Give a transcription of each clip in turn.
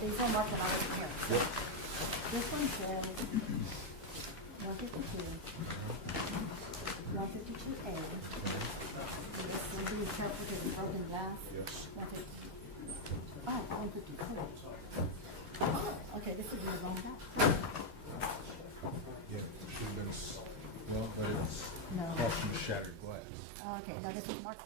these are marked and I wasn't here. So Yep. this one says 152, 152A. And this will be interpreted in broken glass. Yes. 152. Oh, 154. Okay, this is the wrong guy. Yeah, should have been, well, but it's No. across from the shattered glass. Okay, now this is marked.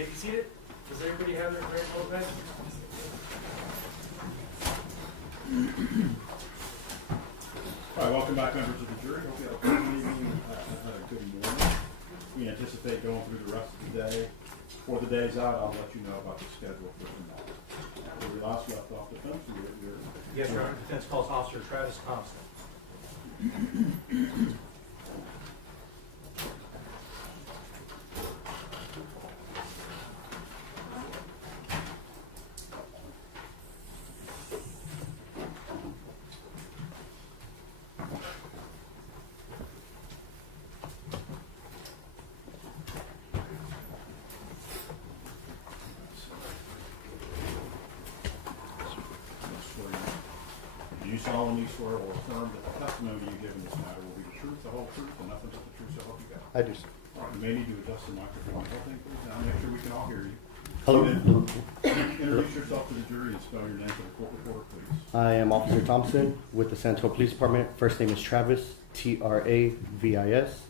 May be seated. Does everybody have their grant notepad? All right, welcome back, members of the jury. Hope you had a pleasant evening, had a good morning. We anticipate going through the rest of the day. Before the day's out, I'll let you know about the schedule for tomorrow. Where we last left off the fence, Yes, Your Honor. Defense calls Officer Travis Thompson. Do you solemnly swear or affirm that the testimony you give in this matter will be the truth, the whole truth, and nothing but the truth, so help you God? I do, sir. All right, you may need to adjust the microphone. Hold thing, please. Now, make sure we can all hear you. Hello. Introduce yourself to the jury and spell your name for the court reporter, please. I am Officer Thompson with the San Antonio Police Department. First name is Travis, Travis.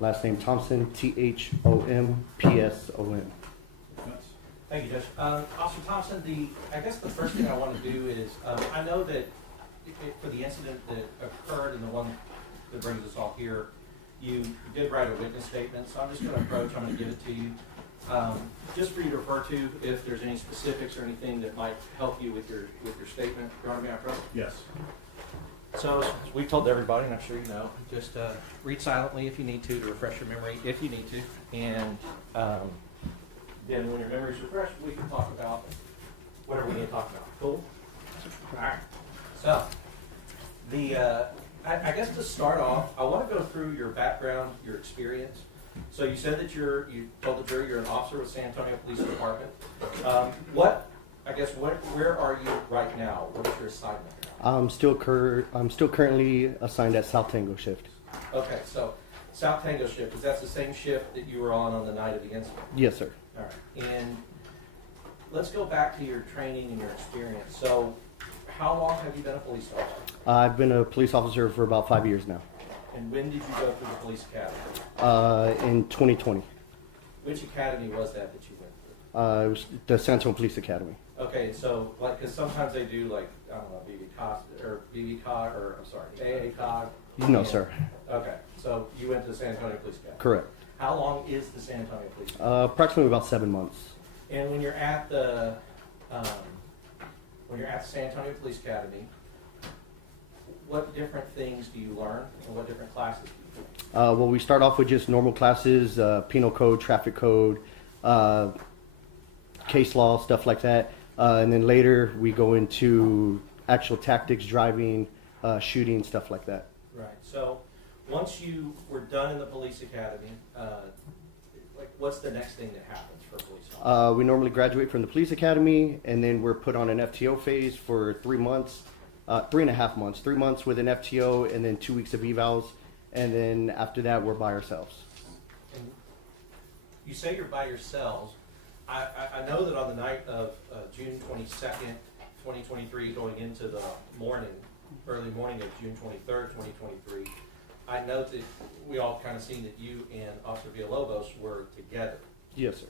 Last name Thompson, Thompson. Defense. Thank you, Judge. Officer Thompson, I guess the first thing I want to do is, I know that for the incident that occurred and the one that brings us all here, you did write a witness statement, so I'm just going to approach, I'm going to give it to you. Just for you to refer to if there's any specifics or anything that might help you with your statement. Your Honor, may I approach? Yes. So, as we've told everybody, and I'm sure you know, just read silently if you need to refresh your memory, if you need to. And then when your memory's refreshed, we can talk about whatever we need to talk about. Cool? All right. So, I guess to start off, I want to go through your background, your experience. So you said that you told the jury you're an officer with San Antonio Police Department. Where are you right now? What is your assignment? I'm still currently assigned at South Tango shift. Okay, so South Tango shift, is that the same shift that you were on the night of the incident? Yes, sir. All right, and let's go back to your training and your experience. So how long have you been a police officer? I've been a police officer for about 5 years now. And when did you go through the police academy? In 2020. Which academy was that you went through? It was the San Antonio Police Academy. Okay, so because sometimes they do I don't know, AA COG. No, sir. Okay, so you went to the San Antonio Police Academy. Correct. How long is the San Antonio Police Academy? Approximately about 7 months. And when you're at the San Antonio Police Academy, what different things do you learn, and what different classes do you take? Well, we start off with just normal classes, penal code, traffic code, case law, stuff like that. And then later we go into actual tactics, driving, shooting, stuff like that. Right. So once you were done in the police academy, what's the next thing that happens for a police officer? We normally graduate from the police academy, and then we're put on an FTO phase for 3 months, 3.5 months, 3 months with an FTO, and then 2 weeks of evals, and then after that we're by ourselves. And you say you're by yourselves. I know that on the night of June 22nd, 2023, going into the early morning of June 23rd, 2023, I note that we all kind of seen that you and Officer Villalobos were together. Yes, sir.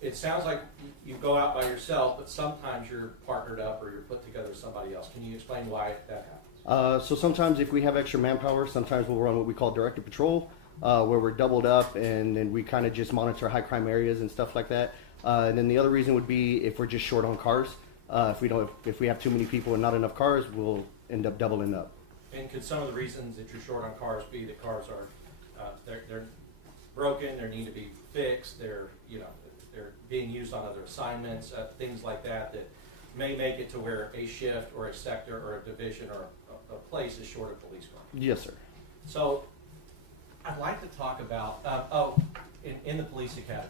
It sounds like you go out by yourself, but sometimes you're partnered up or you're put together with somebody else. Can you explain why that happens? So sometimes if we have extra manpower, sometimes we'll run what we call directed patrol, where we're doubled up, and then we kind of just monitor high crime areas and stuff like that. And then the other reason would be if we're just short on cars. If we have too many people and not enough cars, we'll end up doubling up. And could some of the reasons that you're short on cars be that cars are they're broken, they need to be fixed, they're being used on other assignments, things like that may make it to where a shift or a sector or a division or a place is short of police cars? Yes, sir. So I'd like to talk about in the police academy.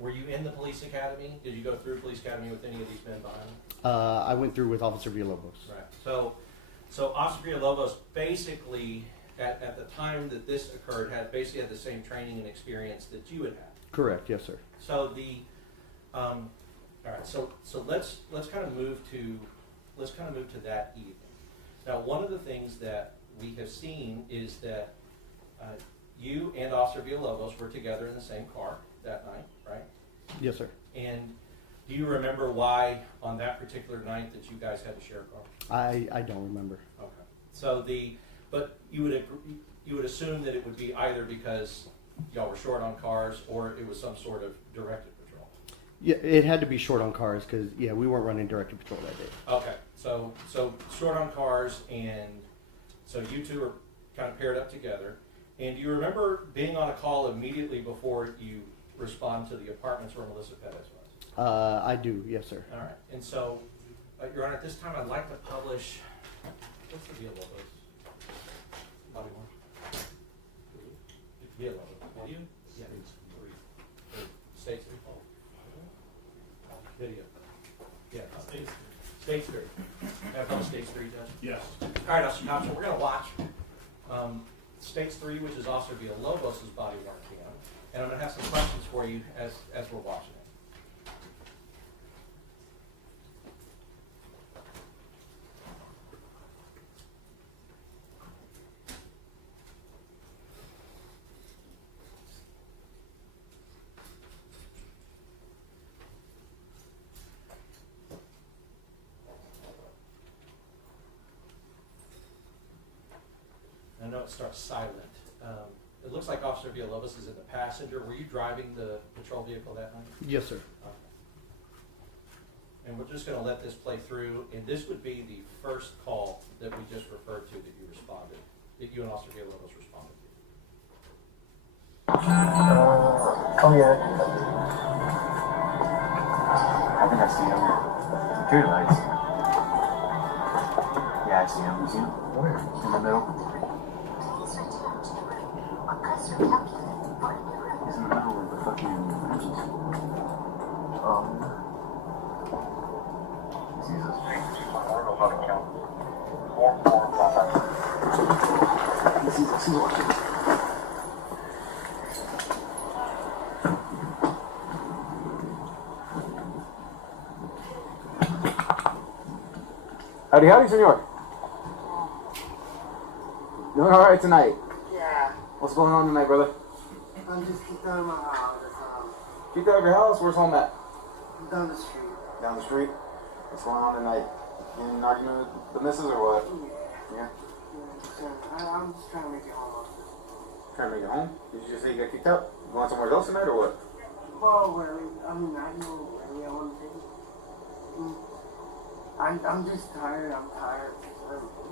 Were you in the police academy? Did you go through police academy with any of these men behind you? I went through with Officer Villalobos. Right. So Officer Villalobos basically, at the time that this occurred, had the same training and experience that you had had. Correct. Yes, sir. So all right. So let's kind of move to that evening. Now, one of the things that we have seen is that you and Officer Villalobos were together in the same car that night, right? Yes, sir. And do you remember why on that particular night that you guys had to share a car? I don't remember. Okay. So but you would assume that it would be either because y'all were short on cars or it was some sort of directed patrol. Yeah, it had to be short on cars because we weren't running directed patrol that day. Okay. So short on cars, and so you two are kind of paired up together. And do you remember being on a call immediately before you respond to the apartments where Melissa Perez was? I do, yes, sir. All right. And so, Your Honor, at this time, I'd like to publish. What's the deal with those? Body worn? Yeah, video? Yeah. States involved. Video. Yeah. State Street. Have on State Street, Judge? Yes. All right, Officer Thompson, we're going to watch Stage 3, which is Officer Villalobos' body worn cam, and I'm going to have some questions for you as we're watching it. I know it starts silent. It looks like Officer Villalobos is in the passenger. Were you driving the patrol vehicle that night? Yes, sir. Okay. And we're just going to let this play through, and this would be the first call that we just referred to that you responded, that you and Officer Villalobos responded to. Oh yeah. I think I see him. Security lights. Yeah, I see him. You see him? Where? In the middle. He's in the middle of the fucking bridges. He sees us. I don't know how to count. 4, 4, 5. He sees us. He's watching. Howdy, howdy, senor. Doing all right tonight? Yeah, What's going on tonight, brother? I'm just kicked out of my house. Kicked out of your house? Where's home at? Down the street. Down the street? What's going on tonight? Any argument with the missus or what? Yeah? I'm just trying to make it home. Trying to make it home? Did you just say you got kicked out? You going somewhere else tonight or what? Well, I mean, I know where I want to take it. I'm just tired. I'm tired.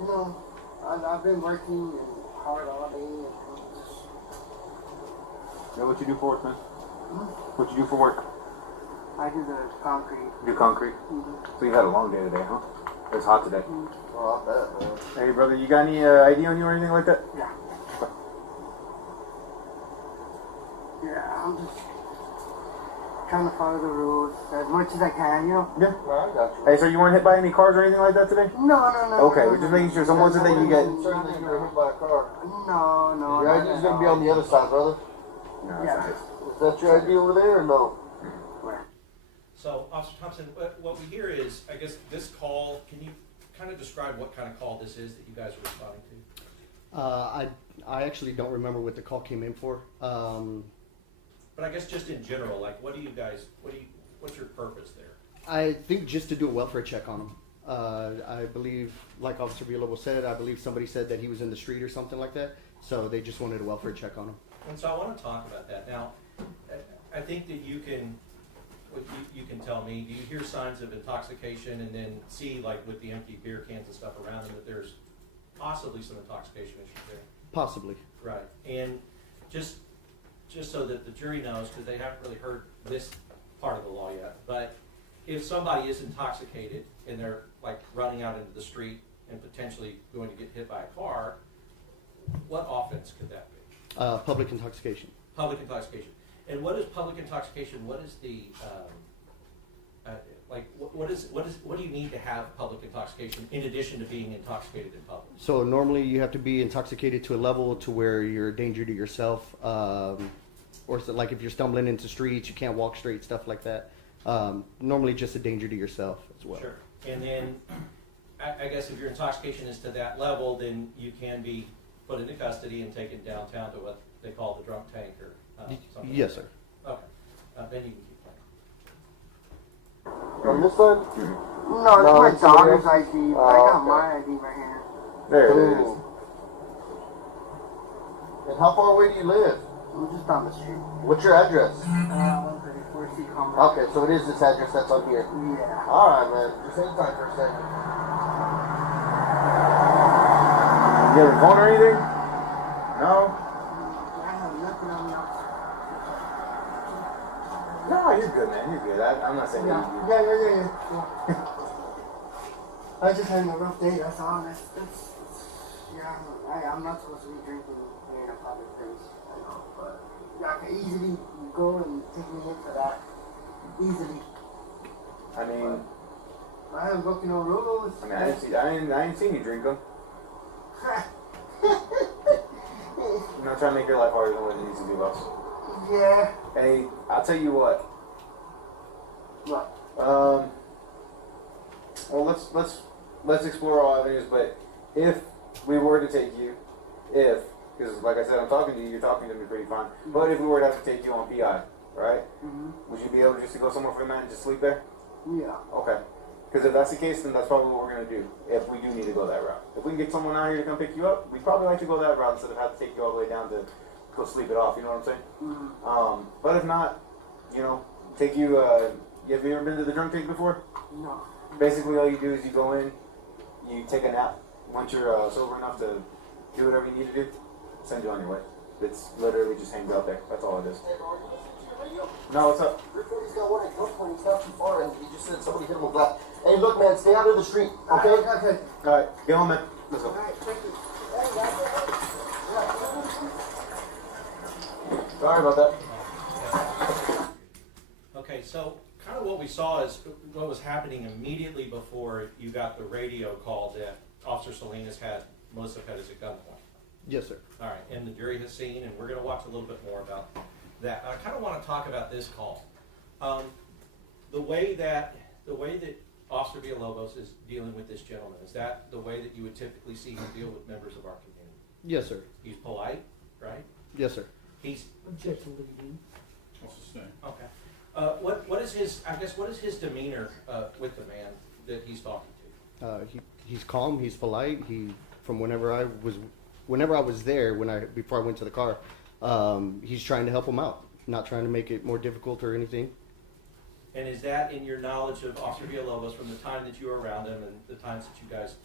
You know, I've been working hard all day. Yeah, what you do for work, man? What you do for work? I do the concrete. You do concrete? So you've had a long day today, huh? It's hot today. Well, I bet, man. Hey, brother, you got any ID on you or anything like that? Yeah. Yeah, I'm just trying to follow the rules as much as I can, you know? Yeah. Well, I got you. Hey, so you weren't hit by any cars or anything like that today? No. Okay, we're just making sure. So wasn't that you get... Certain that you were hit by a car. No. Your ID's gonna be on the other side, brother. No, Yeah. Is that your ID over there or no? So, Officer Thompson, what we hear is, I guess, this call, can you kind of describe what kind of call this is that you guys are responding to? I actually don't remember what the call came in for. But I guess just in general, like, what's your purpose there? I think just to do a welfare check on him. I believe, like Officer Villalobos said, I believe somebody said that he was in the street or something like that. So they just wanted a welfare check on him. And so I want to talk about that. Now, I think that you can tell me, do you hear signs of intoxication and then see, like with the empty beer cans and stuff around them, that there's possibly some intoxication issues there? Possibly. Right. And just so that the jury knows, because they haven't really heard this part of the law yet, but if somebody is intoxicated and they're like running out into the street and potentially going to get hit by a car, what offense could that be? Public intoxication. Public intoxication. And what is public intoxication? What is the what do you need to have public intoxication in addition to being intoxicated in public? So normally you have to be intoxicated to a level to where you're a danger to yourself, or so, like if you're stumbling into streets, you can't walk straight, stuff like that. Normally just a danger to yourself as well. Sure. And then I guess if your intoxication is to that level, then you can be put into custody and taken downtown to what they call the drunk tank or something. Yes, like sir. that. Okay. then you can keep playing. On this side? No, it's No, my it's daughter's yours? ID. But I Oh, got okay. my ID right here. There it is. And how far away do you live? I'm just down the street. What's your address? 134 C Commerce. Okay, so it is this address that's on here. Yeah. Alright, man. Just hang tight for a second. You have a phone or anything? No? I have nothing on me. No, you're good, man. You're good. I'm not saying Yeah. you. Yeah. I just had a rough day. That's all. Yeah. I'm not supposed to be drinking in a public place. I know, but I can easily go and take me in for that. Easily. I mean, I haven't broken no rules. I ain't seen you drink them. I'm not trying to make your life harder than what it needs to be, boss. Yeah. Hey, I'll tell you what. What? Well, let's explore all avenues. But if we were to take you, because like I said, I'm talking to you, you're talking to me pretty fine. But if we were to have to take you on PI, right? Mm-hmm. Would you be able just to go somewhere for the night and just sleep there? Yeah. Okay. Because if that's the case, then that's probably what we're gonna do. If we do need to go that route, if we can get someone out here to come pick you up, we'd probably like to go that route instead of have to take you all the way down to go sleep it off. You know what I'm saying? Mm-hmm. But if not, take you. Have you ever been to the drunk tank before? No. Basically, all you do is you go in, you take a nap. Once you're sober enough to do whatever you need to do, send you on your way. It's literally just hangs out there. That's all it is. No, what's up? He's got one at Cookman. He's not too far, and he just said somebody hit him with that. Hey, look, man, stay out of the street, okay? Okay. All right, get home, man. Let's go. All right. Thank you. Sorry about that. Okay, so kind of what we saw is what was happening immediately before you got the radio call that Officer Salinas had Melissa Perez at gunpoint. Yes, sir. All right, and the jury has seen, and we're going to watch a little bit more about that. I kind of want to talk about this call. The way that Officer Villalobos is dealing with this gentleman, is that the way that you would typically see him deal with members of our community? Yes, sir. He's polite, right? Yes, sir. He's Objectively. What's his name? okay. What is his demeanor with the man that he's talking to? He's calm. He's polite. From whenever I was there, before I went to the car, he's trying to help him out, not trying to make it more difficult or anything. And is that in your knowledge of Officer Villalobos from the time that you were around him and the times that you guys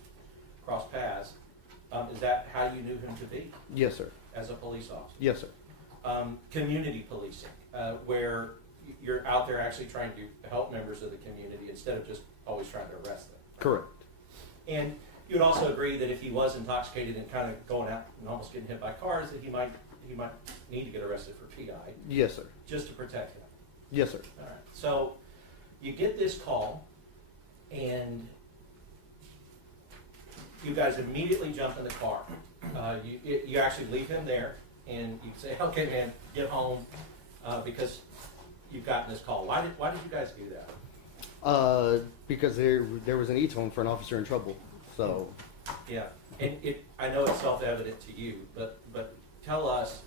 crossed paths? Is that how you knew him to be Yes, sir. as a police officer? Yes, sir. Community policing, where you're out there actually trying to help members of the community instead of just always trying to arrest them. Correct. And you would also agree that if he was intoxicated and kind of going out and almost getting hit by cars, that he might need to get arrested for PI. Yes, sir. Just to protect him. Yes, sir. All right. So you get this call, and you guys immediately jump in the car. You actually leave him there, and you say, "Okay, man, get home," because you've gotten this call. Why did you guys do that? Because there was an E-tone for an officer in trouble. So. Yeah, and I know it's self-evident to you, but tell us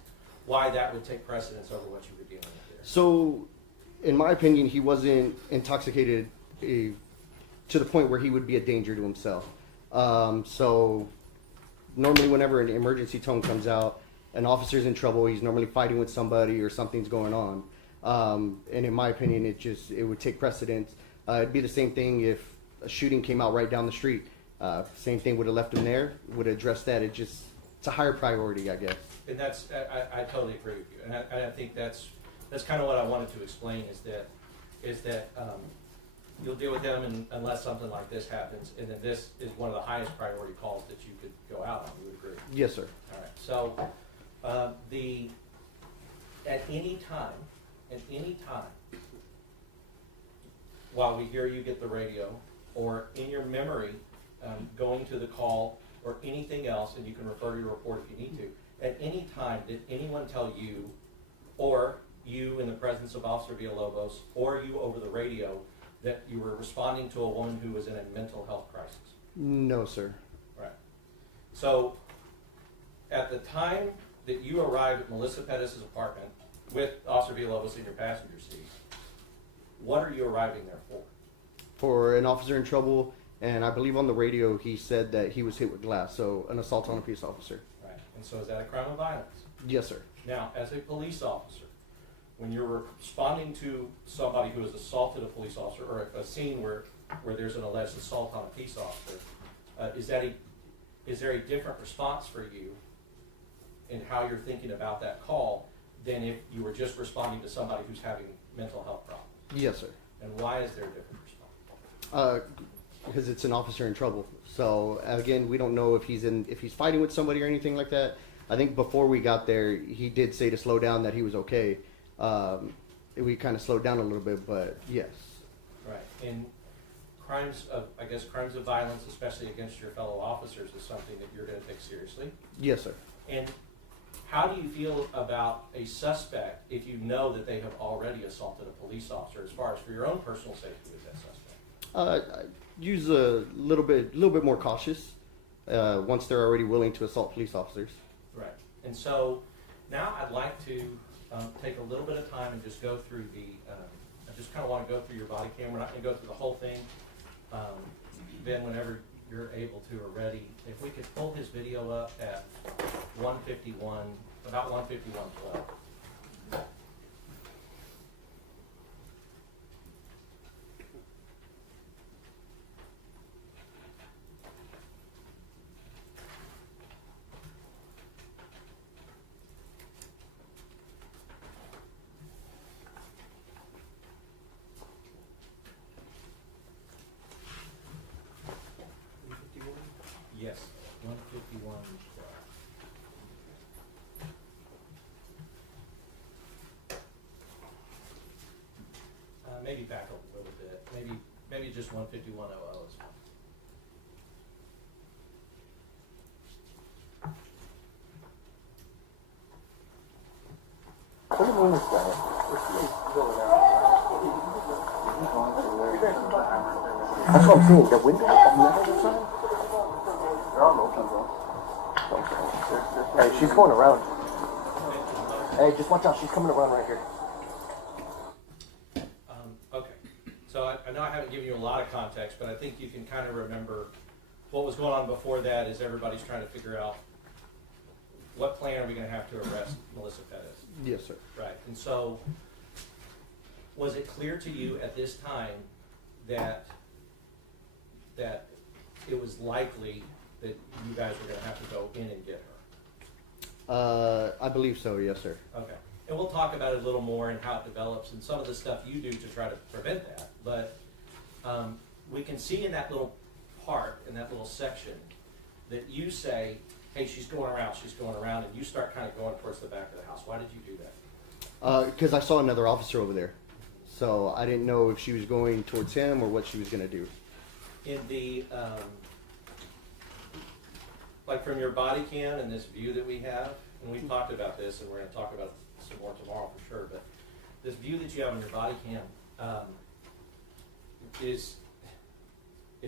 why that would take precedence over what you were dealing with there. So, in my opinion, he wasn't intoxicated to the point where he would be a danger to himself. So, normally whenever an emergency tone comes out, an officer's in trouble, he's normally fighting with somebody or something's going on. And in my opinion, it would take precedence. It'd be the same thing if a shooting came out right down the street. Same thing would have left him there, would address that. It's a higher priority, I guess. And that's, I totally agree with you. And I think that's kind of what I wanted to explain is that you'll deal with them unless something like this happens. And then this is one of the highest priority calls that you could go out on. You would agree? Yes, sir. All right. So at any time, while we hear you get the radio, or in your memory, going to the call, or anything else, and you can refer to your report if you need to, at any time, did anyone tell you, or you in the presence of Officer Villalobos, or you over the radio, that you were responding to a woman who was in a mental health crisis? No, sir. Right. So, at the time that you arrived at Melissa Perez's apartment with Officer Villalobos in your passenger seat, What are you arriving there for? For an officer in trouble, and I believe on the radio he said that he was hit with glass, so an assault on a police officer. Right. And so is that a crime of violence? Yes, sir. Now, as a police officer, when you're responding to somebody who has assaulted a police officer, or a scene where there's an alleged assault on a police officer, is there a different response for you in how you're thinking about that call than if you were just responding to somebody who's having mental health problems? Yes, sir. And why is there a different response? Because it's an officer in trouble. So again, we don't know if he's fighting with somebody or anything like that. I think before we got there, he did say to slow down, that he was okay. We kind of slowed down a little bit, but yes. Right. And crimes of violence, especially against your fellow officers, is something that you're going to take seriously. Yes, sir. And how do you feel about a suspect if you know that they have already assaulted a police officer, as far as for your own personal safety with that suspect? I use a little bit more cautious once they're already willing to assault police officers. Right. And so now I'd like to take a little bit of time and just go through I just kind of want to go through your body cam. We're not going to go through the whole thing. Ben, whenever you're able to or ready, if we could pull his video up at 151, about 151:12. Yes, 151:12. Maybe back up a little bit. Maybe just 151:00 is fine. What do you mean this guy? That's what I'm saying. The window never the sign? They're all open, bro. Hey, she's going around. Hey, just watch out. She's coming around right here. Okay. So I know I haven't given you a lot of context, but I think you can kind of remember what was going on before that is everybody's trying to figure out what plan are we going to have to arrest Melissa Perez. Yes, sir. Right. And so was it clear to you at this time that it was likely that you guys were going to have to go in and get her? I believe so, yes, sir. Okay. And we'll talk about it a little more and how it develops and some of the stuff you do to try to prevent that. But we can see in that little part, in that little section, that you say, hey, she's going around, and you start kind of going towards the back of the house. Why did you do that? Because I saw another officer over there. So I didn't know if she was going towards him or what she was going to do. In the, like from your body cam and this view that we have, and we've talked about this, and we're going to talk about it some more tomorrow for sure, but this view that you have on your body cam, is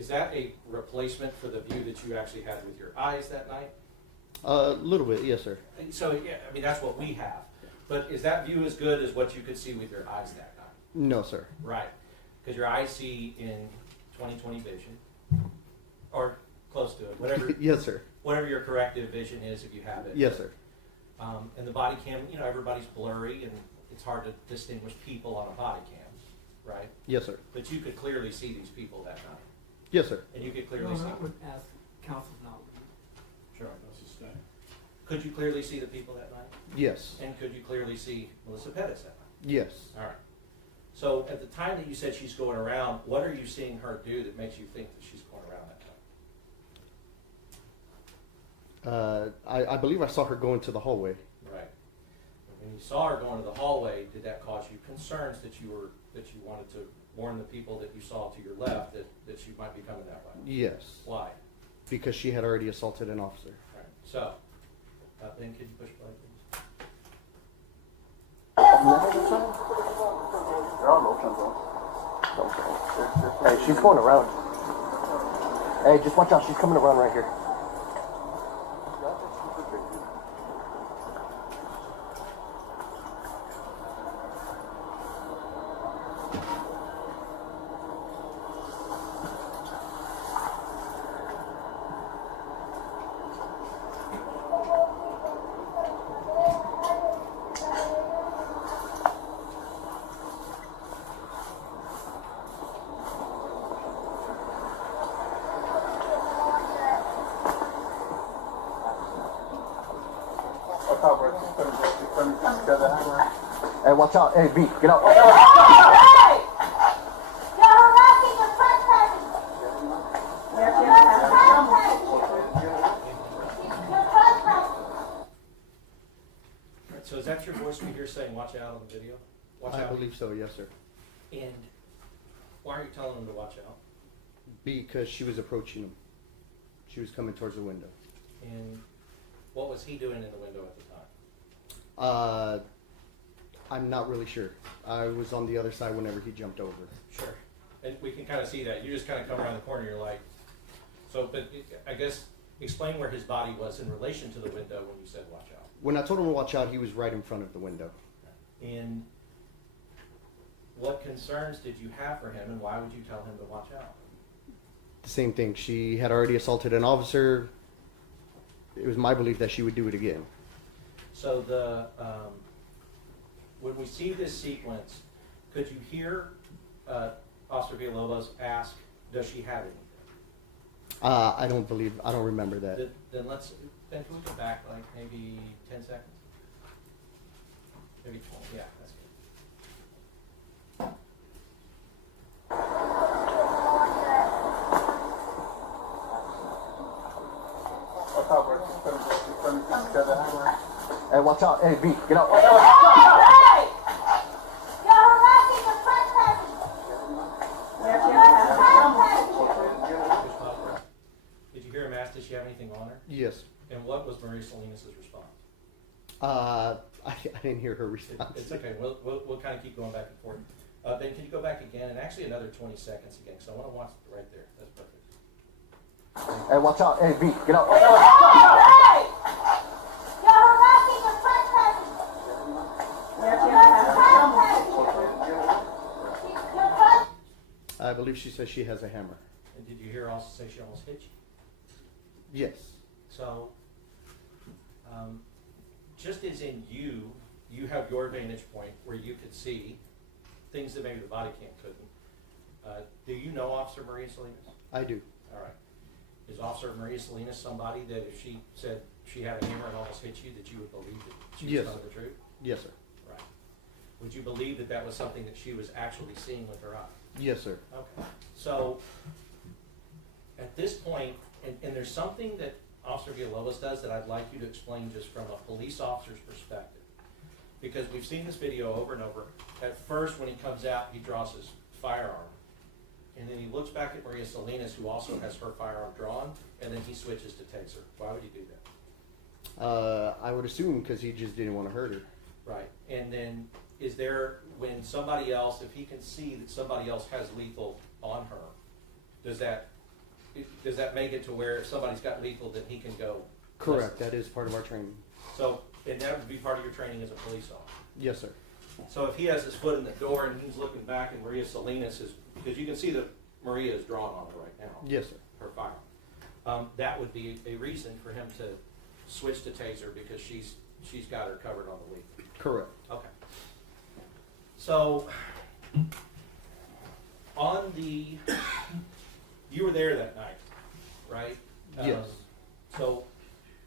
that a replacement for the view that you actually had with your eyes that night? A little bit, yes, sir. So, yeah, I mean, that's what we have. But is that view as good as what you could see with your eyes that night? No, sir. Right. Because your eyes see in 20/20 vision, or close to it, whatever. Yes, sir. Whatever your corrective vision is, if you have it. Yes, sir. And the body cam, you know, everybody's blurry, and it's hard to distinguish people on a body cam, right? Yes, sir. But you could clearly see these people that night. Yes, sir. And you could clearly No, see. I would ask counsel not. Sure. That's his thing. Could you clearly see the people that night? Yes. And could you clearly see Melissa Perez that night? Yes. All right. So at the time that you said she's going around, what are you seeing her do that makes you think that she's going around that time? I believe I saw her go into the hallway. Right. When you saw her going to the hallway, did that cause you concerns that you wanted to warn the people that you saw to your left that she might be coming that way? Yes. Why? Because she had already assaulted an officer. All right. So, then could you push play, please? They're all open, bro. Hey, she's going around. Hey, just watch out. She's coming around right here. Hey, watch out. Hey, B, get out. Hey! You're harassing the trespassing. You're trespassing. You're trespassing. Right, so is that your voice we hear saying, watch out on the video? Watch I out. believe so, yes, sir. And why are you telling them to watch out? Because she was approaching him. She was coming towards the window. And what was he doing in the window at the time? I'm not really sure. I was on the other side whenever he jumped over. Sure. And we can kind of see that. You just kind of come around the corner, you're like, so, but I guess explain where his body was in relation to the window when you said watch out. When I told him to watch out, he was right in front of the window. And what concerns did you have for him, and why would you tell him to watch out? The same thing. She had already assaulted an officer. It was my belief that she would do it again. So the when we see this sequence, could you hear Officer Villalobos ask, "Does she have anything?" I don't remember that. Then can we go back like maybe 10 seconds? Maybe 20. Yeah, that's good. Hey, watch out. Hey, B, get out. Hey! You're harassing the trespassing. Did you hear him ask, "Does she have anything on her?" Yes. And what was Maria Salinas' response? I didn't hear her response. It's okay. We'll kind of keep going back and forth. Ben, can you go back again, and actually another 20 seconds again? So I want to watch it right there. That's perfect. Hey, watch out. Hey, B, get out. Hey! You're harassing the trespassing. I believe she says she has a hammer. And did you hear her also say she almost hit you? Yes. So, just as in you have your vantage point where you could see things that maybe the body cam couldn't. Do you know Officer Maria Salinas? I do. All right. Is Officer Maria Salinas somebody that if she said she had a hammer and almost hit you, that you would believe that she was Yes. telling the truth? Yes, sir. Right. Would you believe that that was something that she was actually seeing with her eye? Yes, sir. Okay. So, at this point, and there's something that Officer Villalobos does that I'd like you to explain just from a police officer's perspective. Because we've seen this video over and over. At first, when he comes out, he draws his firearm. And then he looks back at Maria Salinas, who also has her firearm drawn, and then he switches to taser. Why would he do that? I would assume because he just didn't want to hurt her. Right. And then is there, when somebody else, if he can see that somebody else has lethal on her, does that make it to where if somebody's got lethal, then he can go? Correct. That is part of our training. So, and that would be part of your training as a police officer. Yes, sir. So if he has his foot in the door and he's looking back and Maria Salinas is, because you can see that Maria is drawn on her right now. Yes, sir. Her firearm. That would be a reason for him to switch to taser because she's got her covered on the lethal. Correct. Okay. So, you were there that night, right? Yes. So,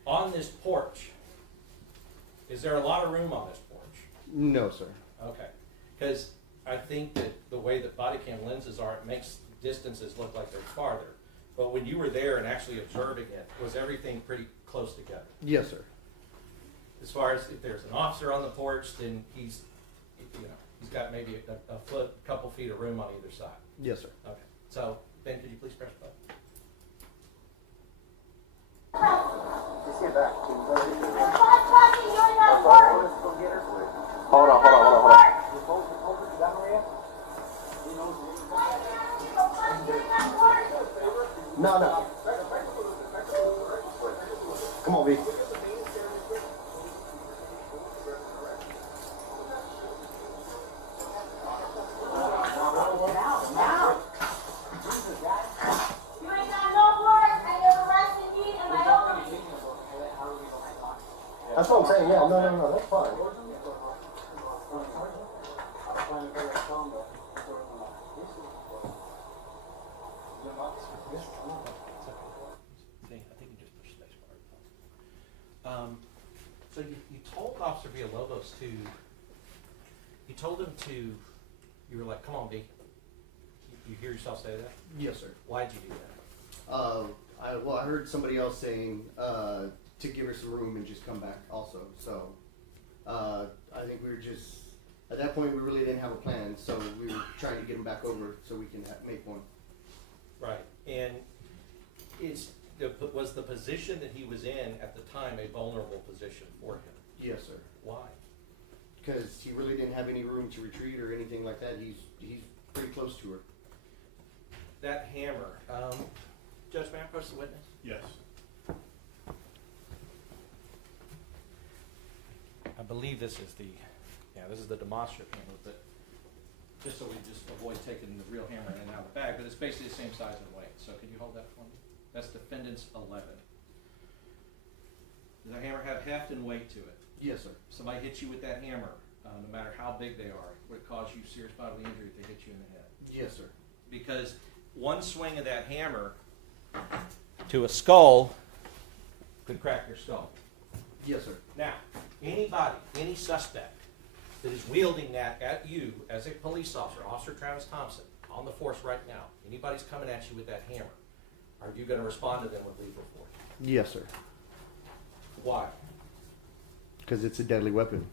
on this porch, is there a lot of room on this porch? No, sir. Okay. Because I think that the way that body cam lenses are, it makes distances look like they're farther. But when you were there and actually observing it, was everything pretty close together? Yes, sir. As far as if there's an officer on the porch, then he's got maybe a foot, couple feet of room on either side. Yes, sir. Okay. So, Ben, could you please press button? Just get back. Trespassing, you're not working. Hold on. No. Come on, B. You ain't got no work, and you're arresting me and my own. That's what I'm saying. Yeah, no. That's fine. I think you just pushed space bar. So you told Officer Villalobos to, you told him to, you were like, come on, B. You hear yourself say that? Yes, sir. Why'd you do that? I heard somebody else saying to give her some room and just come back also. So I think we were just, at that point, we really didn't have a plan. So we were trying to get him back over so we can make one. Right, and was the position that he was in at the time a vulnerable position for him? Yes, sir. Why? Because he really didn't have any room to retreat or anything like that. He's pretty close to her. That hammer, Judge, may I approach the witness? Yes. I believe this is the demonstrative hammer, but just so we just avoid taking the real hammer in and out of the bag, but it's basically the same size and weight. So can you hold that for me? That's defendant's 11. Does the hammer have heft and weight to it? Yes, sir. Somebody hits you with that hammer, no matter how big they are, would it cause you serious bodily injury if they hit you in the head? Yes, sir. Because one swing of that hammer to a skull could crack your skull. Yes, sir. Now, anybody, any suspect that is wielding that at you as a police officer, Officer Travis Thompson, on the force right now, anybody's coming at you with that hammer, are you going to respond to them with lethal force? Yes, sir. Why? Because it's a deadly weapon.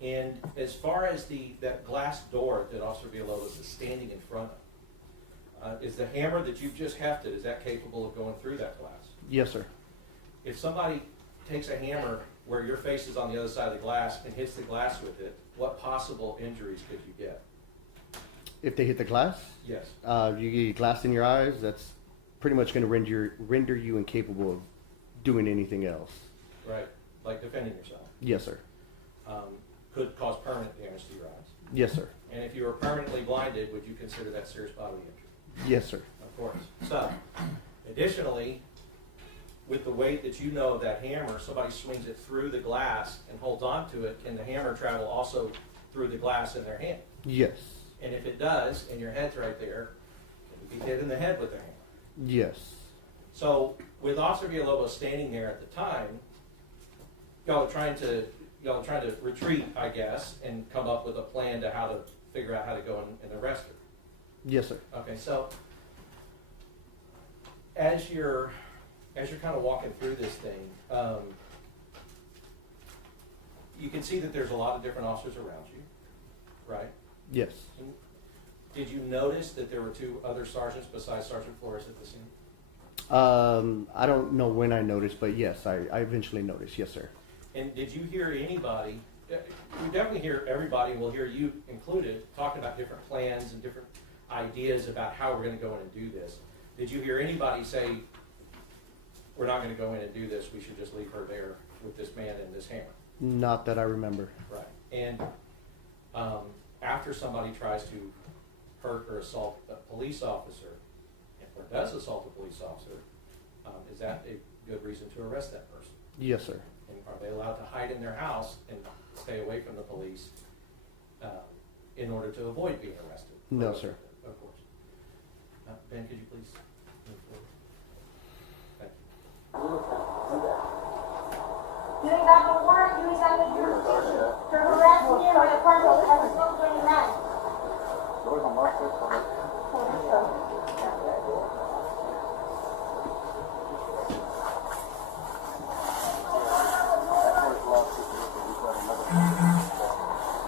And as far as that glass door that Officer Villalobos is standing in front of, is the hammer that you've just hefted, is that capable of going through that glass? Yes, sir. If somebody takes a hammer where your face is on the other side of the glass and hits the glass with it, what possible injuries could you get? If they hit the glass, Yes. you get glass in your eyes. That's pretty much going to render you incapable of doing anything else. Right. Like defending yourself. Yes, sir. Could cause permanent damage to your eyes. Yes, sir. And if you were permanently blinded, would you consider that serious bodily injury? Yes, sir. Of course. So, additionally, with the weight that you know of that hammer, somebody swings it through the glass and holds on to it, can the hammer travel also through the glass in their hand? Yes. And if it does, and your head's right there, can you be hit in the head with the hammer? Yes. So, with Officer Villalobos standing there at the time, y'all are trying to retreat, I guess, and come up with a plan to how to figure out how to go and arrest her. Yes, sir. Okay, so as you're kind of walking through this thing, you can see that there's a lot of different officers around you, right? Yes. And did you notice that there were two other sergeants besides Sergeant Flores at the scene? I don't know when I noticed, but yes, I eventually noticed. Yes, sir. And did you hear anybody, you definitely hear everybody, and we'll hear you included, talking about different plans and different ideas about how we're going to go in and do this. Did you hear anybody say, we're not going to go in and do this, we should just leave her there with this man and this hammer? Not that I remember. Right. And after somebody tries to hurt or assault a police officer, or does assault a police officer, is that a good reason to arrest that person? Yes, sir. And are they allowed to hide in their house and stay away from the police in order to avoid being arrested? No, sir. Of course. Ben, could you please move forward? Thank you. You ain't got no warrant, you ain't got no jurisdiction to harass me in my apartment as a civilian man. Doors unlocked.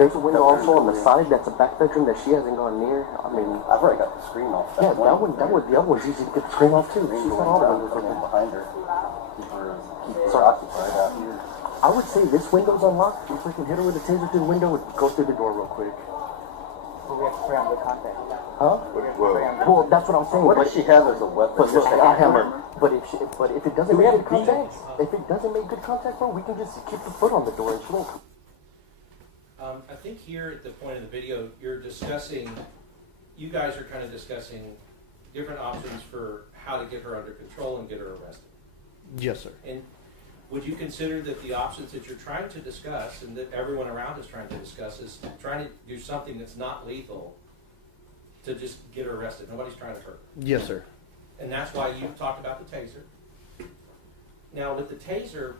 There's a window also on the side that's a back bedroom that she hasn't gone near. I mean, I've already got the screen off. yeah, the other one's easy to get the screen off too. She's got all the windows open. behind her. Keep her So- occupied out here. I would say this window's unlocked. If we can hit her with a taser through the window, and go through the door real quick. We have to pray on good contact. Huh? Well, that's what I'm saying. What but does she have as a weapon? But Just look, a hammer. But if it doesn't make good contact, bro, we can just keep the foot on the door and she won't. I think here at the point of the video, you guys are kind of discussing different options for how to get her under control and get her arrested. Yes, sir. And would you consider that the options that you're trying to discuss and that everyone around is trying to discuss is trying to do something that's not lethal to just get her arrested? Nobody's trying to hurt her. Yes, sir. And that's why you talked about the taser. Now, with the taser,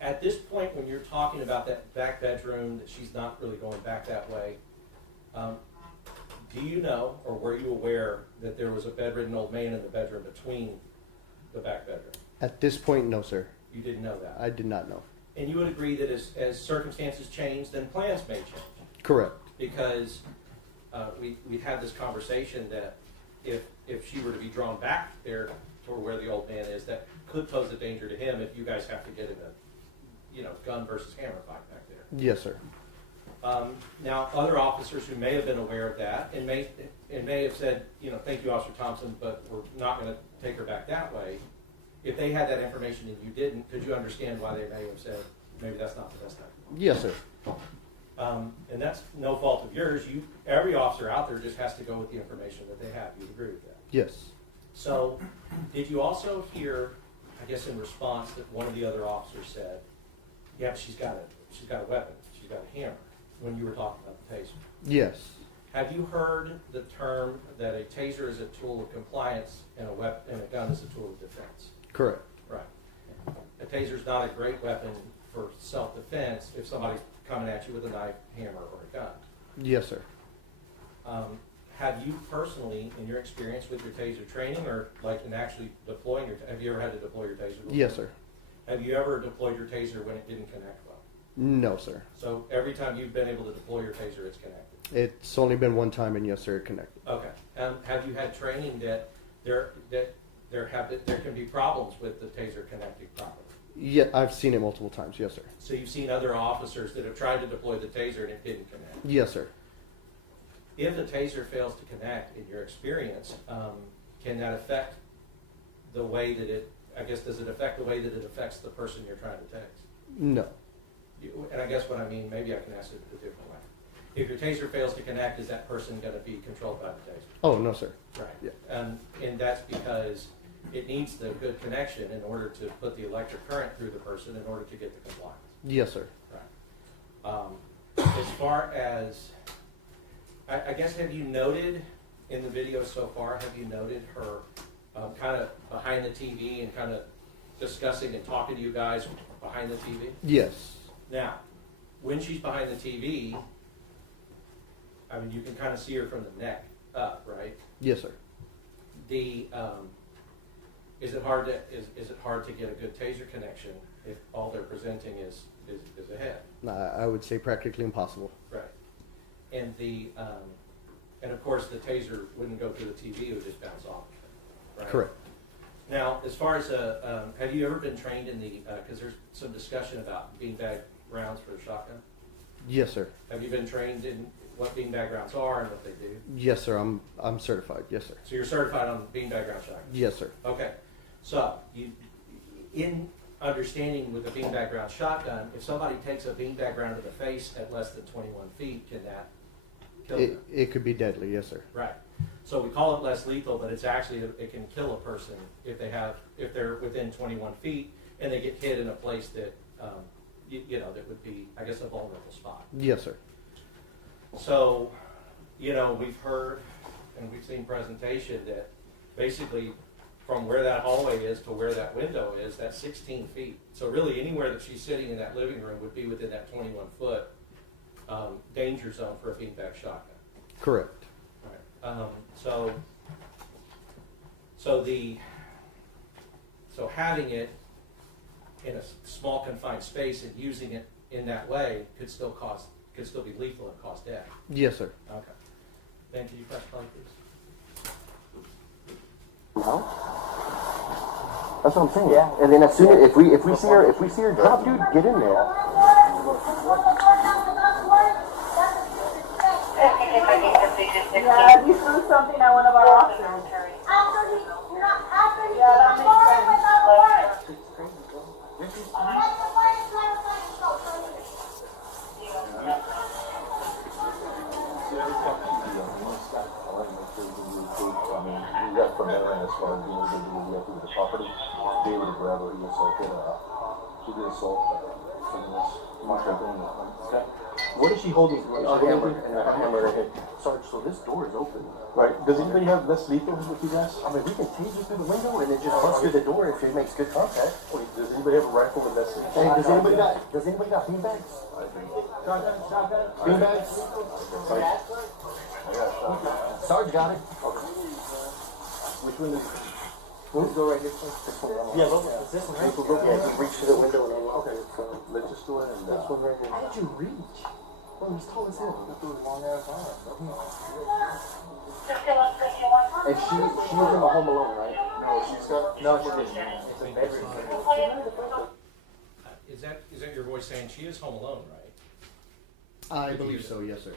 At this point, when you're talking about that back bedroom, that she's not really going back that way, do you know, or were you aware that there was a bedridden old man in the bedroom between the back bedroom? At this point, no, sir. You didn't know that? I did not know. And you would agree that as circumstances change, then plans may change? Correct. Because we had this conversation that if she were to be drawn back there toward where the old man is, that could pose a danger to him if you guys have to get in a gun versus hammer fight back there. Yes, sir. Now, other officers who may have been aware of that and may have said, thank you, Officer Thompson, but we're not going to take her back that way. If they had that information and you didn't, could you understand why they may have said, maybe that's not the best time? Yes, sir. And that's no fault of yours. Every officer out there just has to go with the information that they have. You agree with that? Yes. So, did you also hear, I guess in response, that one of the other officers said, yeah, she's got a weapon, she's got a hammer, when you were talking about the taser? Yes. Have you heard the term that a taser is a tool of compliance and a gun is a tool of defense? Correct. Right. A taser is not a great weapon for self-defense if somebody's coming at you with a knife, hammer, or a gun. Yes, sir. Have you personally, in your experience with your taser training, or like in actually deploying have you ever had to deploy your taser before? Yes, sir. Have you ever deployed your taser when it didn't connect well? No, sir. So every time you've been able to deploy your taser, it's connected? It's only been one time, and yes, sir, it connected. Okay. Have you had training that there can be problems with the taser connecting properly? Yeah, I've seen it multiple times. Yes, sir. So you've seen other officers that have tried to deploy the taser and it didn't connect? Yes, sir. If the taser fails to connect, in your experience, can that affect the way that does it affect the way that it affects the person you're trying to tase? No. And I guess what I mean, maybe I can ask it a different way. If your taser fails to connect, is that person going to be controlled by the taser? Oh, no, sir. Right. Yeah. And that's because it needs the good connection in order to put the electric current through the person in order to get the compliance. Yes, sir. Right. As far as, I guess, have you noted in the video so far, have you noted her kind of behind the TV and kind of discussing and talking to you guys behind the TV? Yes. Now, when she's behind the TV, I mean, you can kind of see her from the neck up, right? Yes, sir. Is it hard to get a good taser connection if all they're presenting is a head? I would say practically impossible. Right. And and of course the taser wouldn't go through the TV; it would just bounce off. Right? Correct. Now, as far as have you ever been trained in the? Because there's some discussion about beanbag rounds for the shotgun. Yes, sir. Have you been trained in what beanbag rounds are and what they do? Yes, sir. I'm certified. Yes, sir. So you're certified on beanbag round shotgun? Yes, sir. Okay. So in understanding with a beanbag round shotgun, if somebody takes a beanbag round to the face at less than 21 feet, can that kill them? It could be deadly. Yes, sir. Right. So we call it less lethal, but it's actually it can kill a person if they're within 21 feet and they get hit in a place that that would be, I guess, a vulnerable spot. Yes, sir. So, we've heard and we've seen presentation that basically from where that hallway is to where that window is, that's 16 feet. So really anywhere that she's sitting in that living room would be within that 21-foot danger zone for a beanbag shotgun. Correct. Right. So having it in a small confined space and using it in that way could still be lethal and cause death. Yes, sir. Okay. Ben, can you press play, please? No? That's what I'm saying. Yeah. And then as soon as if we see her drop, dude, get in there. Yeah, he threw something at one of our officers. Yeah, that makes sense. You got from there as far as being able to do the property, be able to grab her, she did assault, What is she holding? A hammer and a hammer in her hand. Sarge, so this door is open. Right. Does anybody have less lethal with you guys? I mean, we can tase you through the window and then just bust through the door if it makes good contact. Wait, does anybody have a rifle with less lethal? Hey, does anybody got beanbags? Beanbags? Sarge got it. Okay. Which one is it? We'll go right here. This one. Yeah, is this one right? Yeah, we reach to the window and unlock. Okay, so let's just go ahead and this one right here. How did you reach? Well, he's tall as hell. Got those long ass arms. And she was in the Home Alone, right? No, she didn't. It's a bedroom. Is that your voice saying she is home alone, right? I believe so, yes, sir.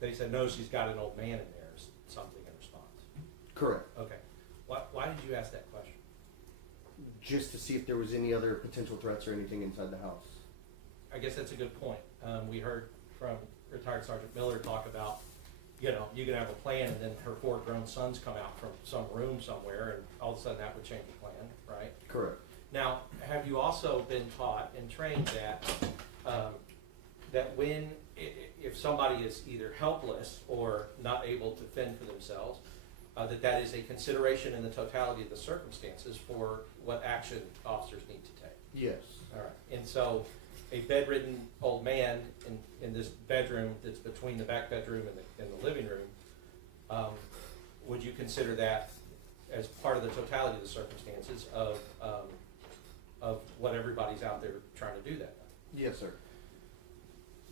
They said, no, she's got an old man in there, or something in response. Correct. Okay. Why did you ask that question? Just to see if there was any other potential threats or anything inside the house. I guess that's a good point. We heard from retired Sergeant Miller talk about, you can have a plan and then her 4 grown sons come out from some room somewhere and all of a sudden that would change the plan, right? Correct. Now, have you also been taught and trained that if somebody is either helpless or not able to fend for themselves, that is a consideration in the totality of the circumstances for what action officers need to take? Yes. All right. And so a bedridden old man in this bedroom that's between the back bedroom and the living room, would you consider that as part of the totality of the circumstances of what everybody's out there trying to do that? Yes, sir.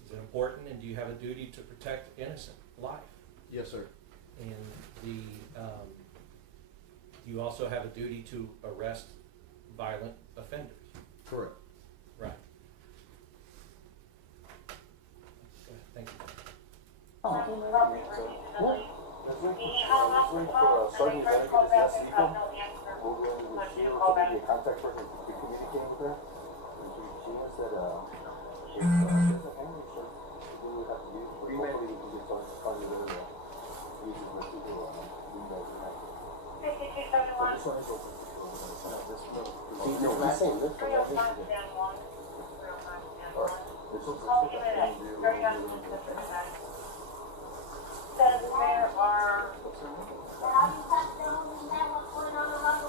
Is it important, and do you have a duty to protect innocent life? Yes, sir. And you also have a duty to arrest violent offenders. Correct. Right. Go ahead. Thank you. Let's wait for Sergeant Bennett to discuss lethal. We'll go in with she will be a contact person to communicate with her. And she knows that if there's a family check, we would have to use, but hopefully we can get started with the using the people windows and that. But this one is open. No, he's saying this one right here. Alright, this one's Says there are.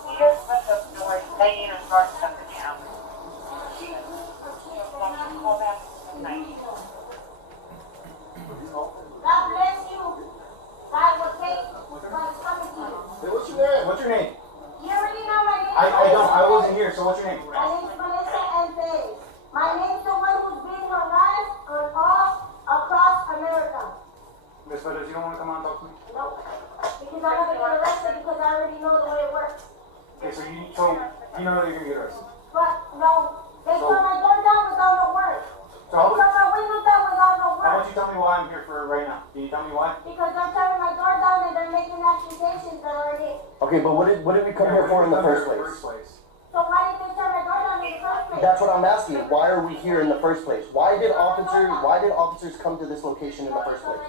He just put the door, they need to start something down. Call back tonight. God bless you. God will take what's coming to you. What's your name? What's your name? You already know my name. I don't. I wasn't here, so what's your name? My name is Melissa Perez. My name is the one who's being harassed on all across America. Miss Perez, you don't want to come on and talk to me? Nope. Because I'm going to get arrested because I already know the way it works. Okay, so you know that you're gonna get arrested. But no, they tore my door down without no work. So how They tore my window down without no How about work. you tell me why I'm here for right now? Can you tell me why? Because they're tearing my door down and they're making accusations that are it. Okay, but what did we come here for in the first place? So why did they tear my door down in the first place? That's what I'm asking. Why are we here in the first place? Why did officers come to this location in the first place?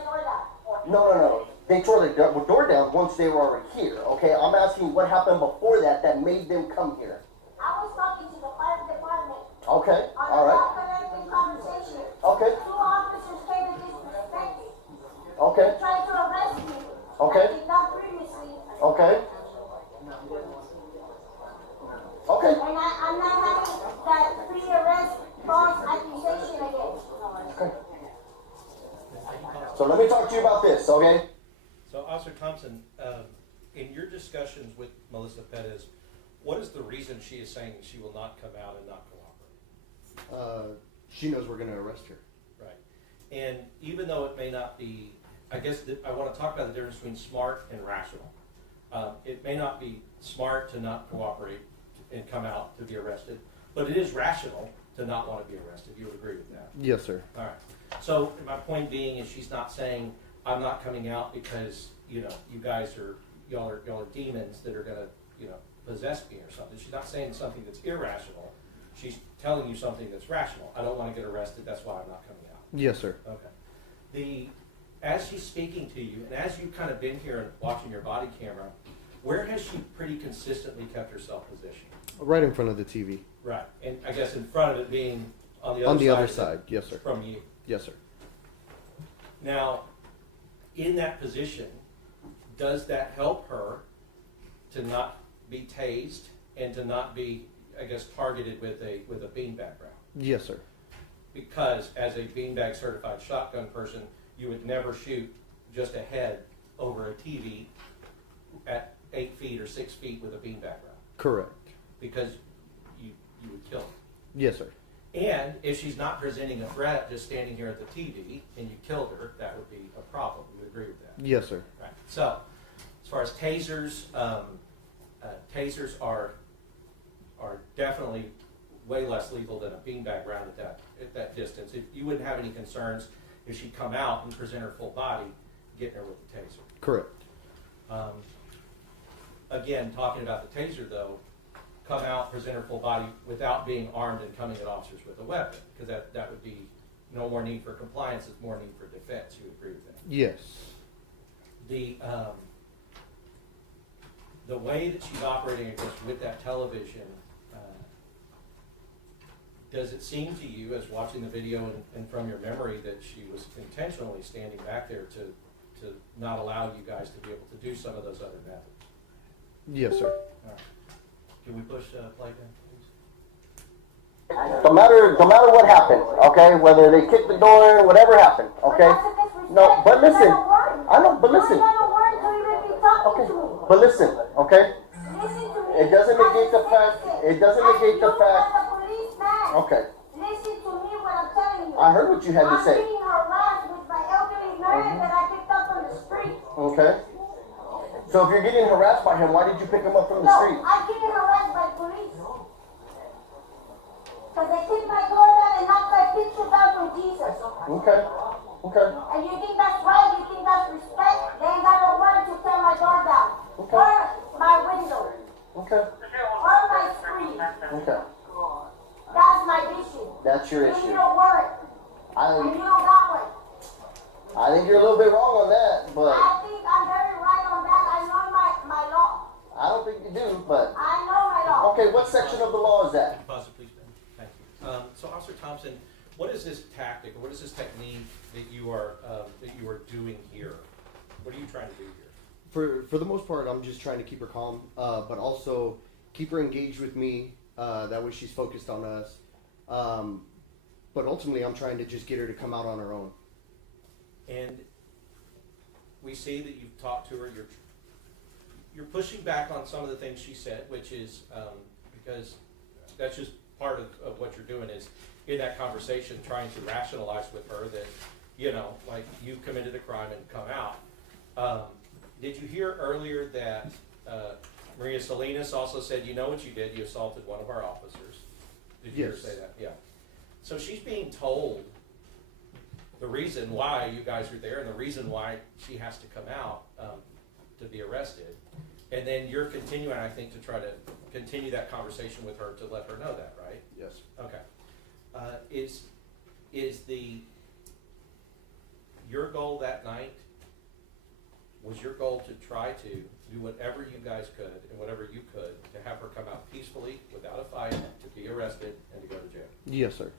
No. They tore the door down once they were already here. Okay, I'm asking what happened before that made them come here. I was talking to the fire department. Okay, On all a right. confidential conversation. Okay, 2 officers came and disrespected me. okay, They tried to arrest me. Okay. Like they done previously. okay. Okay. And I'm not having that pre-arrest false accusation again. Okay. So let me talk to you about this, okay? So, Officer Thompson, in your discussions with Melissa Perez, what is the reason she is saying she will not come out and not cooperate? She knows we're going to arrest her. Right. And even though it may not be, I guess I want to talk about the difference between smart and rational. It may not be smart to not cooperate and come out to be arrested, but it is rational to not want to be arrested. You would agree with that? Yes, sir. All right. So my point being is she's not saying I'm not coming out because you guys are y'all are demons that are gonna possess me or something. She's not saying something that's irrational. She's telling you something that's rational. I don't want to get arrested. That's why I'm not coming out. Yes, sir. Okay. As she's speaking to you, and as you've kind of been here and watching your body camera, where has she pretty consistently kept herself positioned? Right in front of the TV. Right. And I guess in front of it being on the other On the side other side, yes, sir. from you. Yes, sir. Now, in that position, does that help her to not be tased and to not be, I guess, targeted with a beanbag round? Yes, sir. Because as a beanbag certified shotgun person, you would never shoot just a head over a TV at 8 feet or 6 feet with a beanbag round. Correct. Because you would kill her. Yes, sir. And if she's not presenting a threat, just standing here at the TV, and you killed her, that would be a problem. You would agree with that? Yes, sir. Right. So, as far as tasers, tasers are definitely way less lethal than a beanbag round at that distance. You wouldn't have any concerns if she'd come out and present her full body, getting her with the taser. Correct. Again, talking about the taser though, come out, present her full body without being armed and coming at officers with a weapon, because that would be no more need for compliance, it's more need for defense. You agree with that? Yes. The way that she's operating, I guess, with that television, does it seem to you, as watching the video and from your memory, that she was intentionally standing back there to not allow you guys to be able to do some of those other methods? Yes, sir. All right. Can we push play then, please? No matter what happened, okay, whether they kicked the door, whatever happened, okay. No, but listen, I know, but listen. Okay, but listen, okay. It doesn't negate the fact. It doesn't negate the fact. Okay. Listen to me what I'm telling you. I heard what you had to say. I'm being harassed with my elderly man that I picked up on the street. Okay. So if you're getting harassed by him, why did you pick him up from the street? No, I'm getting harassed by police. Because they kicked my door down and knocked my picture down from Jesus. Okay. Okay. And you think that's right? You think that's respect? They ain't got no warrant to tear my door down. Okay. Or my window. Okay. Or my screen. Okay. That's my issue. That's your You issue. need a warrant. And you don't got one. I think you're a little bit wrong on that, but I think I'm very right on that. I know my law. I don't think you do, but I know my law. okay, what section of the law is that? Pause it, please, Ben. Thank you. So, Officer Thompson, what is this tactic, or what is this technique that you are doing here? What are you trying to do here? For the most part, I'm just trying to keep her calm, but also keep her engaged with me. That way she's focused on us. But ultimately, I'm trying to just get her to come out on her own. And we see that you've talked to her. You're pushing back on some of the things she said, which is because that's just part of what you're doing is in that conversation trying to rationalize with her that, like you committed a crime and come out. Did you hear earlier that Maria Salinas also said, you know what you did? You assaulted one of our officers. Did you hear her say that? Yeah. So she's being told the reason why you guys are there and the reason why she has to come out to be arrested. And then you're continuing, I think, to try to continue that conversation with her to let her know that, right? Yes. Okay. Is your goal that night, was your goal to try to do whatever you guys could and whatever you could to have her come out peacefully, without a fight, to be arrested and to go to jail? Yes, sir.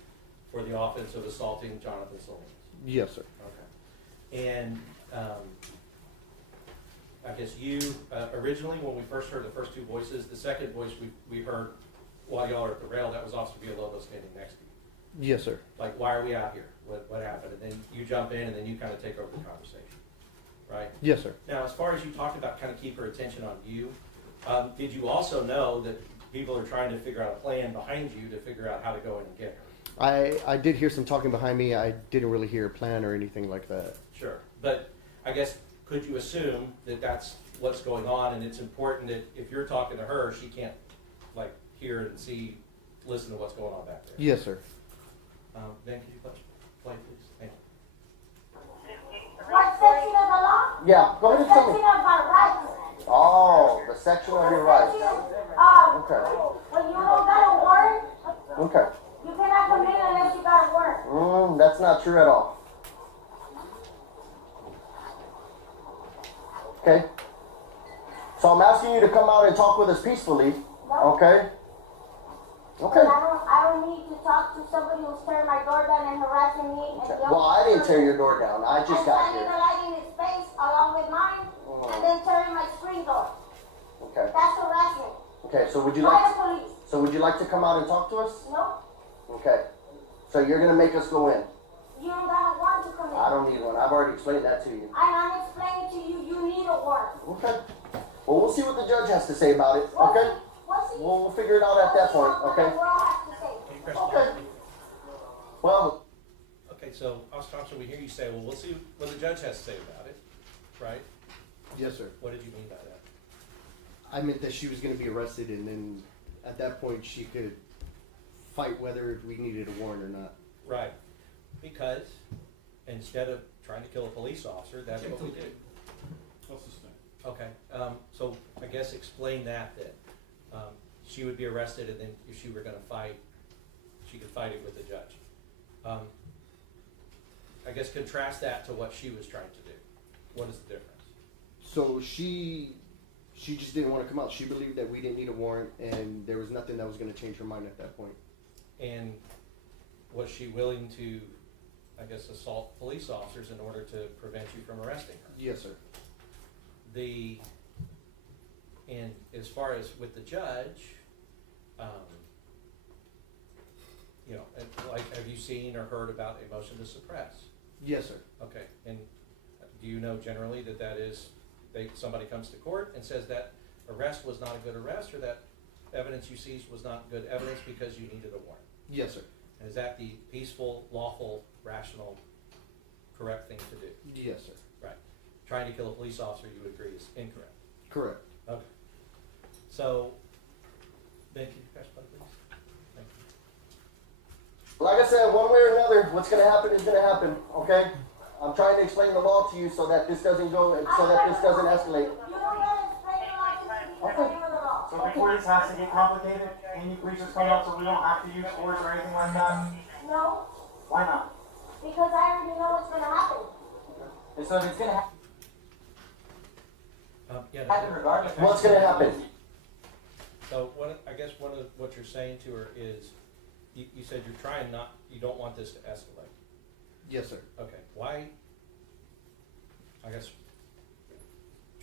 For the offense of assaulting Jonathan Salinas? Yes, sir. Okay. And I guess you, originally when we first heard the first two voices, the second voice we heard while y'all are at the rail, that was Officer Villalobos standing next to you. Yes, sir. Like, why are we out here? What happened? And then you jump in and then you kind of take over the conversation, right? Yes, sir. Now, as far as you talked about kind of keep her attention on you, did you also know that people are trying to figure out a plan behind you to figure out how to go in and get her? I did hear some talking behind me. I didn't really hear a plan or anything like that. Sure. But I guess, could you assume that that's what's going on, and it's important that if you're talking to her, she can't, like, hear and see, listen to what's going on back there? Yes, sir. Ben, could you play, please? Thank you. What section of the law? Yeah, go ahead and tell Section me. of my rights. Oh, the section of your rights. Okay. When you don't got a warrant, Okay. you cannot come in unless you got a warrant. That's not true at all. Okay. So I'm asking you to come out and talk with us peacefully. No. Okay. Okay. I don't need to talk to somebody who's tearing my door down and harassing me. Okay. Well, I didn't tear your door down. I just got shining here. the light in his face along with mine, and then tearing my screen door. Okay. That's harassment. Okay. So would you Call like? the police. So would you like to come out and talk to us? No, Okay. So you're gonna make us go in. you don't got a warrant to come in. I don't need one. I've already explained that to you. And I'm explaining to you, you need a warrant. Okay. Well, we'll see what the judge has to say about it. We'll Okay. see- We'll see. We'll figure it out at that point. What Okay. the world has to say. Can you press Okay. pause? Well. Okay, so Officer Thompson, we hear you say, well, we'll see what the judge has to say about it, right? Yes, sir. What did you mean by that? I meant that she was going to be arrested, and then at that point she could fight whether we needed a warrant or not. Right, because instead of trying to kill a police officer, that's what we did. What's this thing? Okay, so I guess explain that, she would be arrested, and then if she were gonna fight, she could fight it with the judge. I guess contrast that to what she was trying to do. What is the difference? So she just didn't want to come out. She believed that we didn't need a warrant, and there was nothing that was going to change her mind at that point. And was she willing to, I guess, assault police officers in order to prevent you from arresting her? Yes, sir. And as far as with the judge, you know, like, have you seen or heard about a motion to suppress? Yes, sir. Okay, and do you know generally that is, somebody comes to court and says that arrest was not a good arrest, or that evidence you seized was not good evidence because you needed a warrant? Yes, sir. And is that the peaceful, lawful, rational, correct thing to do? Yes, sir. Right. Trying to kill a police officer, you would agree, is incorrect. Correct. Okay. So, Ben, can you press button, please? Thank you. Like I said, one way or another, what's going to happen is going to happen. Okay. I'm trying to explain the law to you so that this doesn't go, so that this doesn't escalate. You don't gotta explain the law to me, because you know the law. So before this has to get complicated, can you please just come up so we don't have to use force or anything like that? No, Why not? because I already know what's gonna happen. And so if it's gonna happen Yeah. regardless. What's going to happen? So I guess one of what you're saying to her is, you said you're trying not, you don't want this to escalate. Yes, sir. Okay, why, I guess,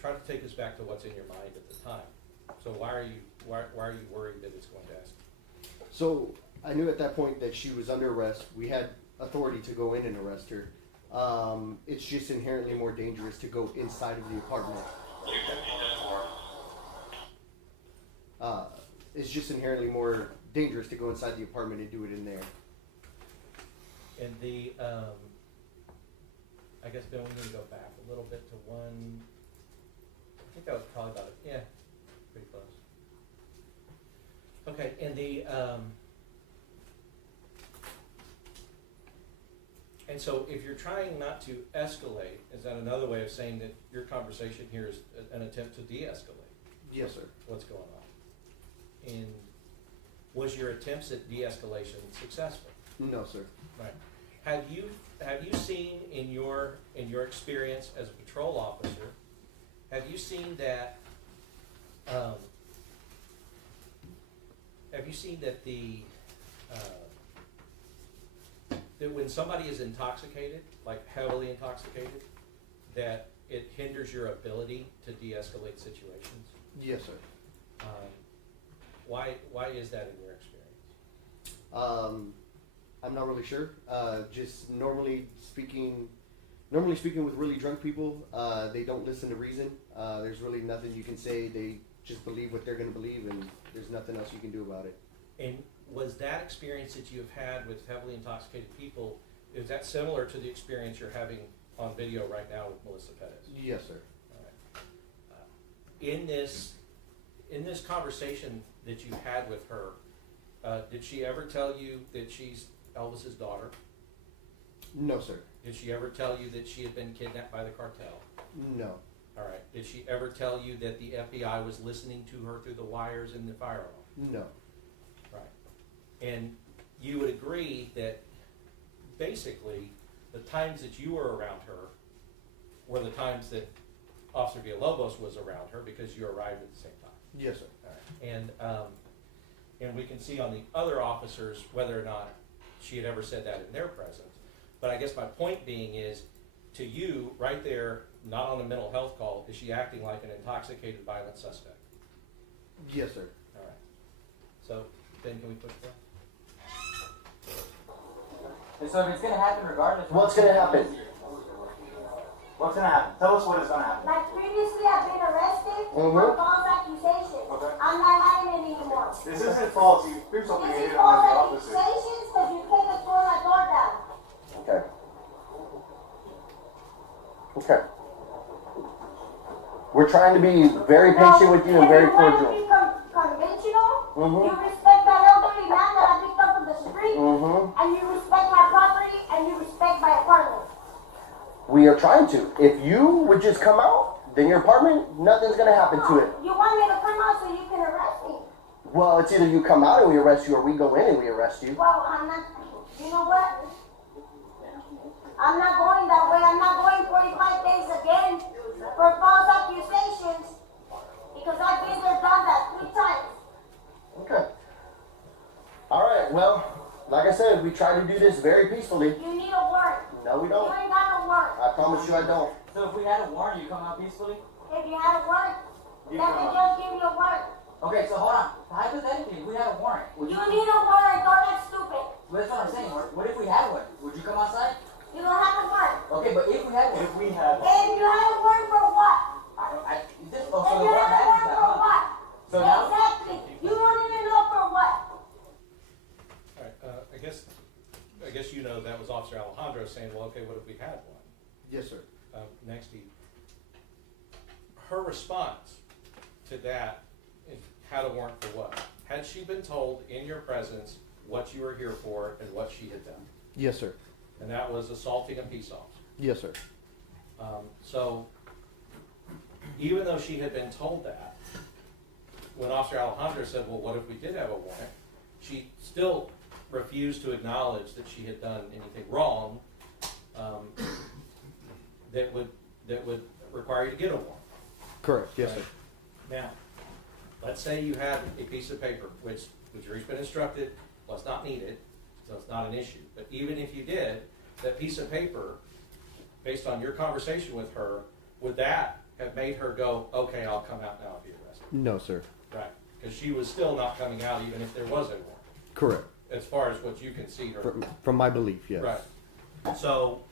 try to take us back to what's in your mind at the time. So why are you worried that it's going to escalate? So I knew at that point that she was under arrest. We had authority to go in and arrest her. It's just inherently more dangerous to go inside of the apartment. It's just inherently more dangerous to go inside the apartment and do it in there. And I guess, Ben, we need to go back a little bit to one, I think that was probably about it, yeah, pretty close. Okay, and so if you're trying not to escalate, is that another way of saying that your conversation here is an attempt to de-escalate? Yes, sir. What's going on? And was your attempts at de-escalation successful? No, sir. Right. Have you seen in your experience as a patrol officer, have you seen that that when somebody is intoxicated, like heavily intoxicated, that it hinders your ability to de-escalate situations? Yes, sir. Why is that in your experience? I'm not really sure. Just normally speaking with really drunk people, they don't listen to reason. There's really nothing you can say. They just believe what they're going to believe, and there's nothing else you can do about it. And was that experience that you've had with heavily intoxicated people, is that similar to the experience you're having on video right now with Melissa Perez? Yes, sir. All right. In this conversation that you had with her, did she ever tell you that she's Elvis's daughter? No, sir. Did she ever tell you that she had been kidnapped by the cartel? No. All right. Did she ever tell you that the FBI was listening to her through the wires in the fire alarm? No. Right. And you would agree that basically the times that you were around her were the times that Officer Villalobos was around her, because you arrived at the same time. Yes, sir. All right. and we can see on the other officers whether or not she had ever said that in their presence. But I guess my point being is, to you, right there, not on a mental health call, is she acting like an intoxicated, violent suspect? Yes, sir. All right. So, Ben, can we push that? And so if it's gonna happen regardless. What's gonna happen? What's gonna happen? Tell us what is gonna happen. Like previously, I've been arrested Mhm. for false accusations. Okay. I'm not having it anymore. This isn't false. You threw something This in is here false on the officer. accusations because you came and tore my door down. Okay. Okay. We're trying to be very patient with you and very If you want to cordial. be conventional, Mhm. you respect that elderly man that I picked up from the street, Mm-hmm. and you respect my property, and you respect my apartment. We are trying to. If you would just come out, then your apartment, nothing's gonna happen to it. You want me to come out so you can arrest me? Well, it's either you come out and we arrest you, or we go in and we arrest you. Well, I'm not. You know what? I'm not going that way. I'm not going 45 days again for false accusations because I've been there, done that 3 times. Okay. All right. Well, like I said, we try to do this very peacefully. You need a warrant. No, we You don't. ain't got no warrant. I promise you, I don't. So if we had a warrant, you come out peacefully? If you had a warrant, You let come the out. judge give you a warrant. Okay, so hold on. Hypothetically, if we had a warrant, would You need a warrant. Don't act stupid. That's what I'm saying. What if we had one? Would you come outside? You don't have a warrant. Okay, but if we had one. If we had And you had a warrant for what? This, And you had a warrant for what? So now. Exactly. You don't even know for what. All right, I guess you know that was Officer Alejandro saying, well, okay, what if we had one? Yes, sir. Next, Steve. Her response to that is had a warrant for what? Had she been told in your presence what you were here for and what she had done? Yes, sir. And that was assaulting a peace officer. Yes, sir. So, even though she had been told that, when Officer Alejandro said, well, what if we did have a warrant? She still refused to acknowledge that she had done anything wrong that would require you to get a warrant. Correct. Yes, sir. Now, let's say you had a piece of paper, which the jury's been instructed was not needed, so it's not an issue. But even if you did, that piece of paper, based on your conversation with her, would that have made her go, okay, I'll come out now and be arrested? No, sir. Right, because she was still not coming out even if there was a warrant, Correct. as far as what you can see her. From my belief, yes. Right. So,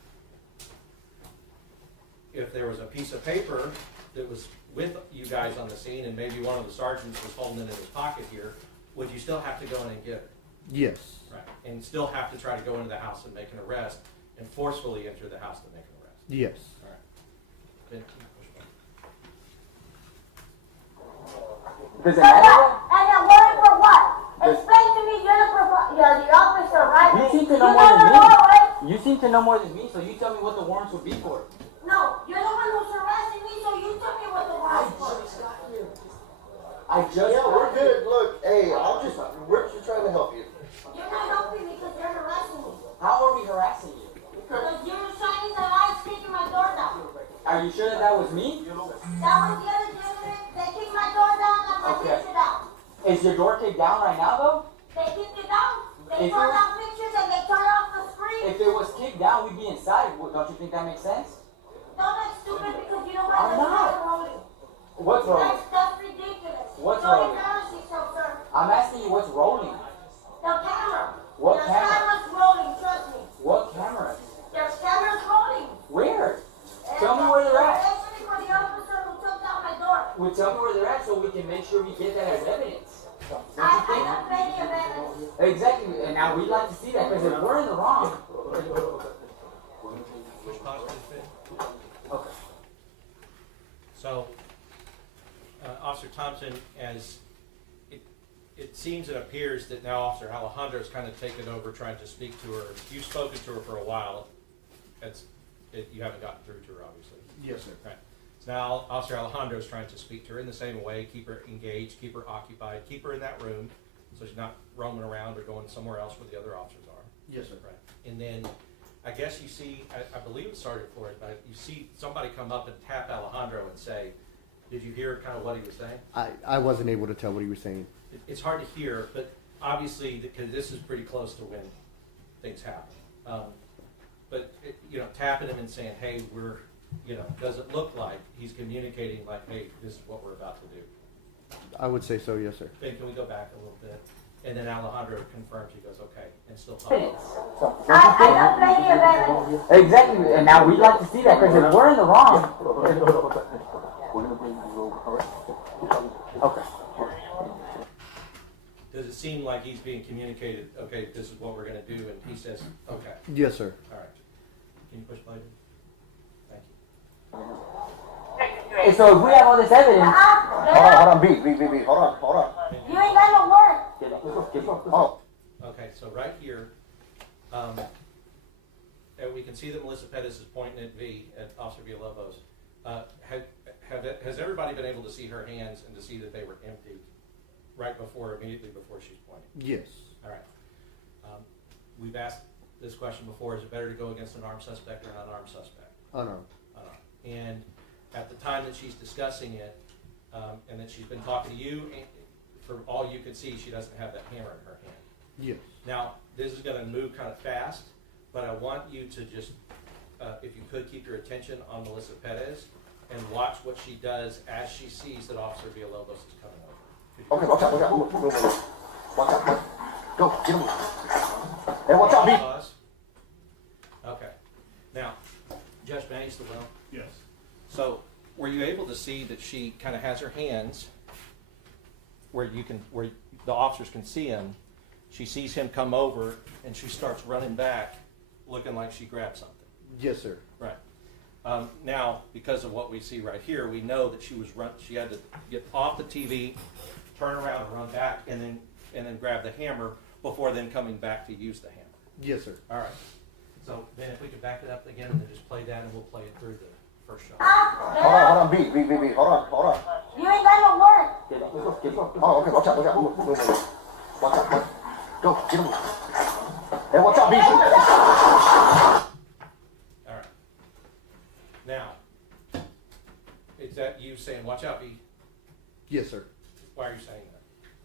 if there was a piece of paper that was with you guys on the scene and maybe one of the sergeants was holding it in his pocket here, would you still have to go in and get it? Yes. Right. And still have to try to go into the house and make an arrest and forcefully enter the house to make an arrest? Yes. All right. Ben, can you push button? Does it So matter? what? And a warrant for what? Explain to me. You're the officer, right? You seem to You know more than the me. law, right? You seem to know more than me, so you tell me what the warrants would be for. No, you're the one who's harassing me, so you tell me what the warrant is for. I just Yeah, we're good. Look, hey, we're just trying to help you. You're not helping me because you're harassing me. How are we harassing you? Because you're shining the lights, kicking my door down. Are you sure that was me? That was the other gentleman. They kicked my door down and I Okay. kicked it down. Is your door kicked down right now, though? They kicked it down. They If tore you- down pictures and they tore off the screen. If it was kicked down, we'd be inside. Don't you think that makes sense? Don't act stupid because you know what? I'm That's not. rolling. What's rolling? That's ridiculous. What's Don't rolling? embarrass yourself, sir. I'm asking you what's rolling. The camera. What There's camera? cameras rolling, trust me. What cameras? There's cameras rolling. Where? Tell me where they're at. Especially for the officer who took down my door. Well, tell me where they're at so we can make sure we get that as evidence. Don't you I think? have plenty of evidence. Exactly, and now we'd like to see that because if we're in the wrong. Which positive fit? Okay. So, Officer Thompson, as it seems and appears that now Officer Alejandro's kind of taken over trying to speak to her. You've spoken to her for a while. You haven't gotten through to her, obviously. Yes, sir. Right. So now Officer Alejandro's trying to speak to her in the same way, keep her engaged, keep her occupied, keep her in that room so she's not roaming around or going somewhere else where the other officers are. Yes, sir. Right. And then I guess you see, I believe it's Sergeant Flores, but you see somebody come up and tap Alejandro and say, did you hear kind of what he was saying? I wasn't able to tell what he was saying. It's hard to hear, but obviously, because this is pretty close to when things happen. But, tapping him and saying, hey, does it look like he's communicating like, hey, this is what we're about to do? I would say so, yes, sir. Then can we go back a little bit? And then Alejandro confirms, he goes, okay, and still talking. I got plenty of evidence. Exactly, and now we'd like to see that, because if we're in the wrong. Okay. Does it seem like he's being communicated, okay, this is what we're gonna do, and he says, okay, Yes, sir. all right. Can you push play? Thank you. And so if we have all this evidence. Hold on, B, hold on. You ain't got no work. Oh, Okay, so right here, and we can see that Melissa Perez is pointing at Officer Villalobos. Has everybody been able to see her hands and to see that they were empty immediately before she's pointing? Yes. All right. We've asked this question before, is it better to go against an armed suspect or an unarmed suspect? Unarmed. And at the time that she's discussing it, and that she's been talking to you, from all you could see, she doesn't have that hammer in her hand. Yes. Now, this is going to move kind of fast, but I want you to just, if you could, keep your attention on Melissa Perez and watch what she does as she sees that Officer Villalobos is coming over. okay, watch out. Move. Watch out. Go, get him. Hey, watch out, B. Pause. Okay. Now, Judge Manny Stillwell, Yes. so were you able to see that she kind of has her hands where the officers can see him? She sees him come over and she starts running back looking like she grabbed something. Yes, sir. Right. Now, because of what we see right here, we know that she had to get off the TV, turn around and run back, and then grab the hammer before then coming back to use the hammer. Yes, sir. All right. So then if we could back it up again and then just play that and we'll play it through the first shot. Hold on, B, hold on. You ain't got no work. Oh, okay, watch out. Move. Watch out. Go, get him. Hey, watch out, B. All right. Now, is that you saying, watch out, B? Yes, sir. Why are you saying that?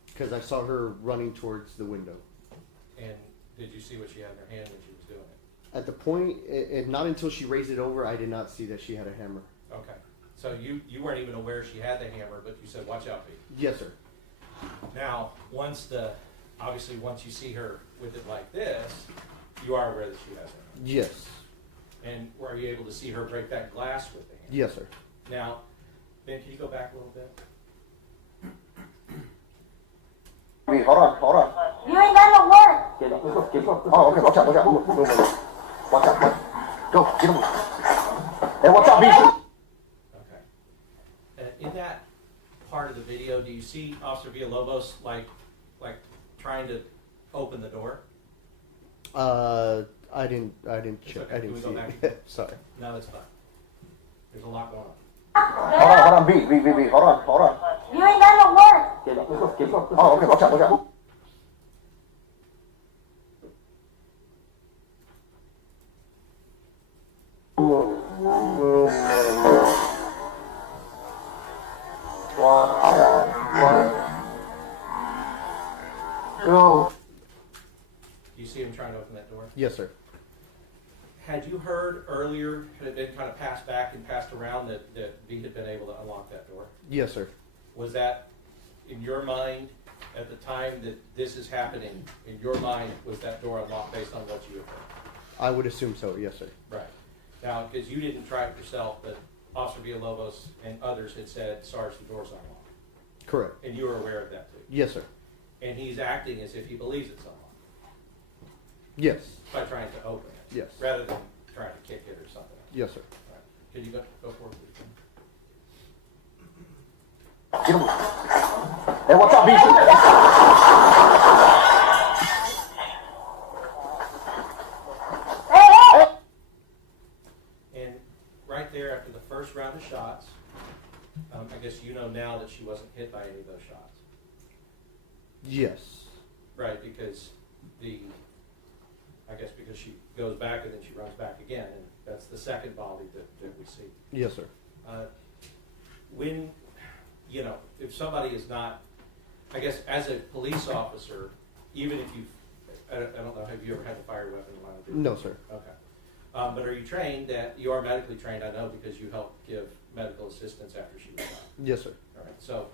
Because I saw her running towards the window. And did you see what she had in her hand when she was doing it? At the point, not until she raised it over, I did not see that she had a hammer. Okay. So you weren't even aware she had the hammer, but you said, watch out, B. Yes, sir. Now, once you see her with it like this, you are aware that she has it. Yes. And were you able to see her break that glass with the hand? Yes, sir. Now, Ben, can you go back a little bit? B, hold on. You ain't got no work. Oh, okay, watch out. Move. Watch out. Go, get him. Hey, watch out, B. Okay. In that part of the video, do you see Officer Villalobos like trying to open the door? I didn't check. okay. I Can didn't we go see back? it. Sorry. No, it's fine. There's a lot going on. Hold on, B, hold on. You ain't got no work. Oh, okay, watch out. Go. Do you see him trying to open that door? Yes, sir. Had you heard earlier, had it been kind of passed back and passed around that V had been able to unlock that door? Yes, sir. Was that, in your mind, at the time that this is happening, in your mind, was that door unlocked based on what you had heard? I would assume so. Yes, sir. Right. Now, because you didn't try it yourself, but Officer Villalobos and others had said, Sarge, the door's unlocked. Correct. And you were aware of that too. Yes, sir. And he's acting as if he believes it's unlocked Yes. by trying to open it. Yes. Rather than trying to kick it or something. Yes, sir. All right. Can you go forward, please? Get him. Hey, watch out, B. And right there, after the first round of shots, I guess you know now that she wasn't hit by any of those shots. Yes. Right, because because she goes back and then she runs back again, and that's the second volley that we see. Yes, sir. When, if somebody is not, I guess as a police officer, even if you've, I don't know, have you ever had to fire a weapon in line of duty? No, sir. Okay. But are you trained that, you are medically trained, I know, because you helped give medical assistance after she was shot? Yes, sir. All right, so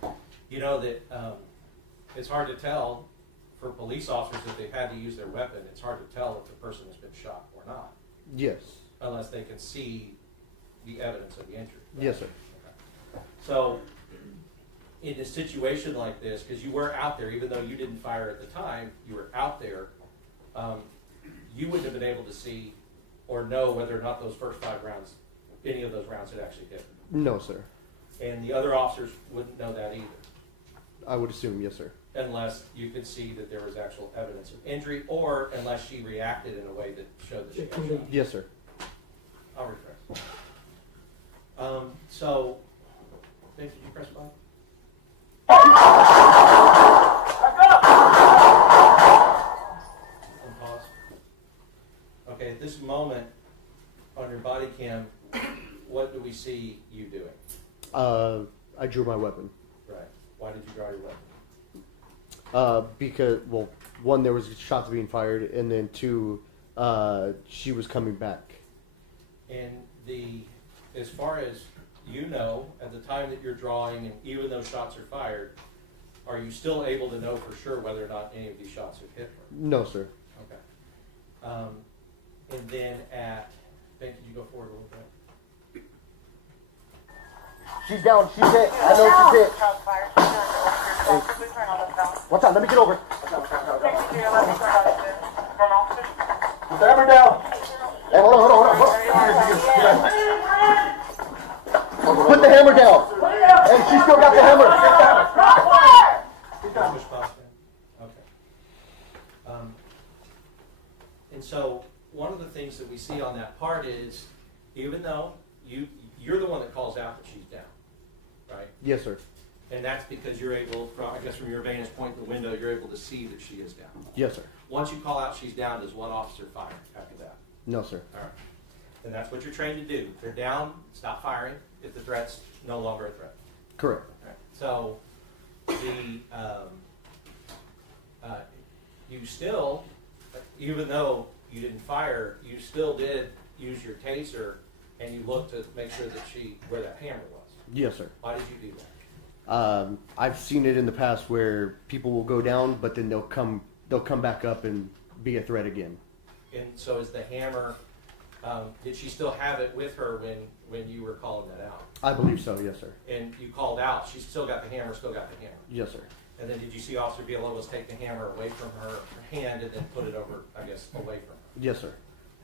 you know that it's hard to tell for police officers if they've had to use their weapon. It's hard to tell if the person has been shot or not, Yes. unless they can see the evidence of the injury. Right? Yes, sir. Okay. So in a situation like this, because you were out there, even though you didn't fire at the time, you were out there, you wouldn't have been able to see or know whether or not those first 5 rounds, any of those rounds had actually hit. No, sir. And the other officers wouldn't know that either, I would assume, yes, sir. unless you could see that there was actual evidence of injury, or unless she reacted in a way that showed that she got shot. Yes, sir. I'll refresh. So, Dave, did you press button? Pause. Okay, at this moment, on your body cam, what do we see you doing? I drew my weapon. Right. Why did you draw your weapon? Because, well, one, there was shots being fired, and then 2, she was coming back. And as far as you know, at the time that you're drawing, and even though shots are fired, are you still able to know for sure whether or not any of these shots have hit her? No, sir. Okay. And then Ben, could you go forward a little bit? She's down. She's hit. I know she's hit. Watch out. Let me get over. Put the hammer down. Hey, hold on. Put the hammer down. Hey, she still got the hammer. Push pause, Ben. Okay. And so one of the things that we see on that part is, even though you're the one that calls out that she's down, right? Yes, sir. And that's because you're able, I guess from your vantage point in the window, you're able to see that she is down. Yes, sir. Once you call out she's down, does one officer fire after that? No, sir. All right. And that's what you're trained to do. If they're down, stop firing if the threat's no longer a threat. Correct. All right. So you still, even though you didn't fire, you still did use your taser, and you looked to make sure that where that hammer was. Yes, sir. Why did you do that? I've seen it in the past where people will go down, but then they'll come back up and be a threat again. And so is the hammer, did she still have it with her when you were calling that out? I believe so. Yes, sir. And you called out, she still got the hammer. Yes, sir. And then did you see Officer Villalobos take the hammer away from her hand and then put it over, I guess, away from her? Yes, sir.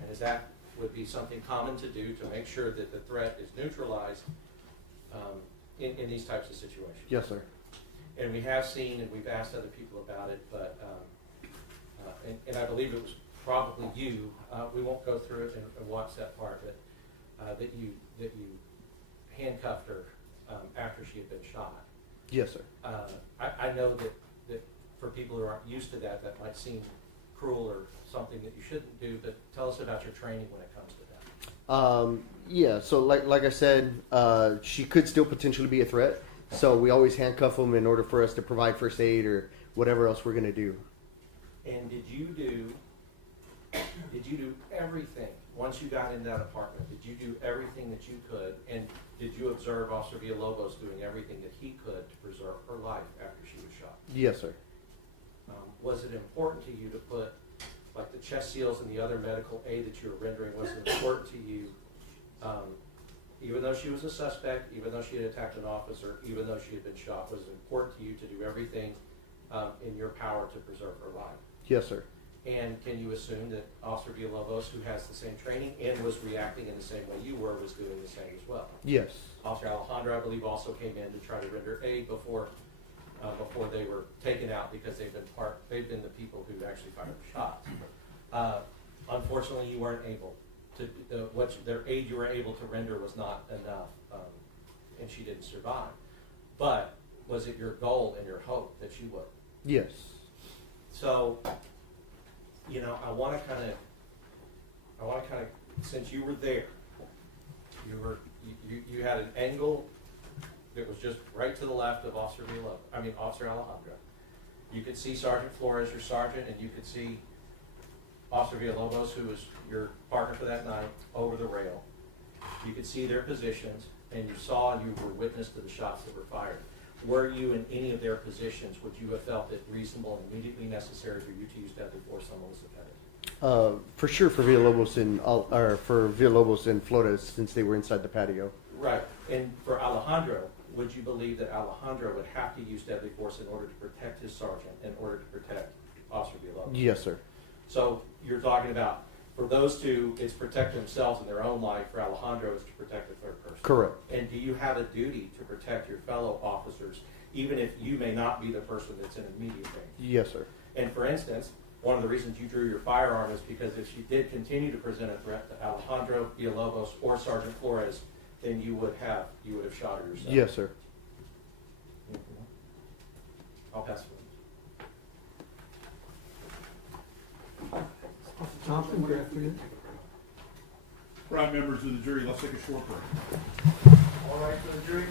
And is that would be something common to do to make sure that the threat is neutralized in these types of situations? Yes, sir. And we have seen, and we've asked other people about it, but and I believe it was probably you. We won't go through it and watch that part, but that you handcuffed her after she had been shot. Yes, sir. I know that for people who aren't used to that, that might seem cruel or something that you shouldn't do, but tell us about your training when it comes to that. Yeah, so like I said, she could still potentially be a threat, so we always handcuff them in order for us to provide first aid or whatever else we're going to do. And did you do everything, once you got in that apartment, did you do everything that you could, and did you observe Officer Villalobos doing everything that he could to preserve her life after she was shot? Yes, sir. Was it important to you to put, like the chest seals and the other medical aid that you were rendering, was it important to you, even though she was a suspect, even though she had attacked an officer, even though she had been shot, was it important to you to do everything in your power to preserve her life? Yes, sir. And can you assume that Officer Villalobos, who has the same training and was reacting in the same way you were, was doing the same as well? Yes. Officer Alejandro, I believe, also came in to try to render aid before they were taken out, because they've been the people who actually fired the shots. Unfortunately, you weren't able to. Their aid you were able to render was not enough, and she didn't survive. But was it your goal and your hope that she would? Yes. So, I want to kind of, since you were there, you had an angle that was just right to the left of Officer Alejandro, You could see Sergeant Flores, your sergeant, and you could see Officer Villalobos, who was your partner for that night, over the rail. You could see their positions, and you saw and you were witness to the shots that were fired. Were you in any of their positions, would you have felt it reasonable and immediately necessary for you to use deadly force on Melissa Perez? For sure for Villalobos and Flores, since they were inside the patio. Right. And for Alejandro, would you believe that Alejandro would have to use deadly force in order to protect his sergeant, in order to protect Officer Villalobos? Yes, sir. So you're talking about, for those two, it's protect themselves and their own life. For Alejandro, it's to protect the third person. Correct. And do you have a duty to protect your fellow officers, even if you may not be the person that's in immediate danger? Yes, sir. And for instance, one of the reasons you drew your firearm is because if she did continue to present a threat to Alejandro Villalobos or Sergeant Flores, then you would have shot her yourself. Yes, sir. Mhm. I'll pass it. Thompson, good afternoon. Right, members of the jury, let's take a short break. All right, for the jury.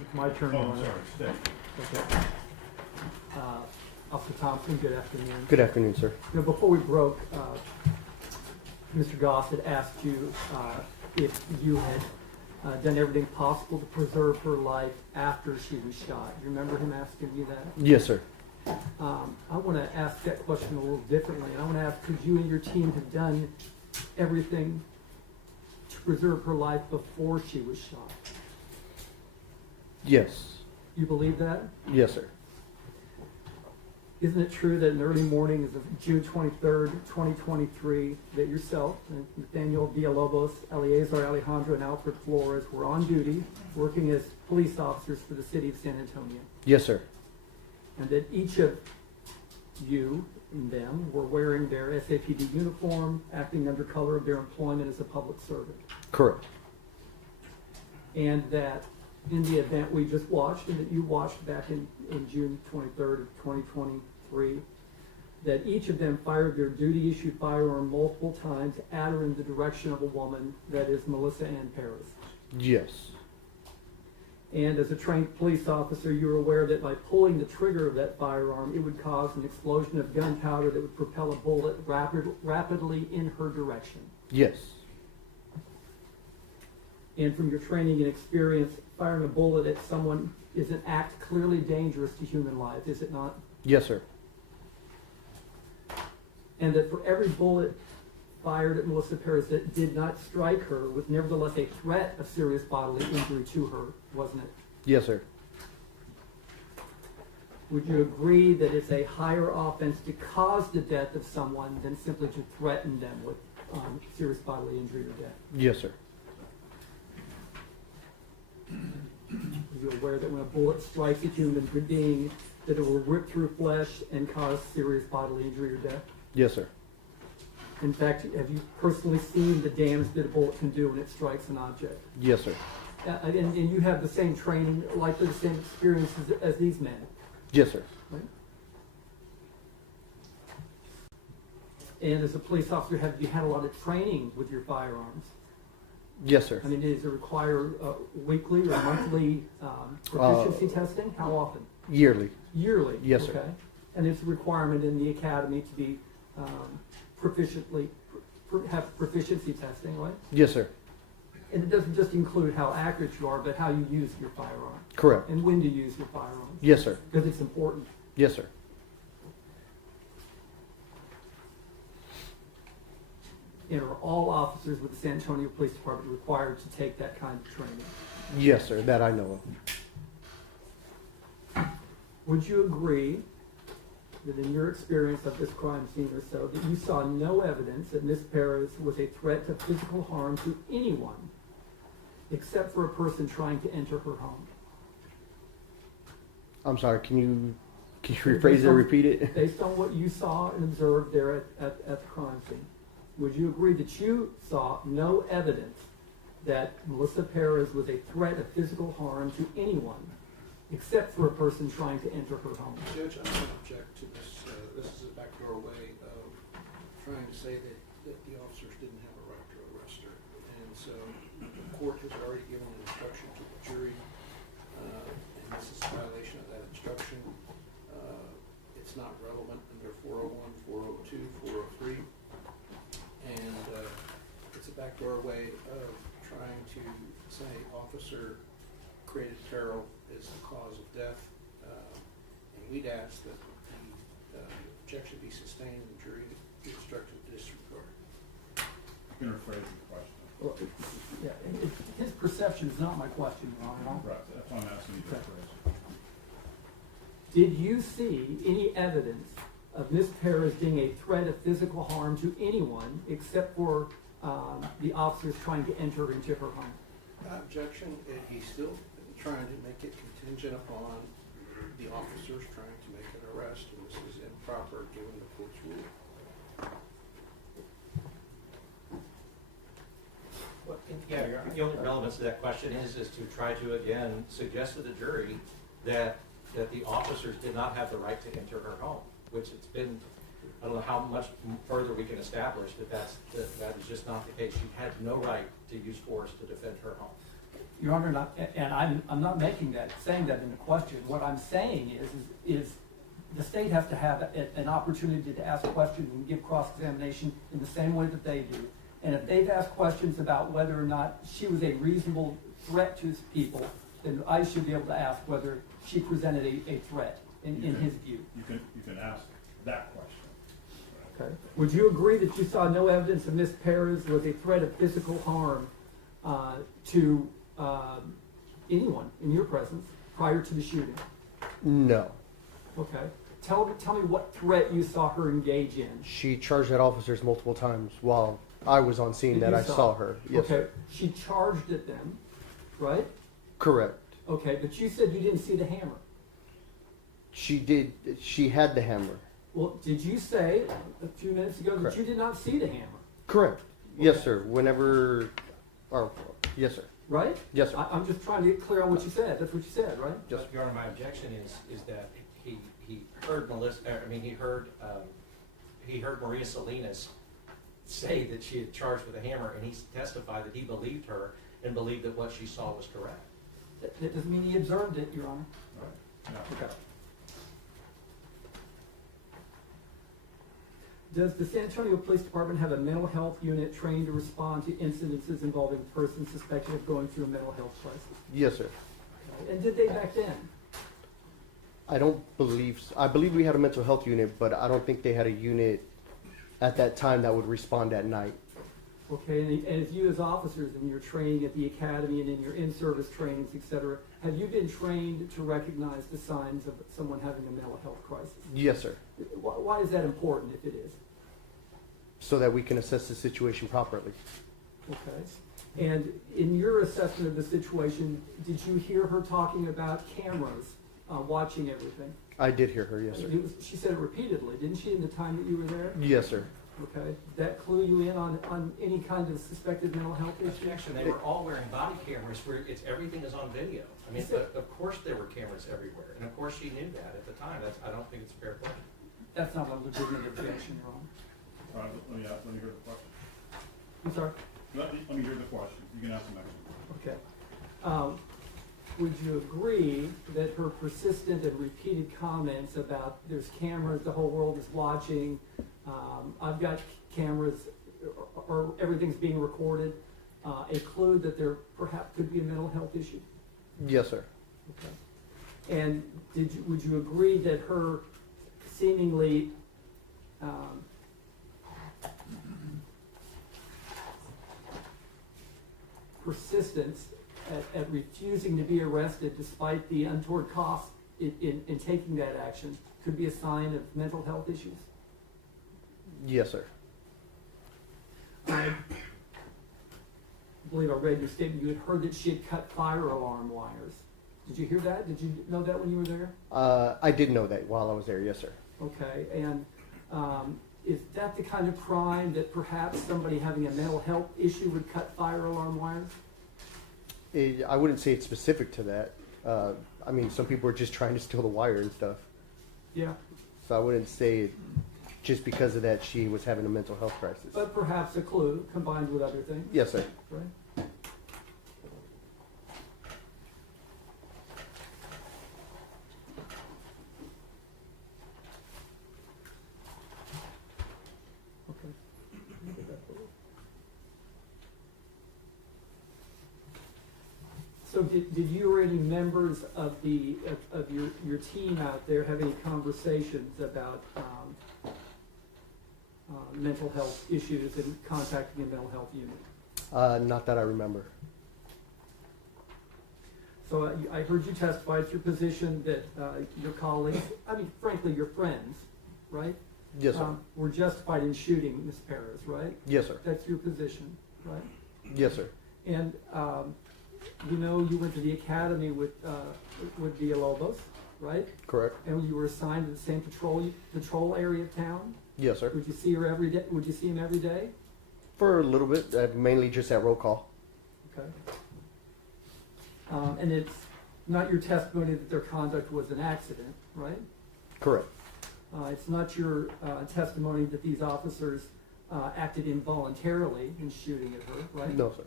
It's my turn. Oh, Your I'm Honor. sorry, stay. Okay. Officer Thompson, good afternoon. Good afternoon, sir. You know, before we broke, Mr. Goss had asked you if you had done everything possible to preserve her life after she was shot. You remember him asking you that? Yes, sir. I want to ask that question a little differently. And I want to ask, could you and your team have done everything to preserve her life before she was shot? Yes. You believe that? Yes, sir. Isn't it true that in the early mornings of June 23rd, 2023, that yourself, Nathaniel Villalobos, Eleazar Alejandro, and Alfred Flores were on duty working as police officers for the city of San Antonio? Yes, sir. And that each of you and them were wearing their SAPD uniform, acting under color of their employment as a public servant? Correct. And that in the event we just watched, and that you watched back in June 23rd of 2023, that each of them fired their duty-issued firearm multiple times at or in the direction of a woman, that is Melissa Perez. Yes. And as a trained police officer, you were aware that by pulling the trigger of that firearm, it would cause an explosion of gunpowder that would propel a bullet rapidly in her direction. Yes. And from your training and experience, firing a bullet at someone is an act clearly dangerous to human life, is it not? Yes, sir. And that for every bullet fired at Melissa Perez that did not strike her was nevertheless a threat of serious bodily injury to her, wasn't it? Yes, sir. Would you agree that it's a higher offense to cause the death of someone than simply to threaten them with serious bodily injury or death? Yes, sir. Are you aware that when a bullet strikes a human being, that it will rip through flesh and cause serious bodily injury or death? Yes, sir. In fact, have you personally seen the damage that a bullet can do when it strikes an object? Yes, sir. And you have the same training, likely the same experiences as these men, Yes, sir. right? And as a police officer, have you had a lot of training with your firearms? Yes, sir. I mean, does it require weekly or monthly proficiency testing? How often? Yearly. Yearly? Yes, okay. sir. And it's a requirement in the academy to be have proficiency testing, right? Yes, sir. And it doesn't just include how accurate you are, but how you use your firearm. Correct. And when to use your firearm. Yes, sir. Because it's important. Yes, sir. And are all officers with the San Antonio Police Department required to take that kind of training? Yes, sir. That I know of. Would you agree that in your experience of this crime scene or so, that you saw no evidence that Ms. Perez was a threat to physical harm to anyone except for a person trying to enter her home? I'm sorry. Can you rephrase it or repeat it? Based on what you saw and observed there at the crime scene, would you agree that you saw no evidence that Melissa Perez was a threat of physical harm to anyone except for a person trying to enter her home? Judge, I'm going to object to this. This is a backdoor way of trying to say that the officers didn't have a right to arrest her. And so the court has already given an instruction to the jury, and this is a violation of that instruction. It's not relevant under 401, 402, 403. And it's a backdoor way of trying to say officer created peril is the cause of death. And we'd ask that the objection be sustained and the jury be instructed to disregard. You can rephrase the question. Well, yeah, his perception is not my question, Your Honor. Right, that's why I'm asking you to rephrase. Did you see any evidence of Ms. Perez being a threat of physical harm to anyone except for the officers trying to enter into her home? Objection, he's still trying to make it contingent upon the officers trying to make an arrest, and this is improper given the court's rule. Well, yeah, the only relevance to that question is to try to, again, suggest to the jury that the officers did not have the right to enter her home, which it's been, I don't know how much further we can establish that that is just not the case. She had no right to use force to defend her home. Your Honor, I'm not saying that in a question. What I'm saying is the state has to have an opportunity to ask questions and give cross-examination in the same way that they do. And if they've asked questions about whether or not she was a reasonable threat to people, then I should be able to ask whether she presented a threat in his view. You can ask that question. Okay. Would you agree that you saw no evidence of Ms. Perez was a threat of physical harm to anyone in your presence prior to the shooting? No. Okay. Tell me what threat you saw her engage in. She charged at officers multiple times while I was on scene that I saw her. Yes, okay. sir. She charged at them, right? Correct. Okay, but you said you didn't see the hammer. She did. She had the hammer. Well, did you say a few minutes ago Correct. that you did not see the hammer? Correct. Yes, sir. Whenever. Or, yes, sir. Right? Yes, sir. I'm just trying to get clear on what you said. That's what you said, right? Yes. Your Honor, my objection is that he heard he heard Maria Salinas say that she had charged with a hammer, and he testified that he believed her and believed that what she saw was correct. That doesn't mean he observed it, Your Honor. Right. No. Okay. Does the San Antonio Police Department have a mental health unit trained to respond to incidences involving persons suspected of going through a mental health crisis? Yes, sir. Okay. And did they back then? I don't believe. I believe we had a mental health unit, but I don't think they had a unit at that time that would respond at night. Okay, and if you as officers in your training at the academy and in your in-service trainings, etc., have you been trained to recognize the signs of someone having a mental health crisis? Yes, sir. Why is that important if it is? So that we can assess the situation properly. Okay. And in your assessment of the situation, did you hear her talking about cameras watching everything? I did hear her, yes, sir. She said it repeatedly, didn't she, in the time that you were there? Yes, sir. Okay. Did that clue you in on any kind of suspected mental health issue? Objection. They were all wearing body cameras where everything is on video. I mean, of course there were cameras everywhere, and of course she knew that at the time. I don't think it's a fair question. That's not a legitimate objection, Your Honor. All right, let me hear the question. I'm sorry? Let me hear the question. You can ask the next one. Okay. Would you agree that her persistent and repeated comments about there's cameras, the whole world is watching, I've got cameras, or everything's being recorded, a clue that there perhaps could be a mental health issue? Yes, sir. Okay. And would you agree that her seemingly persistence at refusing to be arrested despite the untoward cost in taking that action could be a sign of mental health issues? Yes, sir. I believe I read your statement. You had heard that she had cut fire alarm wires. Did you hear that? Did you know that when you were there? I did know that while I was there, yes, sir. Okay, and is that the kind of crime that perhaps somebody having a mental health issue would cut fire alarm wires? I wouldn't say it's specific to that. I mean, some people are just trying to steal the wire and stuff. Yeah. So I wouldn't say just because of that she was having a mental health crisis. But perhaps a clue combined with other things? Yes, sir. Right. Okay. So did you or any members of your team out there have any conversations about mental health issues and contacting a mental health unit? Not that I remember. So I heard you testify. It's your position that your colleagues, I mean, frankly, your friends, right? Yes, sir. Were justified in shooting Ms. Perez, right? Yes, sir. That's your position, right? Yes, sir. And you know you went to the academy with Villalobos, right? Correct. And you were assigned to the same patrol area of town? Yes, sir. Would you see her every day? Would you see him every day? For a little bit, mainly just at roll call. Okay. And it's not your testimony that their conduct was an accident, right? Correct. It's not your testimony that these officers acted involuntarily in shooting at her, right? No, sir.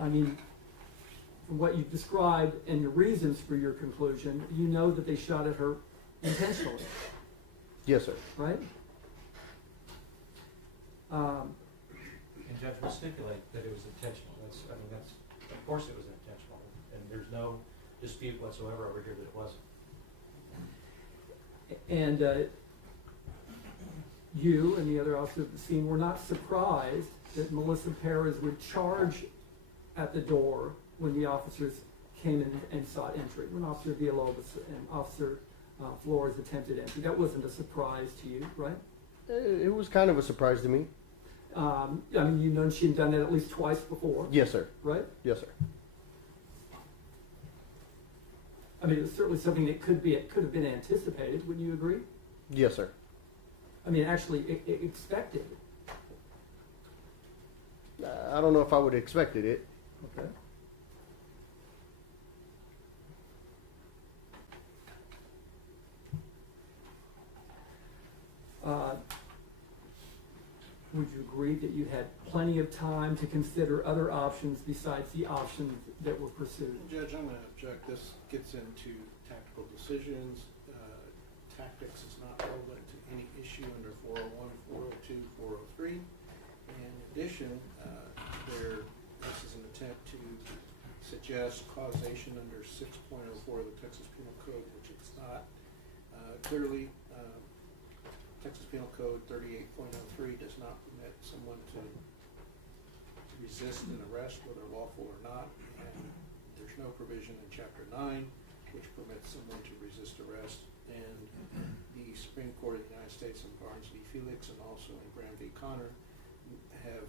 I mean, from what you've described and your reasons for your conclusion, you know that they shot at her intentionally, Yes, sir. right? And Judge will stipulate that it was intentional. Of course it was intentional, and there's no dispute whatsoever over here that it wasn't. And you and the other officers at the scene were not surprised that Melissa Perez would charge at the door when the officers came in and sought entry, when Officer Villalobos and Officer Flores attempted entry. That wasn't a surprise to you, right? It was kind of a surprise to me. I mean, you've known she'd done that at least twice before. Yes, sir. Right? Yes, sir. I mean, it was certainly something that could have been anticipated. Wouldn't you agree? Yes, sir. I mean, actually expected. I don't know if I would have expected it. Okay. Would you agree that you had plenty of time to consider other options besides the options that were pursued? Judge, I'm going to object. This gets into tactical decisions. Tactics is not relevant to any issue under 401, 402, 403. In addition, this is an attempt to suggest causation under 6.04 of the Texas Penal Code, which it's not. Clearly, Texas Penal Code 38.03 does not permit someone to resist an arrest, whether lawful or not, and there's no provision in Chapter 9 which permits someone to resist arrest. And the Supreme Court of the United States in Barnes v. Felix and also in Graham v. Connor have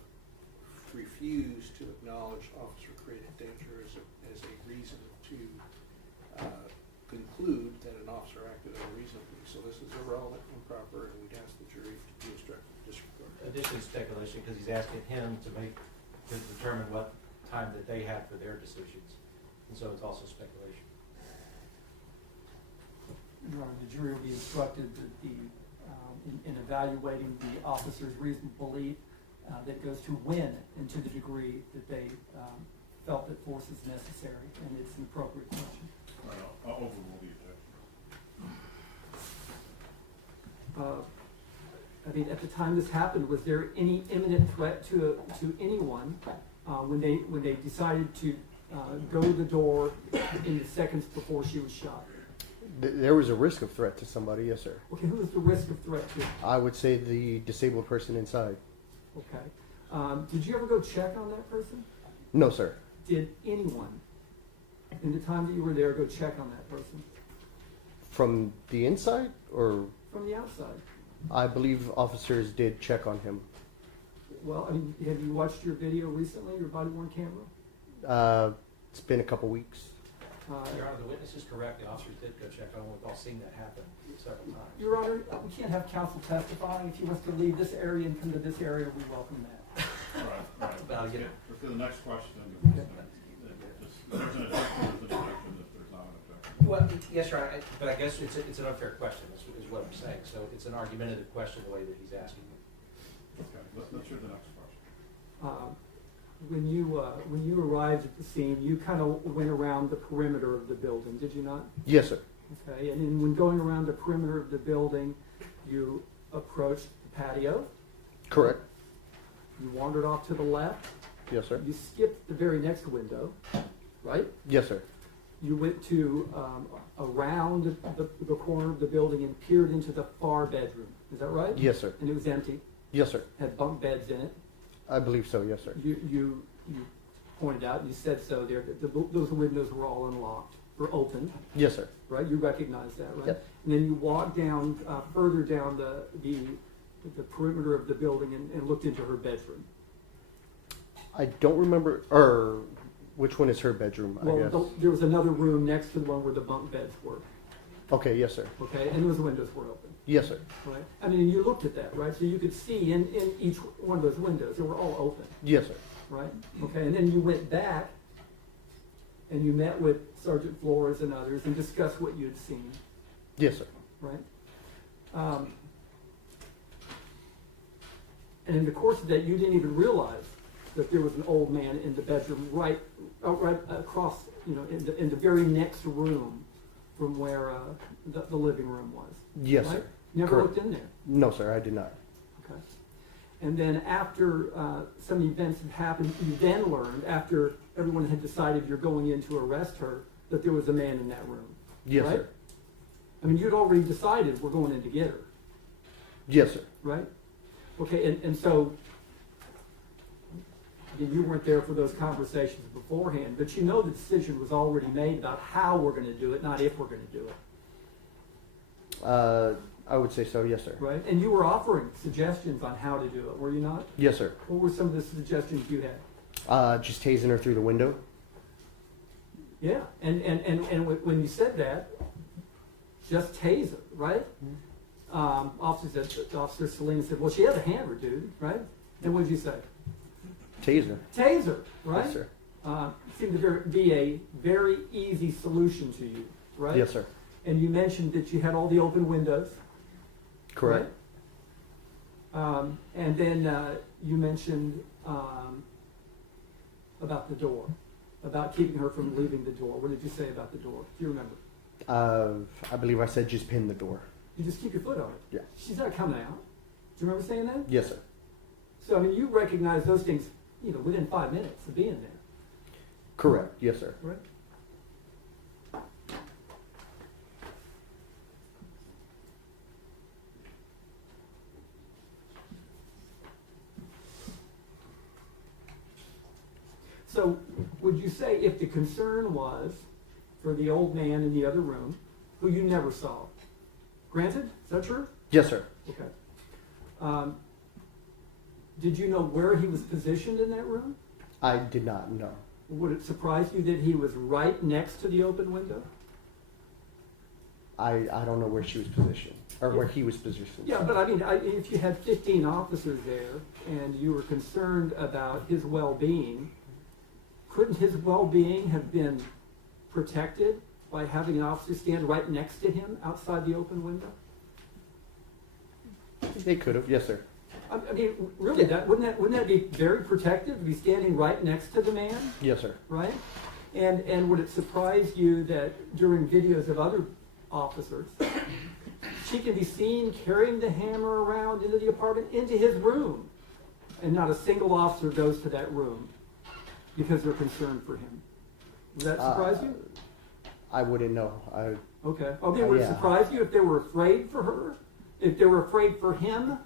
refused to acknowledge officer-created danger as a reason to conclude that an officer acted unreasonably. So this is irrelevant, improper, and we'd ask the jury to be instructed to disregard. Additionally, speculation, because he's asking him to determine what time that they had for their decisions. And so it's also speculation. Your Honor, the jury will be instructed that in evaluating the officer's reasonable belief that goes to when and to the degree that they felt that force is necessary, and it's an appropriate question. I'll overrule the objection. I mean, at the time this happened, was there any imminent threat to anyone when they decided to go to the door in the seconds before she was shot? There was a risk of threat to somebody, yes, sir. Okay, who was the risk of threat to? I would say the disabled person inside. Okay. Did you ever go check on that person? No, sir. Did anyone, in the time that you were there, go check on that person? From the inside or? From the outside. I believe officers did check on him. Well, I mean, have you watched your video recently, your body-worn camera? It's been a couple weeks. Your Honor, the witness is correct. The officers did go check on him. We've all seen that happen several times. Your Honor, we can't have counsel testifying. If he wants to leave this area and come to this area, we welcome that. All right. About to get For the next question, there's an objection if there's not an objection. Well, yes, Your Honor, but I guess it's an unfair question, is what I'm saying. So it's an argumentative question the way that he's asking it. Okay, let's hear the next question. When you arrived at the scene, you kind of went around the perimeter of the building, did you not? Yes, sir. Okay, and then when going around the perimeter of the building, you approached the patio. Correct. You wandered off to the left. Yes, sir. You skipped the very next window, right? Yes, sir. You went to around the corner of the building and peered into the far bedroom. Is that right? Yes, sir. And it was empty. Yes, sir. Had bunk beds in it. I believe so. Yes, sir. You pointed out, you said so there, that those windows were all unlocked or open. Yes, sir. Right? You recognize that, right? Yep. And then you walked down further down the perimeter of the building and looked into her bedroom. I don't remember, or which one is her bedroom, I guess. There was another room next to the one where the bunk beds were. Okay, yes, sir. Okay, and those windows were open. Yes, sir. Right? I mean, you looked at that, right? So you could see in each one of those windows, they were all open. Yes, sir. Right? Okay, and then you went back and you met with Sergeant Flores and others and discussed what you had seen. Yes, sir. Right? And in the course of that, you didn't even realize that there was an old man in the bedroom right across in the very next room from where the living room was. Yes, right? sir. Never Correct. looked in there. No, sir, I did not. Okay. And then after some events had happened, you then learned, after everyone had decided you're going in to arrest her, that there was a man in that room. Yes, right? sir. I mean, you'd already decided we're going in to get her, Yes, sir. right? Okay, and so you weren't there for those conversations beforehand, but you know the decision was already made about how we're going to do it, not if we're going to do it. I would say so, yes, sir. Right? And you were offering suggestions on how to do it, were you not? Yes, sir. What were some of the suggestions you had? Just tasing her through the window. Yeah, and when you said that, just tase her, right? Officer Selena said, well, she has a hammer, dude, right? And what did you say? Taser. Taser, right? Yes, sir. Seemed to be a very easy solution to you, right? Yes, sir. And you mentioned that you had all the open windows. Correct. Right? And then you mentioned about the door, about keeping her from leaving the door. What did you say about the door? Do you remember? I believe I said just pin the door. You just keep your foot on it. Yeah. She's not coming out. Do you remember saying that? Yes, sir. So, I mean, you recognize those things, within 5 minutes of being there. Correct. Yes, sir. Right? So, would you say if the concern was for the old man in the other room, who you never saw, granted, is that true? Yes, sir. Okay. Did you know where he was positioned in that room? I did not know. Would it surprise you that he was right next to the open window? I don't know where she was positioned, or where he was positioned. Yeah, but I mean, if you had 15 officers there and you were concerned about his well-being, couldn't his well-being have been protected by having an officer stand right next to him outside the open window? They could have. Yes, sir. I mean, really, wouldn't that be very protective to be standing right next to the man? Yes, sir. Right? And would it surprise you that during videos of other officers, she can be seen carrying the hammer around into the apartment, into his room, and not a single officer goes to that room because they're concerned for him? Would that surprise you? I wouldn't know. Okay. Okay, would it surprise you if they were afraid for her? If they were afraid for him?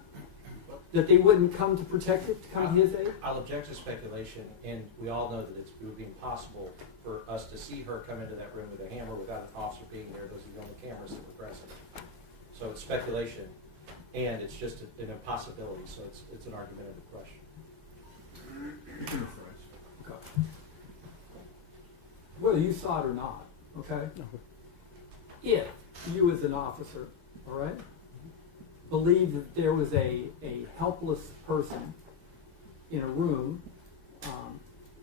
That they wouldn't come to protect it, to come to his aid? I'll object to speculation, and we all know that it would be impossible for us to see her come into that room with a hammer without an officer being there. Those are the only cameras that were present. So it's speculation, and it's just an impossibility, so it's an argumentative question. Okay. Whether you saw it or not, okay? If you as an officer, all right, believed that there was a helpless person in a room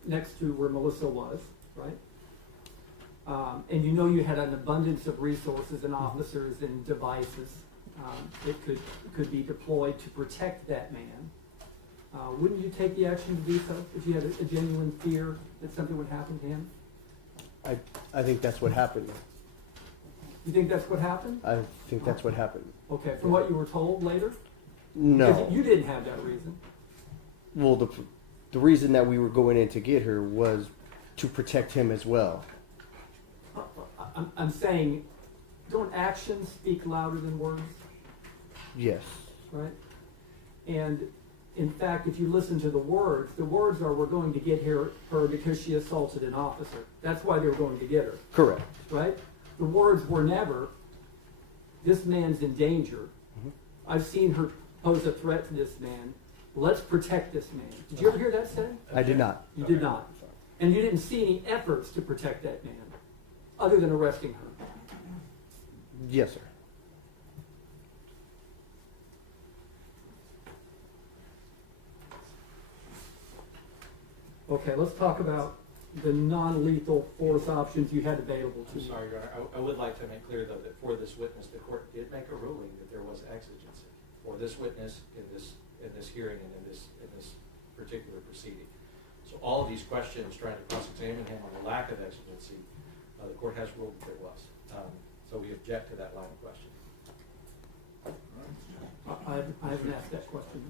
next to where Melissa was, right? And you know you had an abundance of resources and officers and devices that could be deployed to protect that man. Wouldn't you take the action to do so if you had a genuine fear that something would happen to him? I think that's what happened. You think that's what happened? I think that's what happened. Okay, from what you were told later? No. Because you didn't have that reason. Well, the reason that we were going in to get her was to protect him as well. I'm saying, don't actions speak louder than words? Yes. Right? And in fact, if you listen to the words are, we're going to get her because she assaulted an officer. That's why they were going to get her. Correct. Right? The words were never, this man's in danger. Mm-hmm. I've seen her pose a threat to this man. Let's protect this man. Did you ever hear that said? I did not. You did not. And you didn't see any efforts to protect that man, other than arresting her. Yes, sir. Okay, let's talk about the non-lethal force options you had available to I'm you. sorry, Your Honor. I would like to make clear, though, that for this witness, the court did make a ruling that there was exigency for this witness in this hearing and in this particular proceeding. So all of these questions, trying to cross-examine him on the lack of exigency, the court has ruled that there was. So we object to that line of questioning. I haven't asked that question.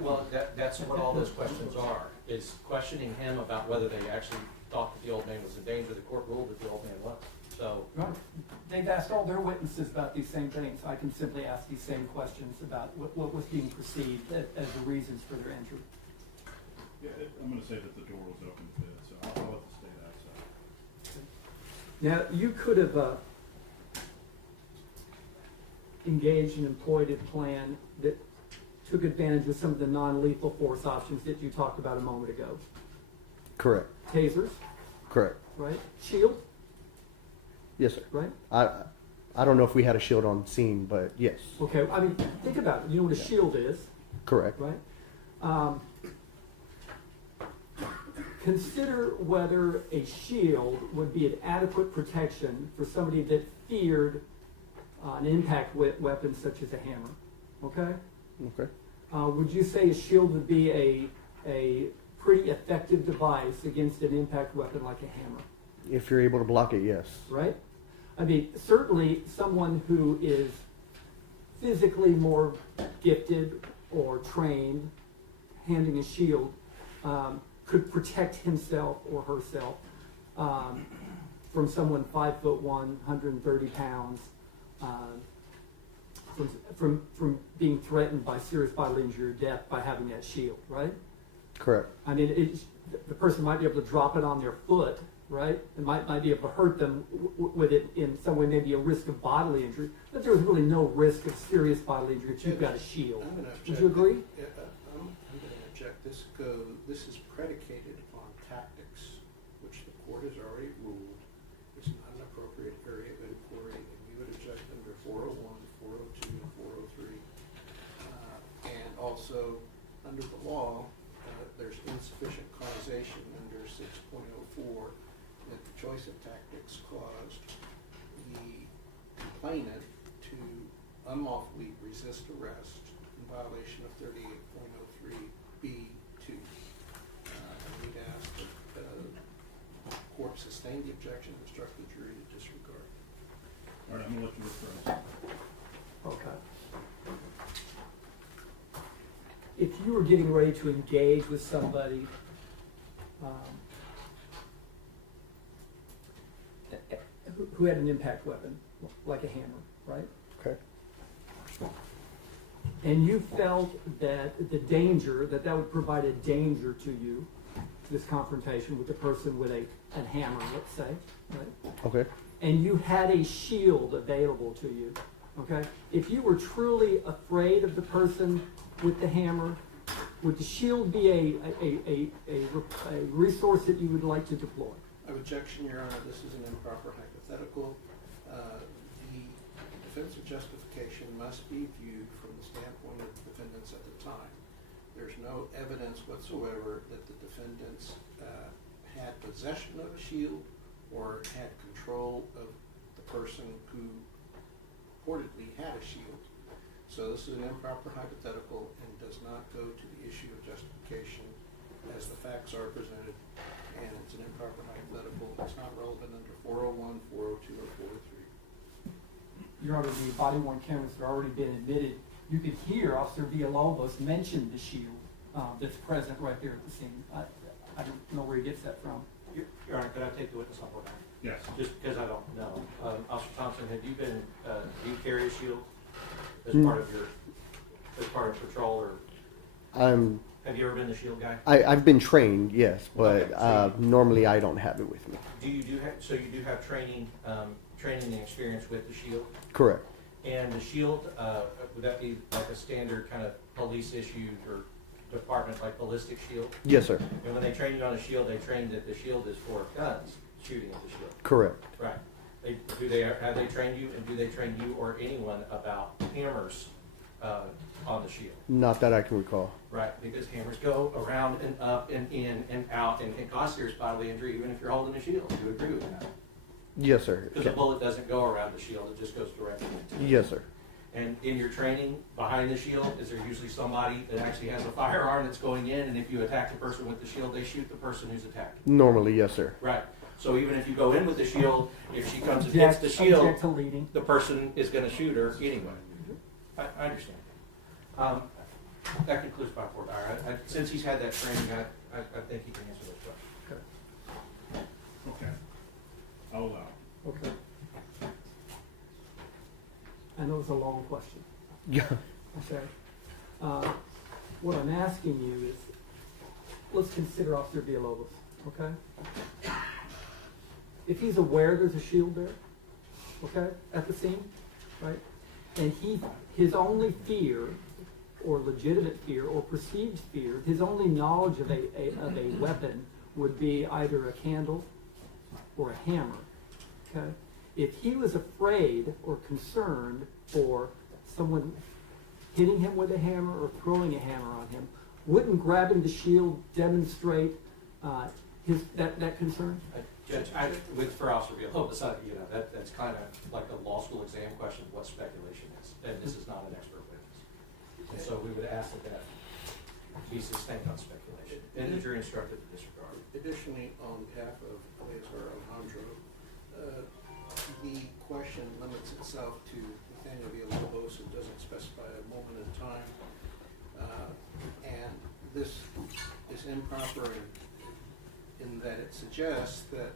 Well, that's what all those questions are, is questioning him about whether they actually thought that the old man was in danger. The court ruled that the old man was. So, Right. They've asked all their witnesses about these same things. I can simply ask these same questions about what was being perceived as the reasons for their entry. Yeah, I'm gonna say that the door was open to it, so I'll let the state outside. Now, you could have engaged and employed a plan that took advantage of some of the non-lethal force options that you talked about a moment ago. Correct. Tasers, Correct. right? Shield, Yes, sir. right? I don't know if we had a shield on scene, but yes. Okay, I mean, think about it. You know what a shield is, Correct. right? Consider whether a shield would be an adequate protection for somebody that feared an impact weapon such as a hammer. Okay? Okay. Would you say a shield would be a pretty effective device against an impact weapon like a hammer? If you're able to block it, yes. Right? I mean, certainly someone who is physically more gifted or trained, handing a shield, could protect himself or herself from someone 5'1", 130 pounds, from being threatened by serious bodily injury or death by having that shield, right? Correct. I mean, the person might be able to drop it on their foot, right? It might be able to hurt them with it in some way, maybe a risk of bodily injury, but there's really no risk of serious bodily injury if you've got a shield. I'm gonna object. Would you agree? I'm going to object. This is predicated upon tactics, which the court has already ruled is not an appropriate area of inquiry, and we would object under 401, 402, and 403. And also, under the law, there's insufficient causation under 6.04 that the choice of tactics caused the complainant to unlawfully resist arrest in violation of 38.03B2. We'd ask that the court sustain the objection and instruct the jury to disregard. All right, I'm gonna let you refer. Okay. If you were getting ready to engage with somebody who had an impact weapon, like a hammer, right? Okay. And you felt that the danger, that would provide a danger to you, this confrontation with the person with a hammer, let's say, right? Okay. And you had a shield available to you, okay? If you were truly afraid of the person with the hammer, would the shield be a resource that you would like to deploy? Objection, Your Honor. This is an improper hypothetical. The defensive justification must be viewed from the standpoint of the defendants at the time. There's no evidence whatsoever that the defendants had possession of a shield or had control of the person who purportedly had a shield. So this is an improper hypothetical and does not go to the issue of justification as the facts are presented, and it's an improper hypothetical. It's not relevant under 401, 402, or 403. Your Honor, the body-worn cameras have already been admitted. You could hear Officer Villalobos mention the shield that's present right there at the scene. I don't know where he gets that from. Your Honor, could I take the witness on board? Yes. Just because I don't know. Officer Thompson, have you been, do you carry a shield as part of patrol, or have you ever been the shield guy? I've been trained, yes, but Okay, so normally I don't have it with me. You do have training and experience with the shield? Correct. And the shield, would that be like a standard kind of police issued or department like ballistic shield? Yes, sir. And when they train you on a shield, they train that the shield is for guns, shooting at the shield. Correct. Right. Have they trained you, and do they train you or anyone about hammers on the shield? Not that I can recall. Right, because hammers go around and up and in and out and can cause serious bodily injury even if you're holding a shield. Do you agree with that? Yes, sir. Because the bullet doesn't go around the shield, it just goes directly into it. Yes, sir. And in your training, behind the shield, is there usually somebody that actually has a firearm that's going in, and if you attack the person with the shield, they shoot the person who's attacked? Normally, yes, sir. Right. So even if you go in with the shield, if she comes and hits the shield, Object to leading. the person is going to shoot her anyway. I understand. That concludes my report. Since he's had that training, I think he can answer those questions. Okay. Okay. I'll allow. Okay. I know it's a long question. Yeah. Okay. What I'm asking you is, let's consider Officer Villalobos, okay? If he's aware there's a shield there, okay, at the scene, right? And his only fear, or legitimate fear, or perceived fear, his only knowledge of a weapon would be either a candle or a hammer, okay? If he was afraid or concerned for someone hitting him with a hammer or throwing a hammer on him, wouldn't grabbing the shield demonstrate that concern? Judge, for Officer Villalobos, that's kind of like a law school exam question of what speculation is, and this is not an expert witness. And so we would ask that be sustained on speculation, and the jury instructed to disregard. Additionally, on behalf of Eleazar Alejandro, the question limits itself to Nathaniel Villalobos. It doesn't specify a moment in time, and this is improper in that it suggests that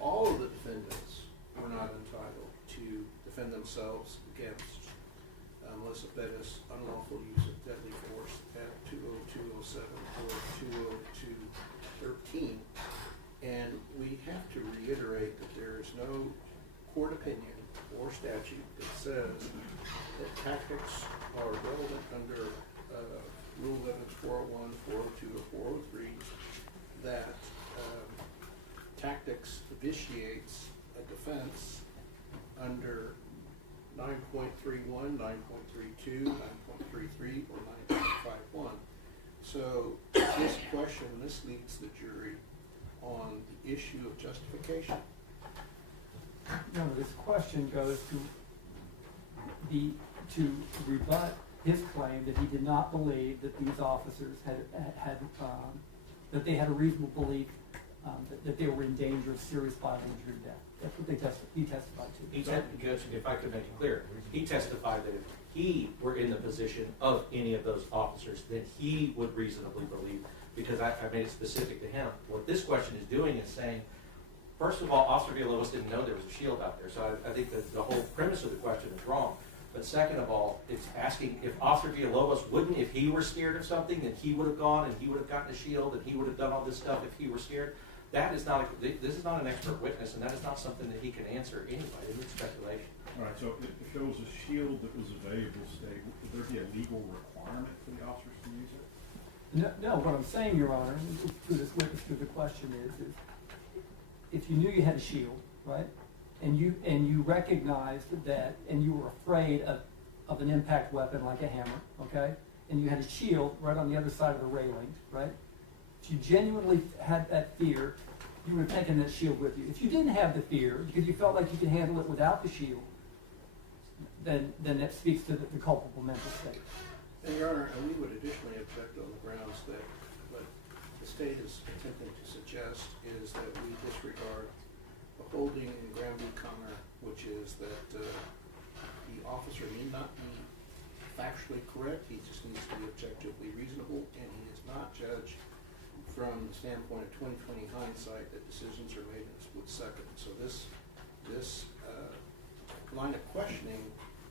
all of the defendants were not entitled to defend themselves against Melissa Perez unlawful use of deadly force at 20207 or 20213. And we have to reiterate that there is no court opinion or statute that says that tactics are relevant under Rule 11, 401, 402, or 403, that tactics vitiates a defense under 9.31, 9.32, 9.33, or 9.51. So this question misleads the jury on the issue of justification. No, this question goes to rebut his claim that he did not believe that these officers had that they had a reasonable belief that they were in danger of serious bodily injury or death. That's what he testified to. Judge, if I could make it clear, he testified that if he were in the position of any of those officers, then he would reasonably believe, because I made it specific to him. What this question is doing is saying, first of all, Officer Villalobos didn't know there was a shield out there, so I think that the whole premise of the question is wrong. But second of all, it's asking if Officer Villalobos wouldn't, if he were scared of something, then he would have gone and he would have gotten a shield and he would have done all this stuff if he were scared. That is not, this is not an expert witness, and that is not something that he can answer anybody. It's speculation. All right, so if there was a shield that was available, state, would there be a legal requirement for the officers to use it? No, what I'm saying, Your Honor, through this witness, through the question is if you knew you had a shield, right, and you recognized that, and you were afraid of an impact weapon like a hammer, okay, and you had a shield right on the other side of the railing, right, if you genuinely had that fear, you would have taken that shield with you. If you didn't have the fear, because you felt like you could handle it without the shield, then that speaks to the culpable mental state. And Your Honor, we would additionally object on the grounds that what the state is attempting to suggest is that we disregard the holding in Graham v. Connor, which is that the officer need not be factually correct, he just needs to be objectively reasonable, and he is not judged from the standpoint of 20/20 hindsight that decisions are made in a split second. So this line of questioning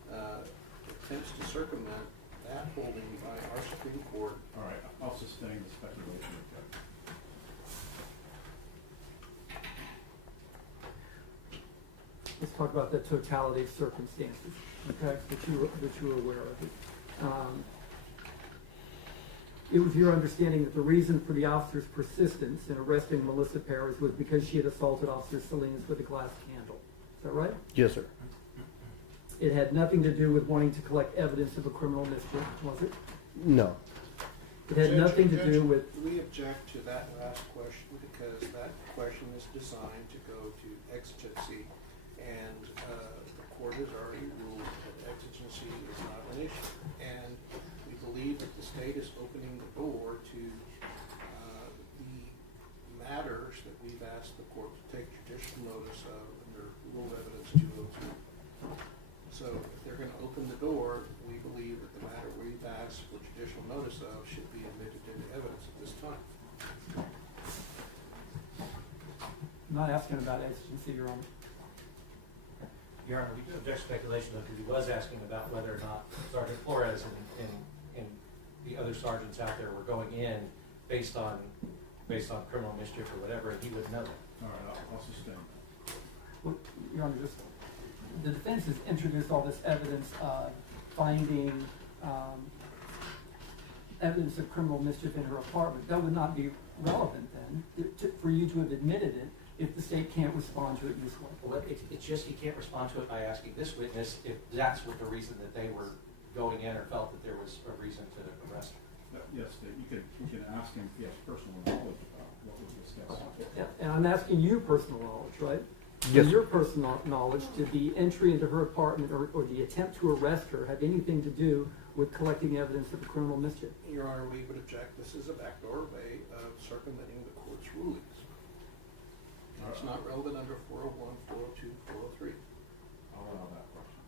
attempts to circumvent that holding by our Supreme Court. All right, I'll sustain the speculation. Let's talk about the totality of circumstances, okay, that you were aware of. It was your understanding that the reason for the officer's persistence in arresting Melissa Perez was because she had assaulted Officer Salinas with a glass candle. Is that right? Yes, sir. It had nothing to do with wanting to collect evidence of a criminal mischief, was it? No. It had nothing to do with... We object to that last question because that question is designed to go to exigency, and the court has already ruled asked for judicial notice of should be admitted into evidence at this time. I'm not asking about exigency, Your Honor. Your Honor, we do object to speculation, though, because he was asking about whether or not Sergeant Flores and the other sergeants out there were going in based on criminal mischief or whatever, and he would know that. All right, I'll sustain. Well, Your Honor, just, the defense has introduced all this evidence of finding evidence of criminal mischief in her apartment. That would not be relevant then, for you to have admitted it, if the state can't respond to it in this way. Well, it's just he can't respond to it by asking this witness if that's what the reason that they were going in or felt that there was a reason to arrest her. Yes, you can ask him if he has personal knowledge about what was discussed. Yeah, and I'm asking you personal knowledge, right? Yes. From your personal knowledge, did the entry into her apartment or the attempt to arrest her have anything to do with collecting evidence of the criminal mischief? Your Honor, we would object. This is a backdoor way of circumventing the court's rulings. It's not relevant under 401, 402, 403. I'll allow that question.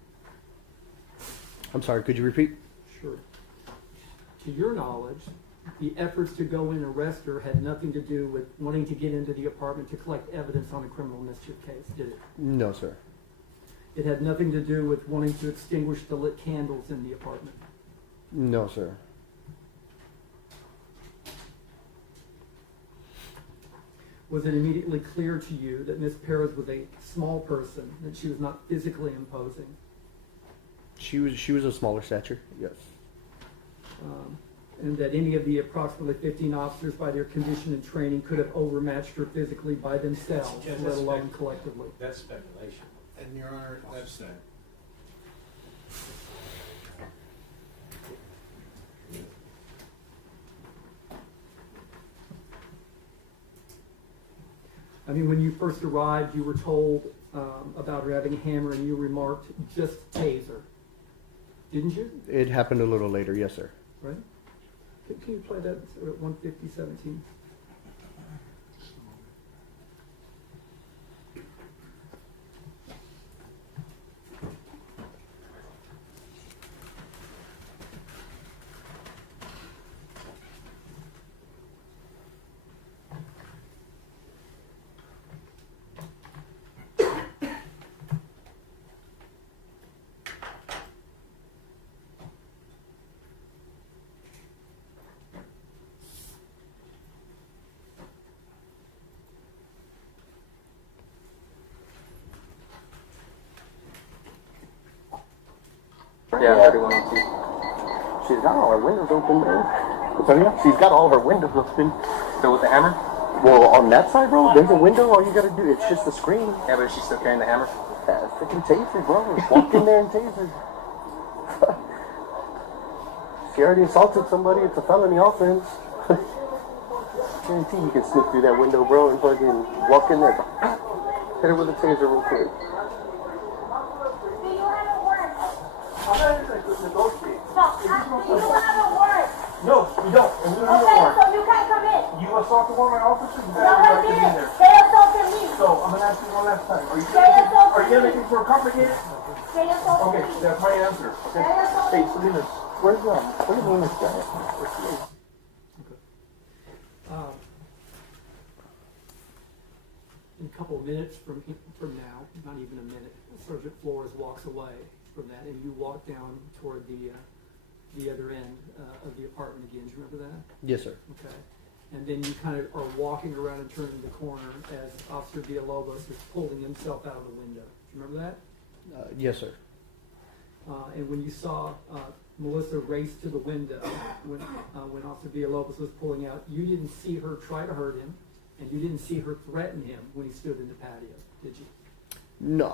I'm sorry, could you repeat? Sure. To your knowledge, the efforts to go in and arrest her had nothing to do with wanting to get into the apartment to collect evidence on a criminal mischief case, did it? No, sir. It had nothing to do with wanting to extinguish the lit candles in the apartment? No, sir. Was it immediately clear to you that Ms. Perez was a small person, that she was not physically imposing? She was a smaller stature, yes. And that any of the approximately 15 officers, by their condition and training, could have overmatched her physically by themselves, let alone collectively? That's speculation. And Your Honor, I'll that's sustain. I mean, when you first arrived, you were told about her having a hammer, and you remarked, just taser. Didn't you? It happened a little later, yes, sir. Right? Can you play that at 150:17? Yeah, 3102. She's got all her windows open, man. So yeah, she's got all her windows open. Still with the hammer? Well, on that side, bro, there's a window. All you gotta do, it's just a screen. Yeah, but is she still carrying the hammer? Freaking taser, bro. Walk in there and taser. She already assaulted somebody. It's a felony offense. Guarantee you can sneak through that window, bro, and fucking walk in there. Hit her with a taser real quick. Do you have a warrant? I'm not even going to negotiate. No, do you have a warrant? No, you don't. And we don't need a Okay, warrant. so you can't come in. You assaulted one of my officers? You No, got I every right to be didn't. there. They assaulted me. So I'm going to ask you one last time. Are you They assaulted going to me. make it more complicated? They assaulted Okay, me. that's my answer. Okay. They assaulted Hey, me. Selena, where's this guy? Where's he? In a couple of minutes from now, not even a minute, Sergeant Flores walks away from that, and you walk down toward the other end of the apartment again. Do you remember that? Yes, sir. Okay. And then you kind of are walking around and turning the corner as Officer Villalobos is pulling himself out of the window. Do you remember that? Yes, sir. And when you saw Melissa race to the window when Officer Villalobos was pulling out, you didn't see her try to hurt him, and you didn't see her threaten him when he stood in the patio, did you? No,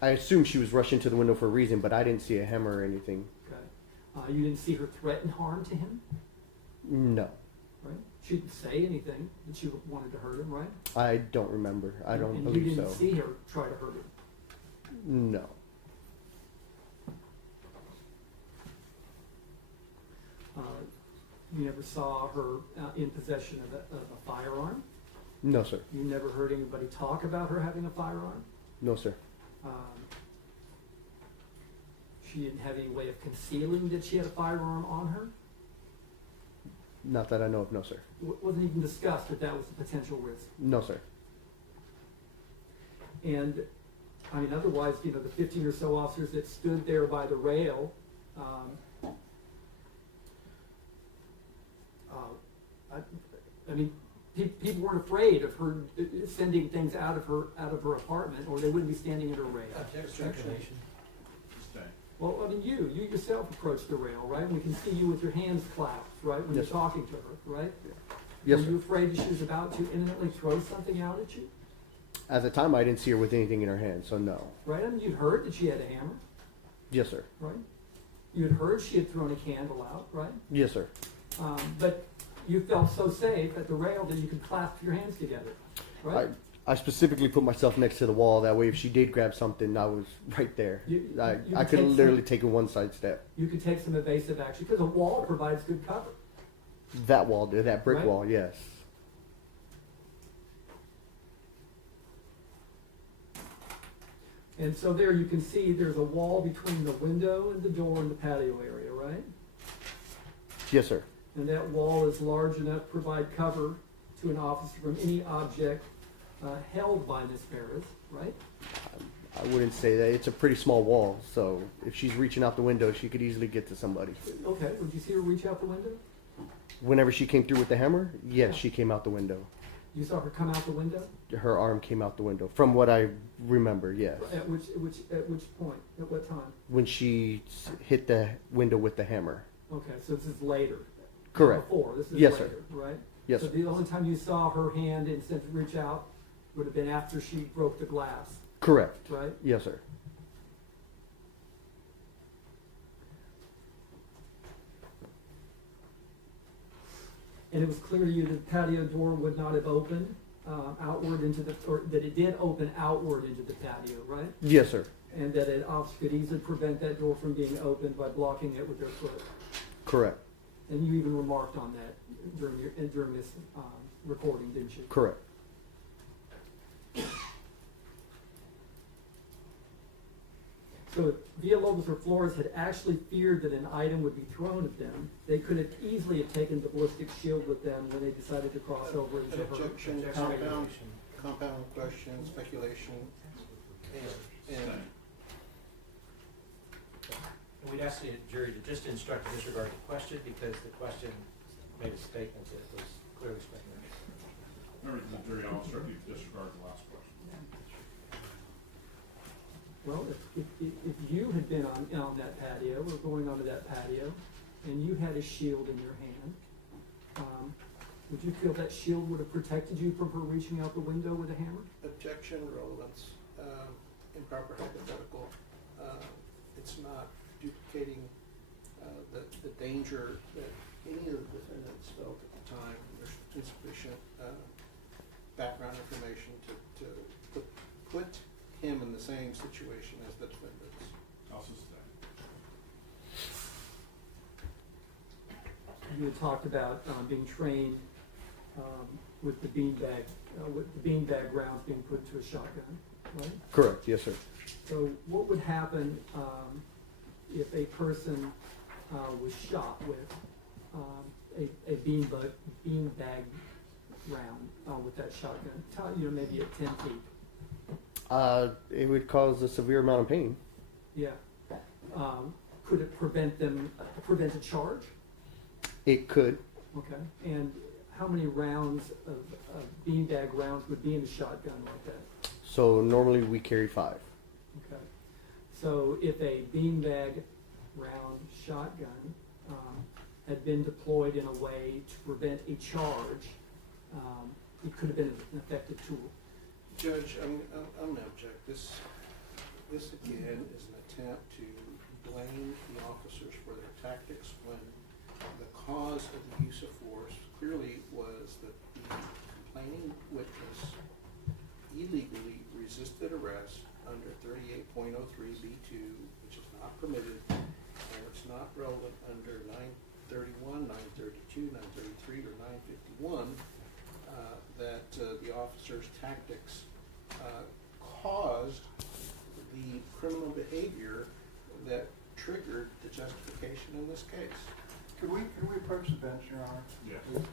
I assumed she was rushing to the window for a reason, but I didn't see a hammer or anything. Okay. You didn't see her threaten harm to him, No. right? She didn't say anything that she wanted to hurt him, right? I don't remember. I don't and believe you didn't so. see her try to hurt him. No. You never saw her in possession of a firearm? No, sir. You never heard anybody talk about her having a firearm? No, sir. she didn't have any way of concealing that she had a firearm on her? Not that I know of, no, sir. Wasn't even discussed that that was a potential risk. No, sir. And, I mean, otherwise, you know, the 15 or so officers that stood there by the rail, I mean, people weren't afraid of her sending things out of her apartment, or they wouldn't be standing at her rail. Objection. Well, I mean, you yourself approached the rail, right? We can see you with your hands clasped, right, when Yes, you're talking to her, right? Yes, Were sir. you afraid that she was about to imminently throw something out at you? At the time, I didn't see her with anything in her hand, so no. Right? I mean, you'd heard that she had a hammer, Yes, sir. right? You'd heard she had thrown a candle out, right? Yes, sir. But you felt so safe at the rail that you could clasp your hands together, right? I specifically put myself next to the wall. That way, if she did grab something, I was right there. You I could literally take a one side step. You could take some evasive action because a wall provides good cover. That wall, that brick Right. wall, yes. And so there you can see there's a wall between the window and the door in the patio area, right? Yes, sir. And that wall is large enough to provide cover to an officer from any object held by Ms. Perez, right? I wouldn't say that. It's a pretty small wall, so if she's reaching out the window, she could easily get to somebody. Okay, would you see her reach out the window? Whenever she came through with the hammer, yes, she came out the window. You saw her come out the window? Her arm came out the window. From what I remember, yes. At which point? At what time? When she hit the window with the hammer. Okay, so this is later. Correct. Before, this is Yes, later, sir. right? Yes, So sir. the only time you saw her hand instead of reach out would have been after she broke the glass, Correct. right? Yes, sir. And it was clear to you that the patio door would not have opened outward into the, or that it did open outward into the patio, right? Yes, sir. And that an officer could easily prevent that door from being opened by blocking it with their foot. Correct. And you even remarked on that during this recording, didn't you? Correct. So if Villalobos or Flores had actually feared that an item would be thrown at them, they could have easily have taken the ballistic shield with them when they decided to cross over into her. Objection, compound question, speculation, and We'd ask the jury to just instruct to disregard the question because the question made a statement that was clearly speculation. Members of the jury, I'll instruct you to disregard the last question. Well, if you had been on that patio or going onto that patio and you had a shield in your hand, would you feel that shield would have protected you from her reaching out the window with a hammer? objection, relevance, improper hypothetical. It's not duplicating the danger that any of the defendants felt at the time. There's insufficient background information to put him in the same situation as the defendants. I'll sustain. You had talked about being trained with the beanbag rounds being put to a shotgun, right? Correct. Yes, sir. So what would happen if a person was shot with a beanbag round with that shotgun? You know, maybe at 10 feet. It would cause a severe amount of pain. Yeah. Could it prevent a charge? It could. Okay. And how many rounds of beanbag rounds would be in a shotgun like that? So normally we carry 5. Okay. So if a beanbag round shotgun had been deployed in a way to prevent a charge, it could have been an effective tool. Judge, I'm gonna object. This again is an attempt to blame the officers for their tactics when the cause of the use of force clearly was that the complaining witness illegally resisted arrest under 38.03b2, which is not permitted, and it's not relevant under 931, 932, 933, or 951, that the officer's tactics caused the criminal behavior that triggered the justification in this case. Could we approach the bench, Your Honor? Yes.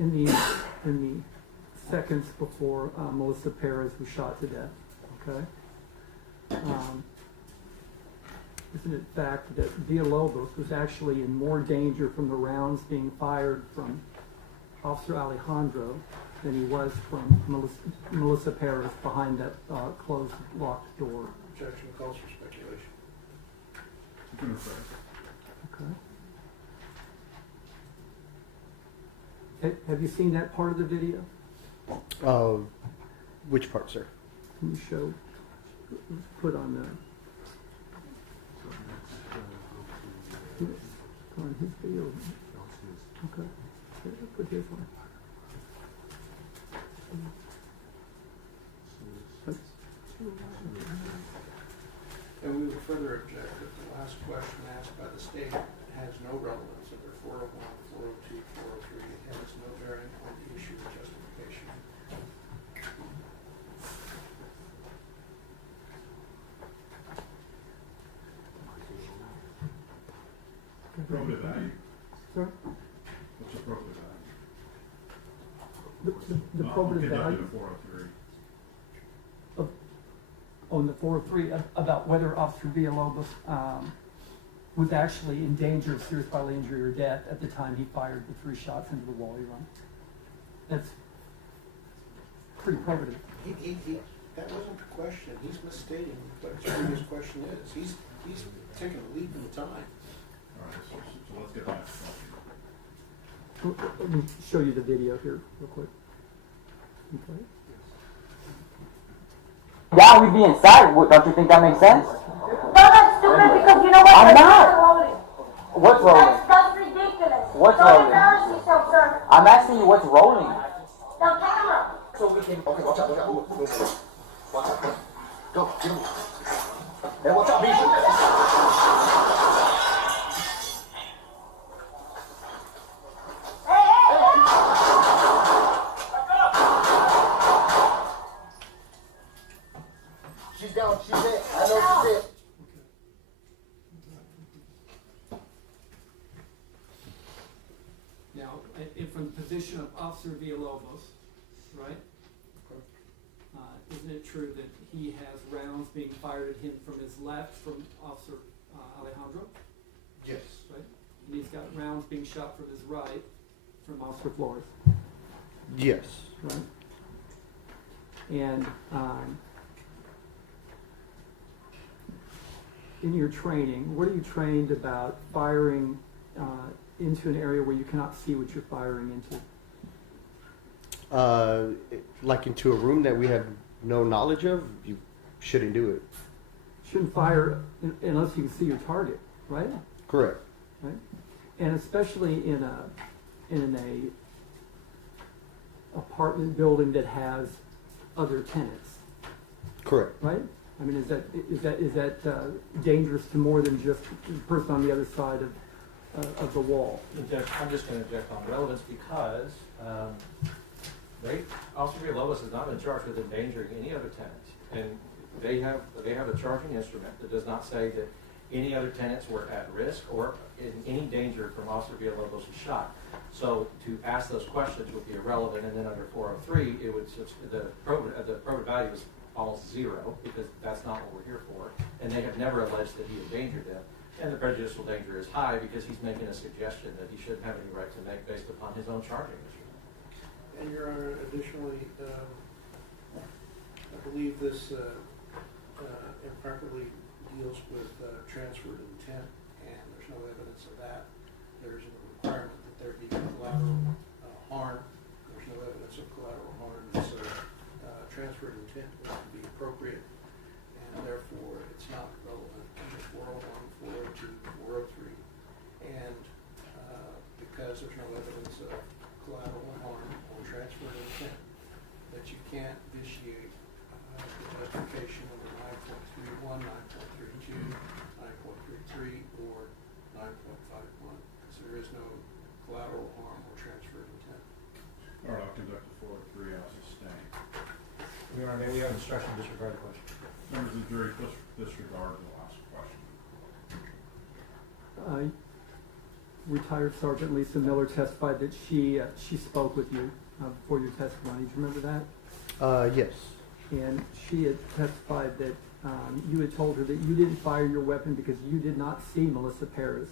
in the seconds before Melissa Perez was shot to death. Okay. Isn't it fact that Villalobos was actually in more danger from the rounds being fired from Officer Alejandro than he was from Melissa Perez behind that closed, locked door? Objection calls for speculation. Okay. Have you seen that part of the video? Which part, sir? Can you show? Put on the. On his video. Okay. Put his one. And we would further object that the last question asked by the state has no relevance under 401, 402, 403. It has no bearing on the issue of justification. Probative value. Sir? What's the probative value? The probative value. 403. On the 403 about whether Officer Villalobos was actually in danger of serious bodily injury or death at the time he fired the 3 shots into the wall he run. That's pretty probative. That wasn't the question. He's misstating what his previous question is. He's taking a leap in time. All right, so let's get back to something. Let me show you the video here real quick. Okay. Yeah, we'd be inside. Don't you think that makes sense? No, that's stupid because you know what? I'm not. Rolling. What's rolling? That's ridiculous. What's Don't rolling? embarrass yourself, sir. I'm asking you what's rolling. The camera. So we can. Okay, watch out, watch out. Move. Watch out. Go, get him. Hey, watch out, Bijou. She's down, she's it. I know she's it. Now, from the position of Officer Villalobos, right? Isn't it true that he has rounds being fired at him from his left from Officer Alejandro? Yes. Right? And he's got rounds being shot from his right from Officer Flores. Yes. Right? And in your training, what are you trained about firing into an area where you cannot see what you're firing into? Like into a room that we have no knowledge of, you shouldn't do it. Shouldn't fire unless you can see your target, right? Correct. Right? And especially in a apartment building that has other tenants. Correct. Right? I mean, is that dangerous to more than just the person on the other side of the wall? I'm just going to object on relevance because Officer Villalobos is not in charge with endangering any other tenants, and they have a charging instrument that does not say that any other tenants were at risk or in any danger from Officer Villalobos' shot. So to ask those questions would be irrelevant, and then under 403, it would the probative value is almost zero because that's not what we're here for, and they have never alleged that he endangered them. And the prejudicial danger is high because he's making a suggestion that he shouldn't have any right to make based upon his own charging instrument. And Your Honor, additionally, I believe this improperly deals with transferred intent, and there's no evidence of that. There's a requirement that there be collateral harm. There's no evidence of collateral harm, so transferred intent would be appropriate, and therefore it's not relevant under 401, 402, 403. And because there's no evidence of collateral harm or transferred intent, that you can't vitiate the justification under 9.31, 9.32, 9.33, or 9.51, because there is no collateral harm or transferred intent. All right, I'll conduct the 403 as sustained. Your Honor, may we have instruction to disregard the question? Members of the jury, please disregard the last question. retired Sergeant Lisa Miller testified that she spoke with you before your testimony. Do you remember that? Yes. And she had testified that you had told her that you didn't fire your weapon because you did not see Melissa Perez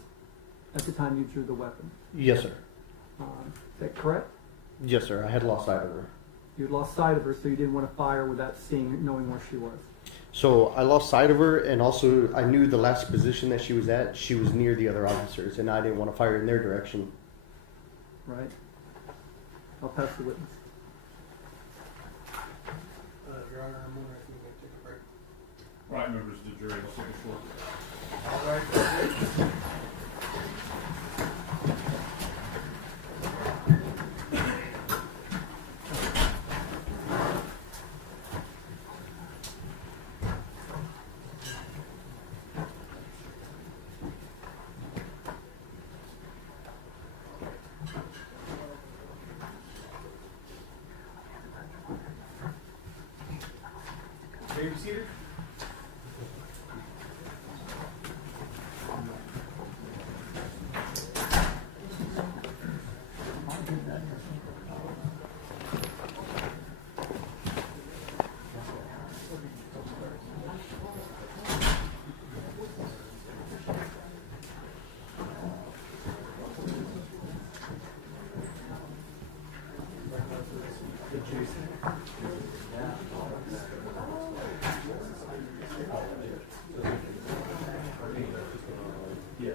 at the time you drew the weapon. Yes, sir. Is that correct? Yes, sir. I had lost sight of her. You had lost sight of her, so you didn't want to fire without knowing where she was. So I lost sight of her, and also I knew the last position that she was at. She was near the other officers, and I didn't want to fire in their direction. Right. I'll pass the witness. Your Honor, I'm wondering if we can take a break. All right, members of the jury, let's take a short break. All right. May you be seated? Yes.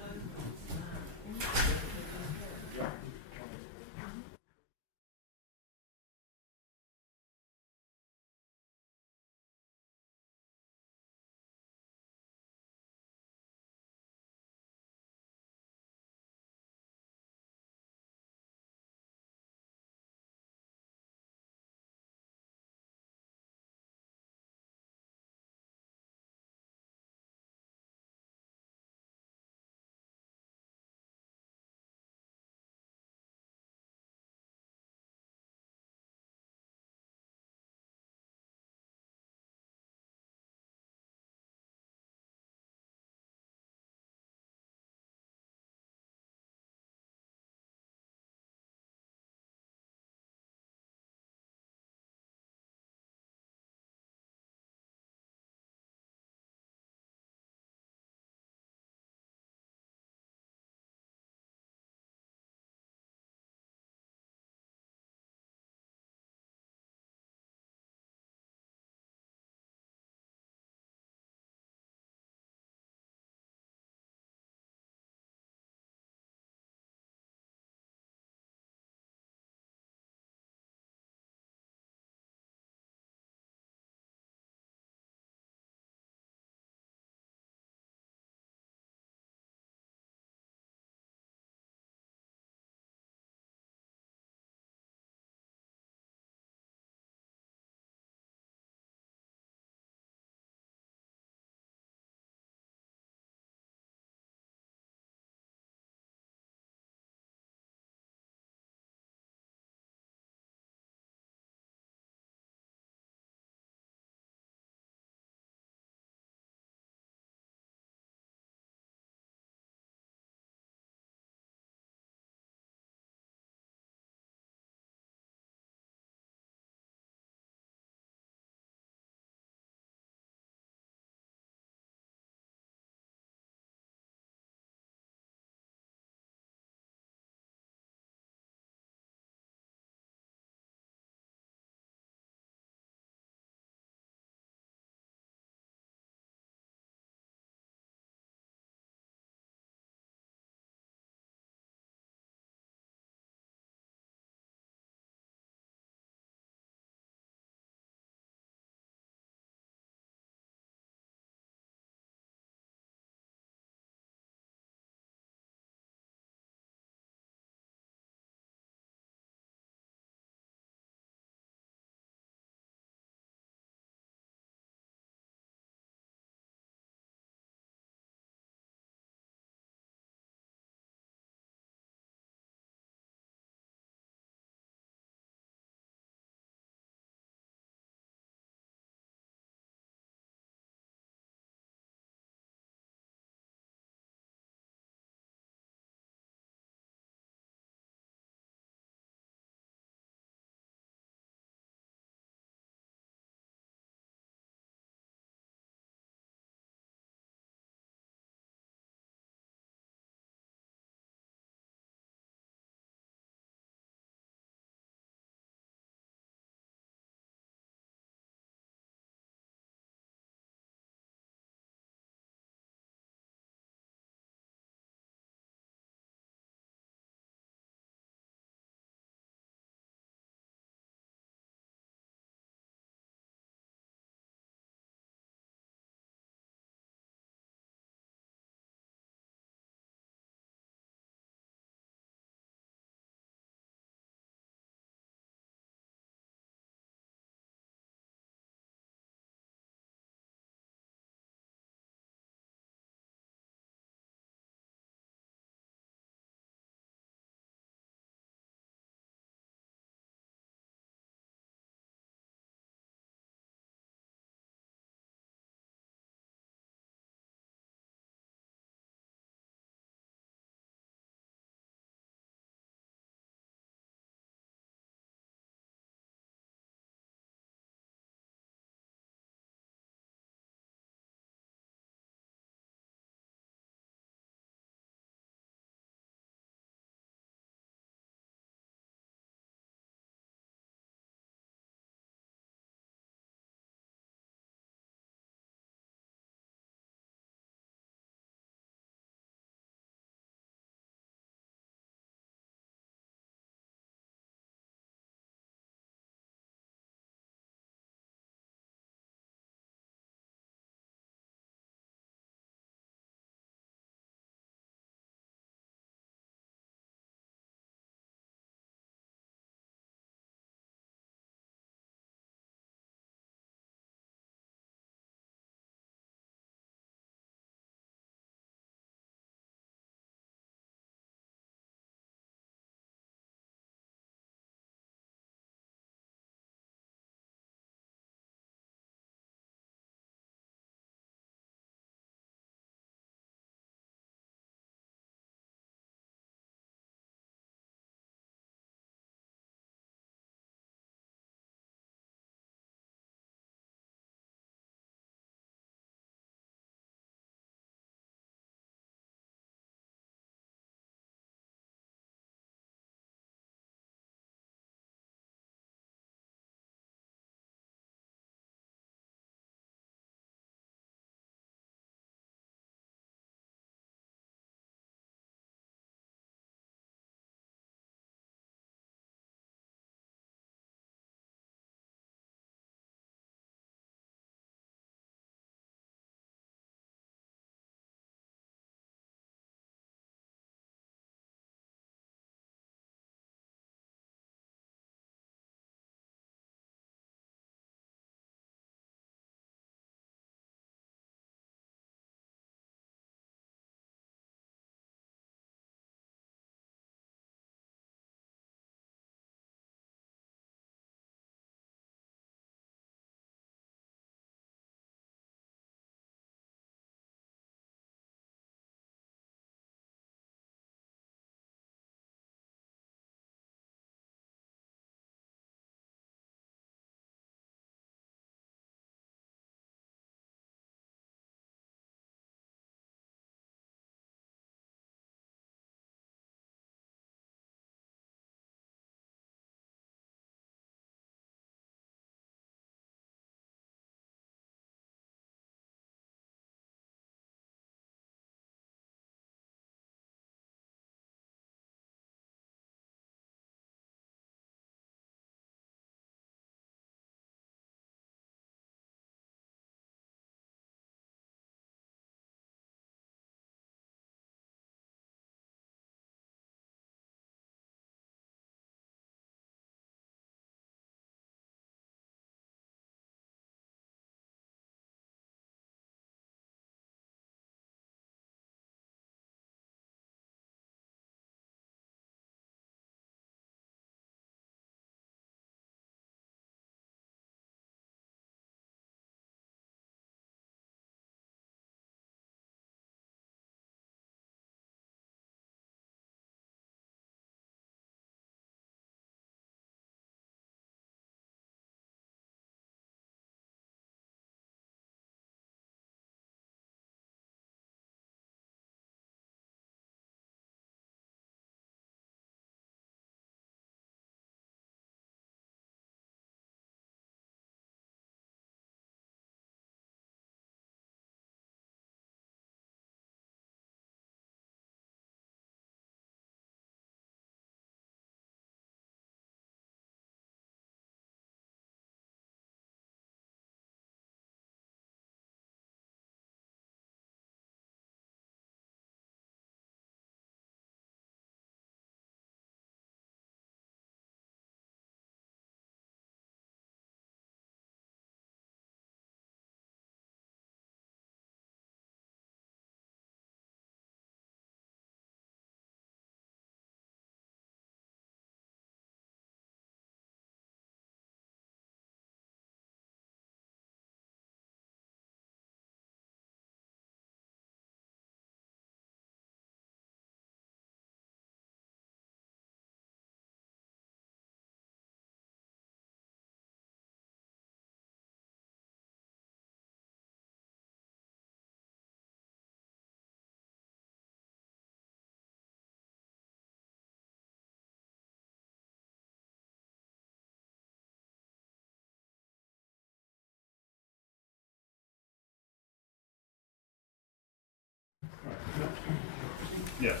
Yes.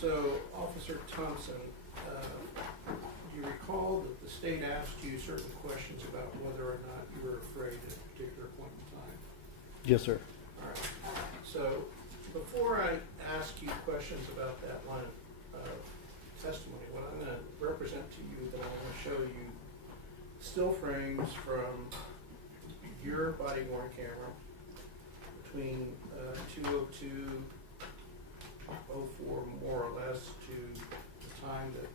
So, Officer Thompson, you recall that the state asked you certain questions about whether or not you were afraid at a particular point in time. Yes, sir. All right. So, before I ask you questions about that line of testimony, what I'm going to represent to you, that I'm going to show you still frames from your body-worn camera between 2:02:04 more or less to the time that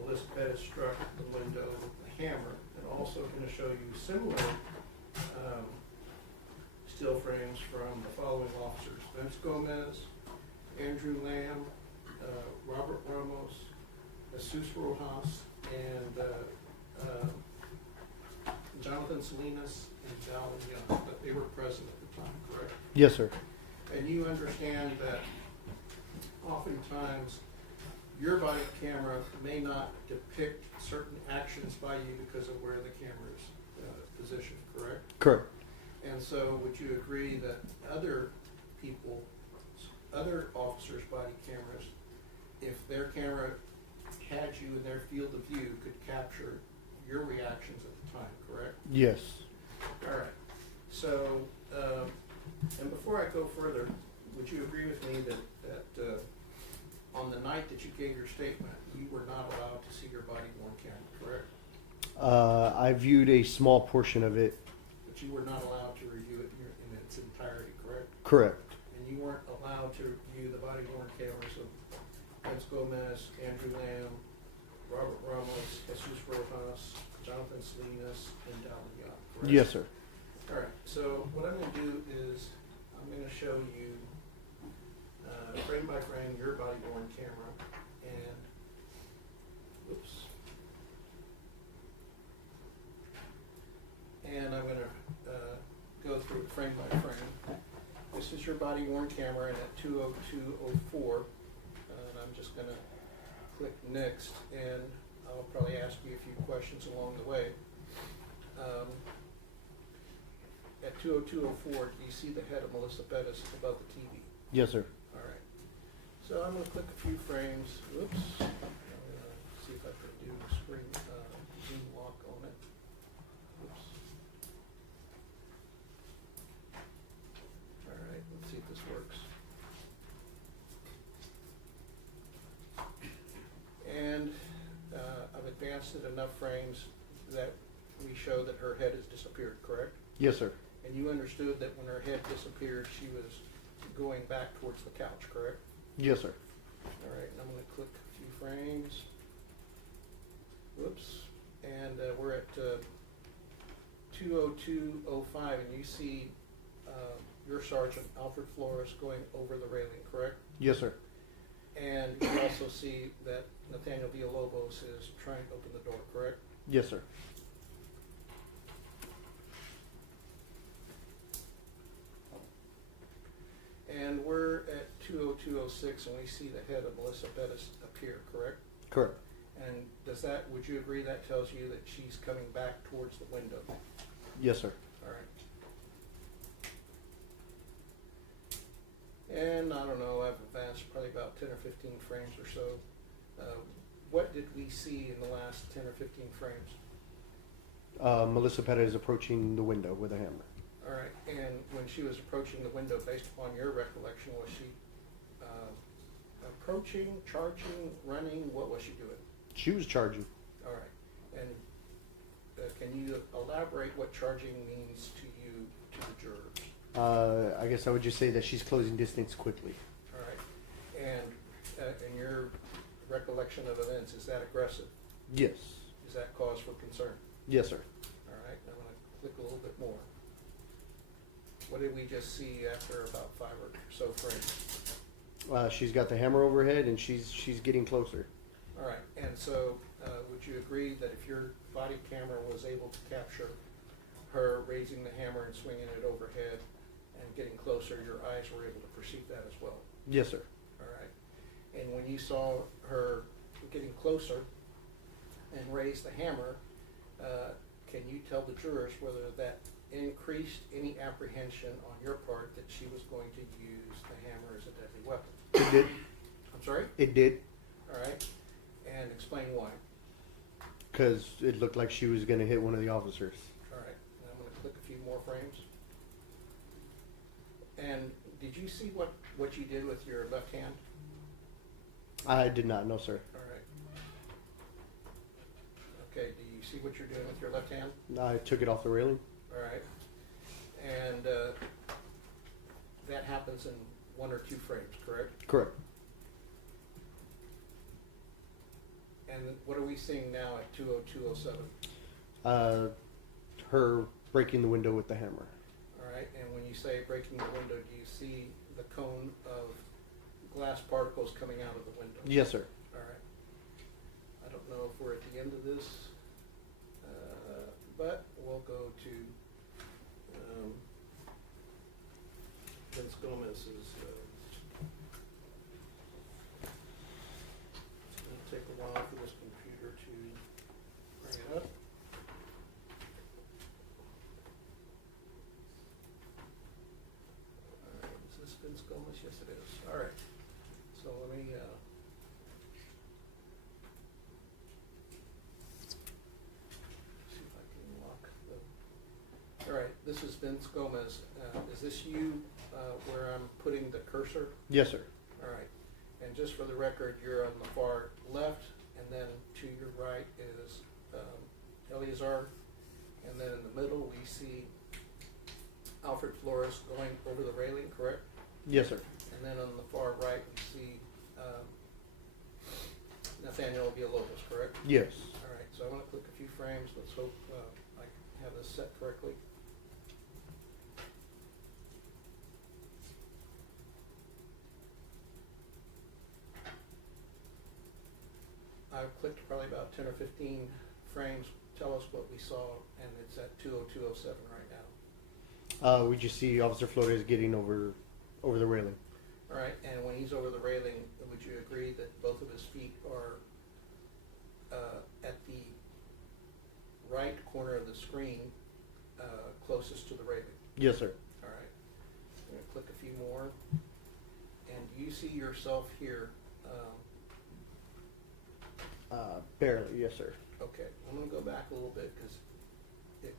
Melissa Perez struck the window with the hammer, and also going to show you similar still frames from the following officers: Vince Gomez, Andrew Lamb, Robert Ramos, Jesus Rojas, and Jonathan Salinas and Dallin Young, that they were present at the time, correct? Yes, sir. And you understand that oftentimes your body camera may not depict certain actions by you because of where the camera is positioned, correct? Correct. And so would you agree that other people, other officers' body cameras, if their camera had you in their field of view, could capture your reactions at the time, correct? Yes. All right. So, and before I go further, would you agree with me that on the night that you gave your statement, you were not allowed to see your body-worn camera, correct? I viewed a small portion of it. But you were not allowed to review it in its entirety, correct? Correct. And you weren't allowed to review the body-worn cameras of Vince Gomez, Andrew Lamb, Robert Ramos, Jesus Rojas, Jonathan Salinas, and Dallin Young, correct? Yes, sir. All right, so what I'm going to do is I'm going to show you frame by frame your body-worn camera, and oops, and I'm going to go through it frame by frame. This is your body-worn camera, and at 2:02:04, and I'm just going to click next, and I'll probably ask you a few questions along the way. At 2:02:04, do you see the head of Melissa Perez above the TV? Yes, sir. All right. So I'm going to click a few frames. Oops. I'm going to see if I can do screen zoom lock on it. Oops. All right. Let's see if this works. And I've advanced it enough frames that we show that her head has disappeared, correct? Yes, sir. And you understood that when her head disappeared, she was going back towards the couch, correct? Yes, sir. All right, and I'm going to click a few frames. Whoops. And we're at 2:02:05, and you see your Sergeant Alfred Flores going over the railing, correct? Yes, sir. And you also see that Nathaniel Villalobos is trying to open the door, correct? Yes, sir. And we're at 2:02:06, and we see the head of Melissa Perez appear, correct? Correct. And would you agree that tells you that she's coming back towards the window? Yes, sir. All right. And I don't know, I've advanced probably about 10 or 15 frames or so. What did we see in the last 10 or 15 frames? Melissa Perez approaching the window with a hammer. All right, and when she was approaching the window, based upon your recollection, was she approaching, charging, running? What was she doing? She was charging. All right, and can you elaborate what charging means to you, to the jurors? I guess I would just say that she's closing distance quickly. All right, and in your recollection of events, is that aggressive? Yes. Is that cause for concern? Yes, sir. All right, I'm going to click a little bit more. What did we just see after about 5 or so frames? She's got the hammer over her head, and she's getting closer. All right, and so would you agree that if your body camera was able to capture her raising the hammer and swinging it overhead and getting closer, your eyes were able to perceive that as well? Yes, sir. All right, and when you saw her getting closer and raise the hammer, can you tell the jurors whether that increased any apprehension on your part that she was going to use the hammer as a deadly weapon? It did. I'm sorry? It did. All right. And explain why. Because it looked like she was going to hit one of the officers. All right. And I'm going to click a few more frames. And did you see what you did with your left hand? I did not, no, sir. All right. Okay, do you see what you're doing with your left hand? I took it off the railing. All right. And that happens in 1 or 2 frames, correct? Correct. And what are we seeing now at 2:02:07? Her breaking the window with the hammer. All right, and when you say breaking the window, do you see the cone of glass particles coming out of the window? Yes, sir. All right. I don't know if we're at the end of this, but we'll go to Vince Gomez's. It's going to take a while for this computer to bring it up. Is this Vince Gomez? Yes, it is. All right. So let me see if I can lock the. All right. This is Vince Gomez. Is this you where I'm putting the cursor? Yes, sir. All right. And just for the record, you're on the far left, and then to your right is Eleazar, and then in the middle we see Alfred Flores going over the railing, correct? Yes, sir. And then on the far right we see Nathaniel Villalobos, correct? Yes. All right, so I'm going to click a few frames. Let's hope I have this set correctly. I've clicked probably about 10 or 15 frames. Tell us what we saw, and it's at 2:02:07 right now. We just see Officer Flores getting over the railing. All right, and when he's over the railing, would you agree that both of his feet are at the right corner of the screen, closest to the railing? Yes, sir. All right, I'm going to click a few more. And do you see yourself here? Barely, yes, sir. Okay, I'm going to go back a little bit because you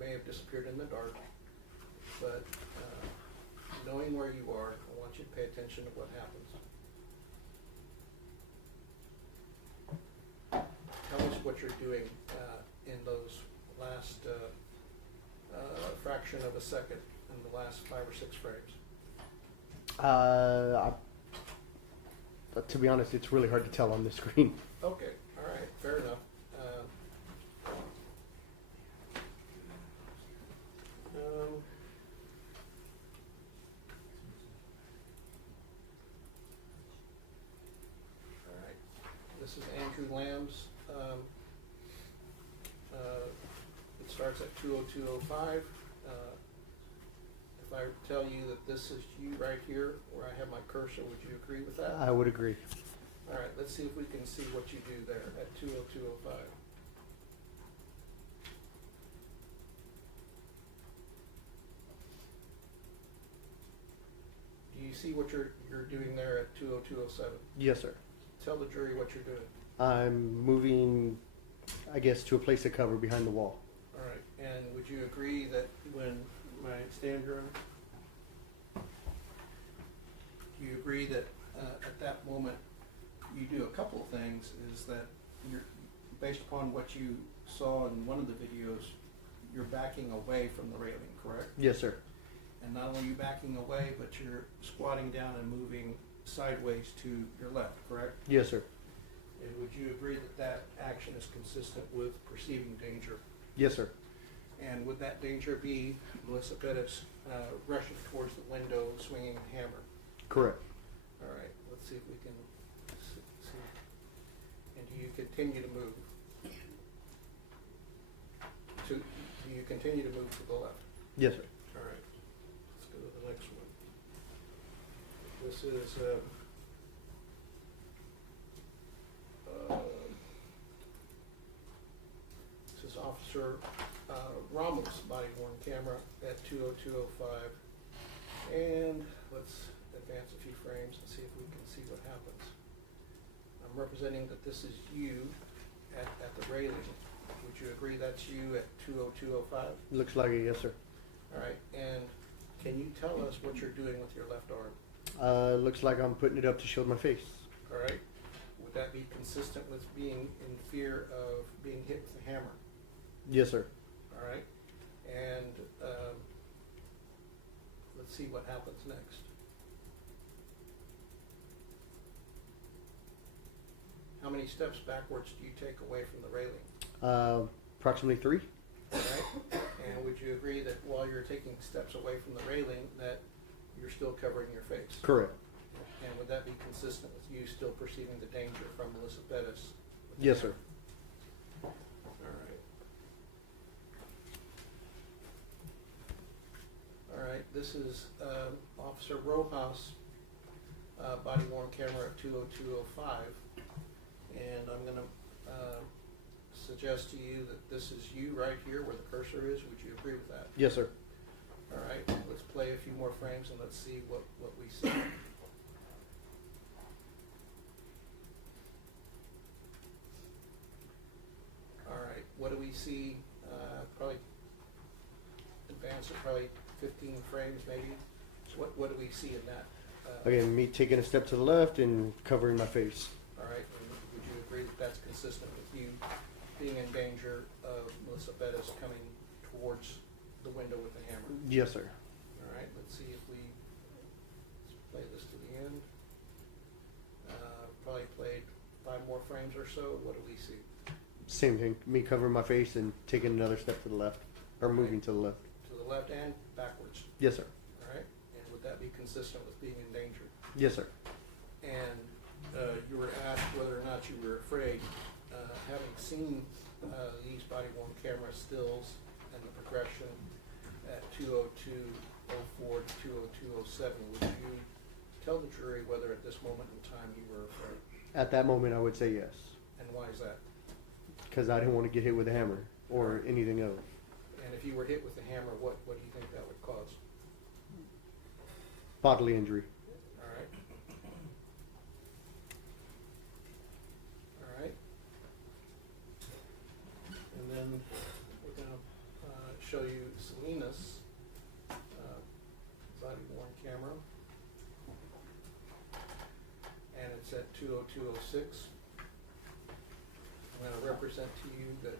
may have disappeared in the dark, but knowing where you are, I want you to pay attention to what happens. Tell us what you're doing in those last fraction of a second, in the last 5 or 6 frames. But to be honest, it's really hard to tell on the screen. Okay, all right, fair enough. All right, this is Andrew Lamb's. It starts at 2:02:05. If I tell you that this is you right here, where I have my cursor, would you agree with that? I would agree. All right, let's see if we can see what you do there at 2:02:05. Do you see what you're doing there at 2:02:07? Yes, sir. Tell the jury what you're doing. I'm moving, I guess, to a place of cover behind the wall. All right, and would you agree that when my stand drum, do you agree that at that moment you do a couple of things? Is that you're, based upon what you saw in one of the videos, you're backing away from the railing, correct? Yes, sir. And not only are you backing away, but you're squatting down and moving sideways to your left, correct? Yes, sir. And would you agree that that action is consistent with perceiving danger? Yes, sir. And would that danger be Melissa Perez rushing towards the window, swinging a hammer? Correct. All right, let's see if we can see. And do you continue to move? Do you continue to move to the left? Yes, sir. All right, let's go to the next one. This is Officer Officer Ramos' body worn camera at 20205. And let's advance a few frames and see if we can see what happens. I'm representing that this is you at the railing. Would you agree that's you at 20205? Looks like it, yes, sir. All right, and can you tell us what you're doing with your left arm? Looks like I'm putting it up to shield my face. All right, would that be consistent with being in fear of being hit with a hammer? Yes, sir. All right, and let's see what happens next. How many steps backwards do you take away from the railing? Approximately 3. All right, and would you agree that while you're taking steps away from the railing that you're still covering your face? Correct. And would that be consistent with you still perceiving the danger from Melissa Perez? Yes, sir. All right. All right, this is Officer Rojas' body worn camera at 20205. And I'm going to suggest to you that this is you right here where the cursor is. Would you agree with that? Yes, sir. All right, let's play a few more frames and let's see what we see. All right, what do we see? Probably advance it probably 15 frames maybe. So what do we see in that? Again, me taking a step to the left and covering my face. All right, and would you agree that that's consistent with you being in danger of Melissa Perez coming towards the window with the hammer? Yes, sir. All right, let's see if we let's play this to the end. Probably played 5 more frames or so. What do we see? Same thing. Me covering my face and taking another step to the left, or moving to the left. To the left and backwards. Yes, sir. All right, and would that be consistent with being in danger? Yes, sir. And you were asked whether or not you were afraid. Having seen these body-worn camera stills and the progression at 20204 to 20207, would you tell the jury whether at this moment in time you were afraid? At that moment, I would say yes. And why is that? Because I didn't want to get hit with a hammer or anything else. And if you were hit with a hammer, what do you think that would cause? Bodily injury. All right. All right. And then we're going to show you Selena's body-worn camera. And it's at 20206. I'm going to represent to you that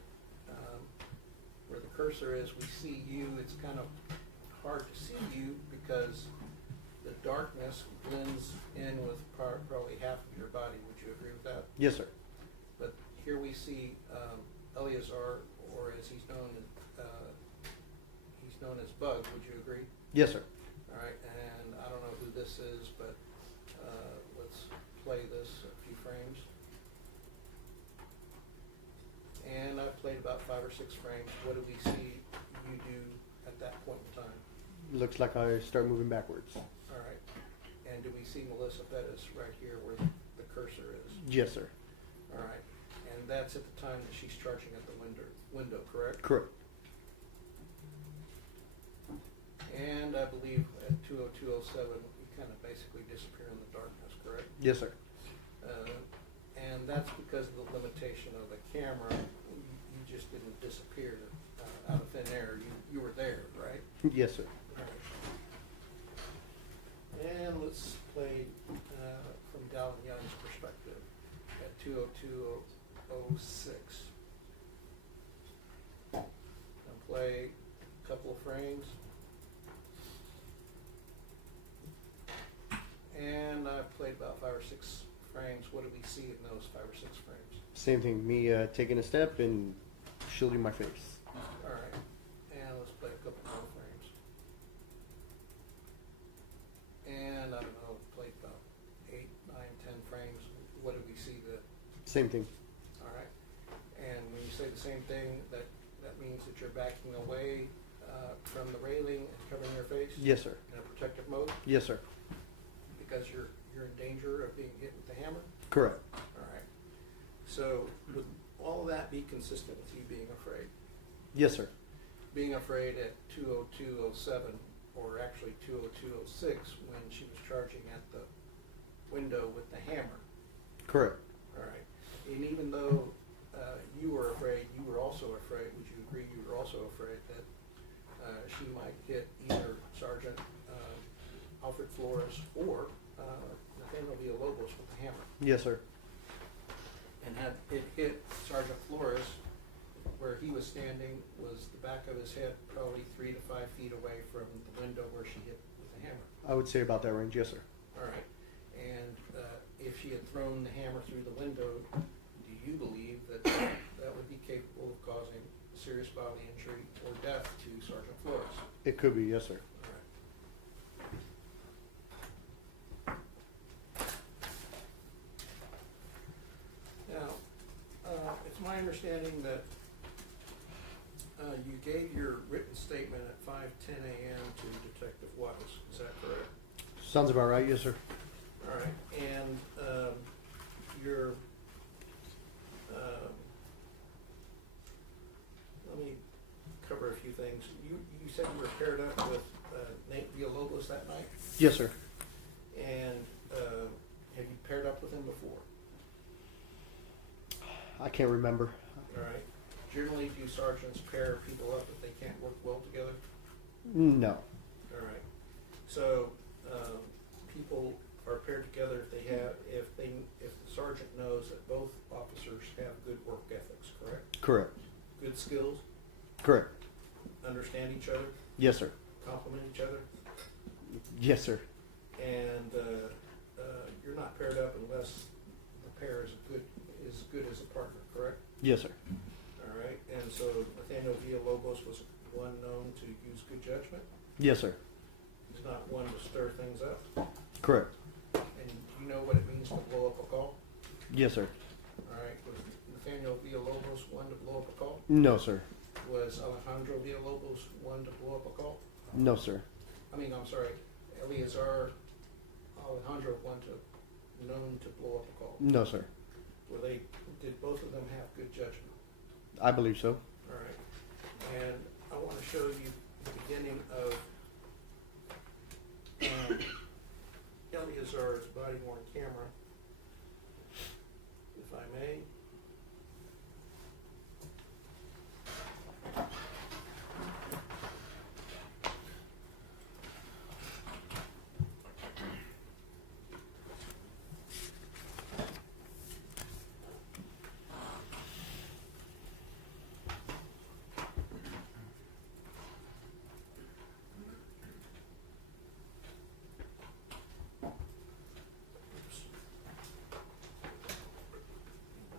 where the cursor is, we see you. It's kind of hard to see you because the darkness blends in with probably half of your body. Would you agree with that? Yes, sir. But here we see Eleazar, or as he's known as Bug. Would you agree? Yes, sir. All right, and I don't know who this is, but let's play this a few frames. And I've played about 5 or 6 frames. What do we see you do at that point in time? Looks like I start moving backwards. All right. And do we see Melissa Perez right here where the cursor is? Yes, sir. All right. And that's at the time that she's charging at the window, correct? Correct. And I believe at 20207, we kind of basically disappear in the darkness, correct? Yes, sir. And that's because of the limitation of the camera. You just didn't disappear out of thin air. You were there, right? Yes, sir. All right. And let's play from Dallin Young's perspective at 20206. And play a couple of frames. And I've played about 5 or 6 frames. What do we see in those 5 or 6 frames? Same thing. Me taking a step and shielding my face. All right. And let's play a couple more frames. And I don't know, played about 8, 9, 10 frames. What do we see then? Same thing. All right. And when you say the same thing, that means that you're backing away from the railing and covering your face? Yes, sir. In a protective mode? Yes, sir. Because you're in danger of being hit with the hammer? Correct. All right. So would all of that be consistent with you being afraid? Yes, sir. being afraid at 20207, or actually 20206, when she was charging at the window with the hammer. Correct. All right. And even though you were afraid, you were also afraid, would you agree you were also afraid that she might hit either Sergeant Alfred Flores or Nathaniel Villalobos with the hammer? Yes, sir. And had it hit Sergeant Flores, where he was standing, was the back of his head probably 3 to 5 feet away from the window where she hit with the hammer? I would say about that range. Yes, sir. All right. And if she had thrown the hammer through the window, do you believe that that would be capable of causing serious bodily injury or death to Sergeant Flores? It could be. Yes, sir. All right. Now, it's my understanding that you gave your written statement at 5:10 a.m. to Detective Wiles. Is that correct? Sounds about right. Yes, sir. All right. And your let me cover a few things. You said you were paired up with Nate Villalobos that night? Yes, sir. And have you paired up with him before? I can't remember. All right. Generally, do sergeants pair people up if they can't work well together? No. All right. So people are paired together if the sergeant knows that both officers have good work ethics, correct? Correct. Good skills, Correct. understand each other, Yes, sir. compliment each other, Yes, sir. and you're not paired up unless the pair is good as a partner, correct? Yes, sir. All right. And so Nathaniel Villalobos was one known to use good judgment. Yes, sir. He's not one to stir things up. Correct. And you know what it means to blow up a call? Yes, sir. All right. Was Nathaniel Villalobos one to blow up a call? No, sir. Was Alejandro Villalobos one to blow up a call? No, sir. I'm sorry. Eleazar Alejandro one known to blow up a call? No, sir. Did both of them have good judgment? I believe so. All right. And I want to show you the beginning of Eleazar's body-worn camera, if I may.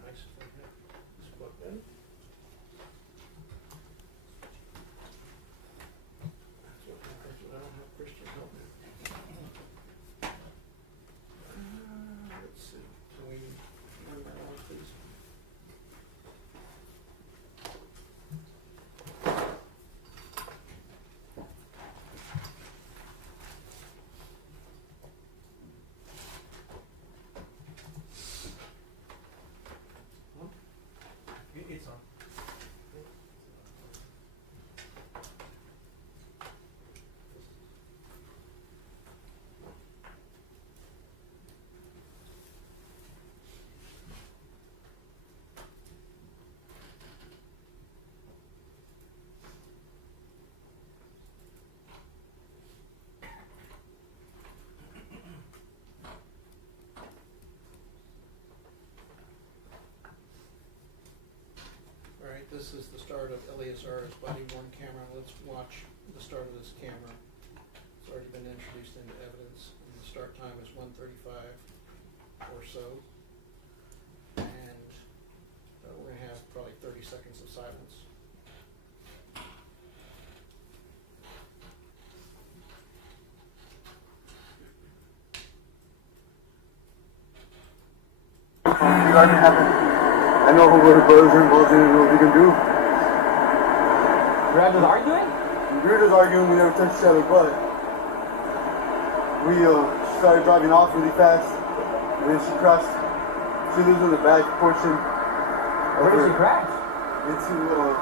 Nice. This plug in. That's what happens when I don't have Christian help me. Let's see. Can we turn that on, please? It's on. All right, this is the start of Eleazar's body-worn camera. Let's watch the start of this camera. It's already been introduced into evidence, and the start time is 1:35 or so. And we're going to have probably 30 seconds of silence. You guys have I know who the brothers are involved in and what we can do. You're just arguing? We were just arguing, we never touched each other, but we started driving off really fast, and then she crashed. She lives in the back portion. Where did she crash? Into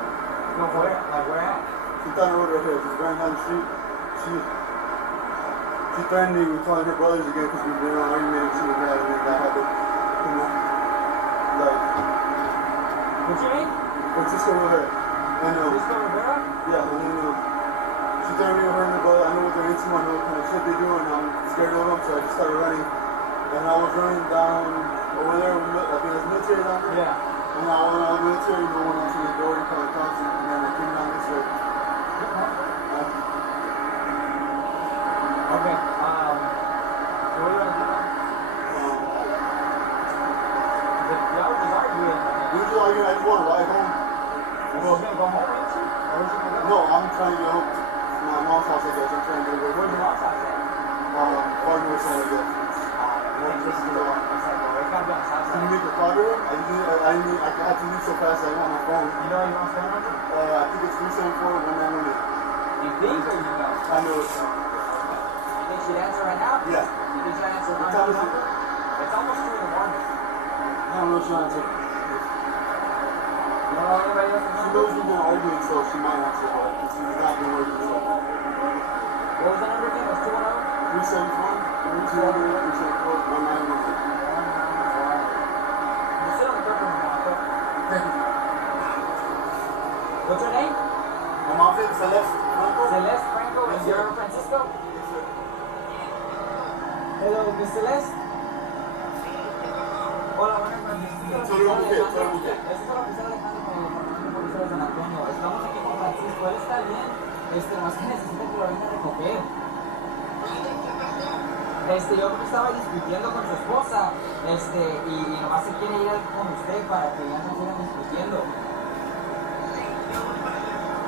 No, where? Like where at? She's down the road right here. She's running down the street. She threatened me with calling her brothers again because we've been in an argument and she was mad and then I had to, you know, like. What's your name? Francisco Rivera. And Francisco Rivera? Yeah, and then she threatened me with her and her brother. I know what they're into, I know what kind of shit they do, and I'm scared of them, so I just started running. And I was running down over there, I think there's military down there. Yeah. And I went out of the military, no one answered the door, and called the cops, and then I came down this way. Okay. What do you want to do now? Y'all were just arguing. We were just arguing, I just want to ride home. Well, you're gonna go home, ain't you? Or where's you gonna go? No, I'm trying to get home to my mom's house, I guess. I'm trying to get away. Where's your mom's house at? Farmers, I guess. Can you make a call to her? I had to leave so fast, I didn't have my phone. You know your mom's phone number? I think it's 374-1918. You think or you know? I know it's not. You think she'd answer right now? Yeah. You think she'd answer What her time is it? number? It's almost 2 in the morning. I don't know if she'll answer. You don't know anybody else's She number? knows we've been arguing, so she might answer, but she's not been working, so. What was the number again? It was 210? 374-374-1918. Just sit on the curb for a minute, okay? Thank you. What's your name? My mom's name is Celeste Franco. Celeste Franco, and Yes, you're sir. Francisco? Yes, sir. Hello, Miss Celeste. Hola, buenas noches. Todo bien, todo bien. Este es el oficial Alejandro con el Departamento de Policía de San Antonio. Estamos aquí con Francisco, él está bien. Más que necesita que lo venga a recoger. Yo creo que estaba discutiendo con su esposa, y nomás se quiere ir con usted para que ya no sigan discutiendo.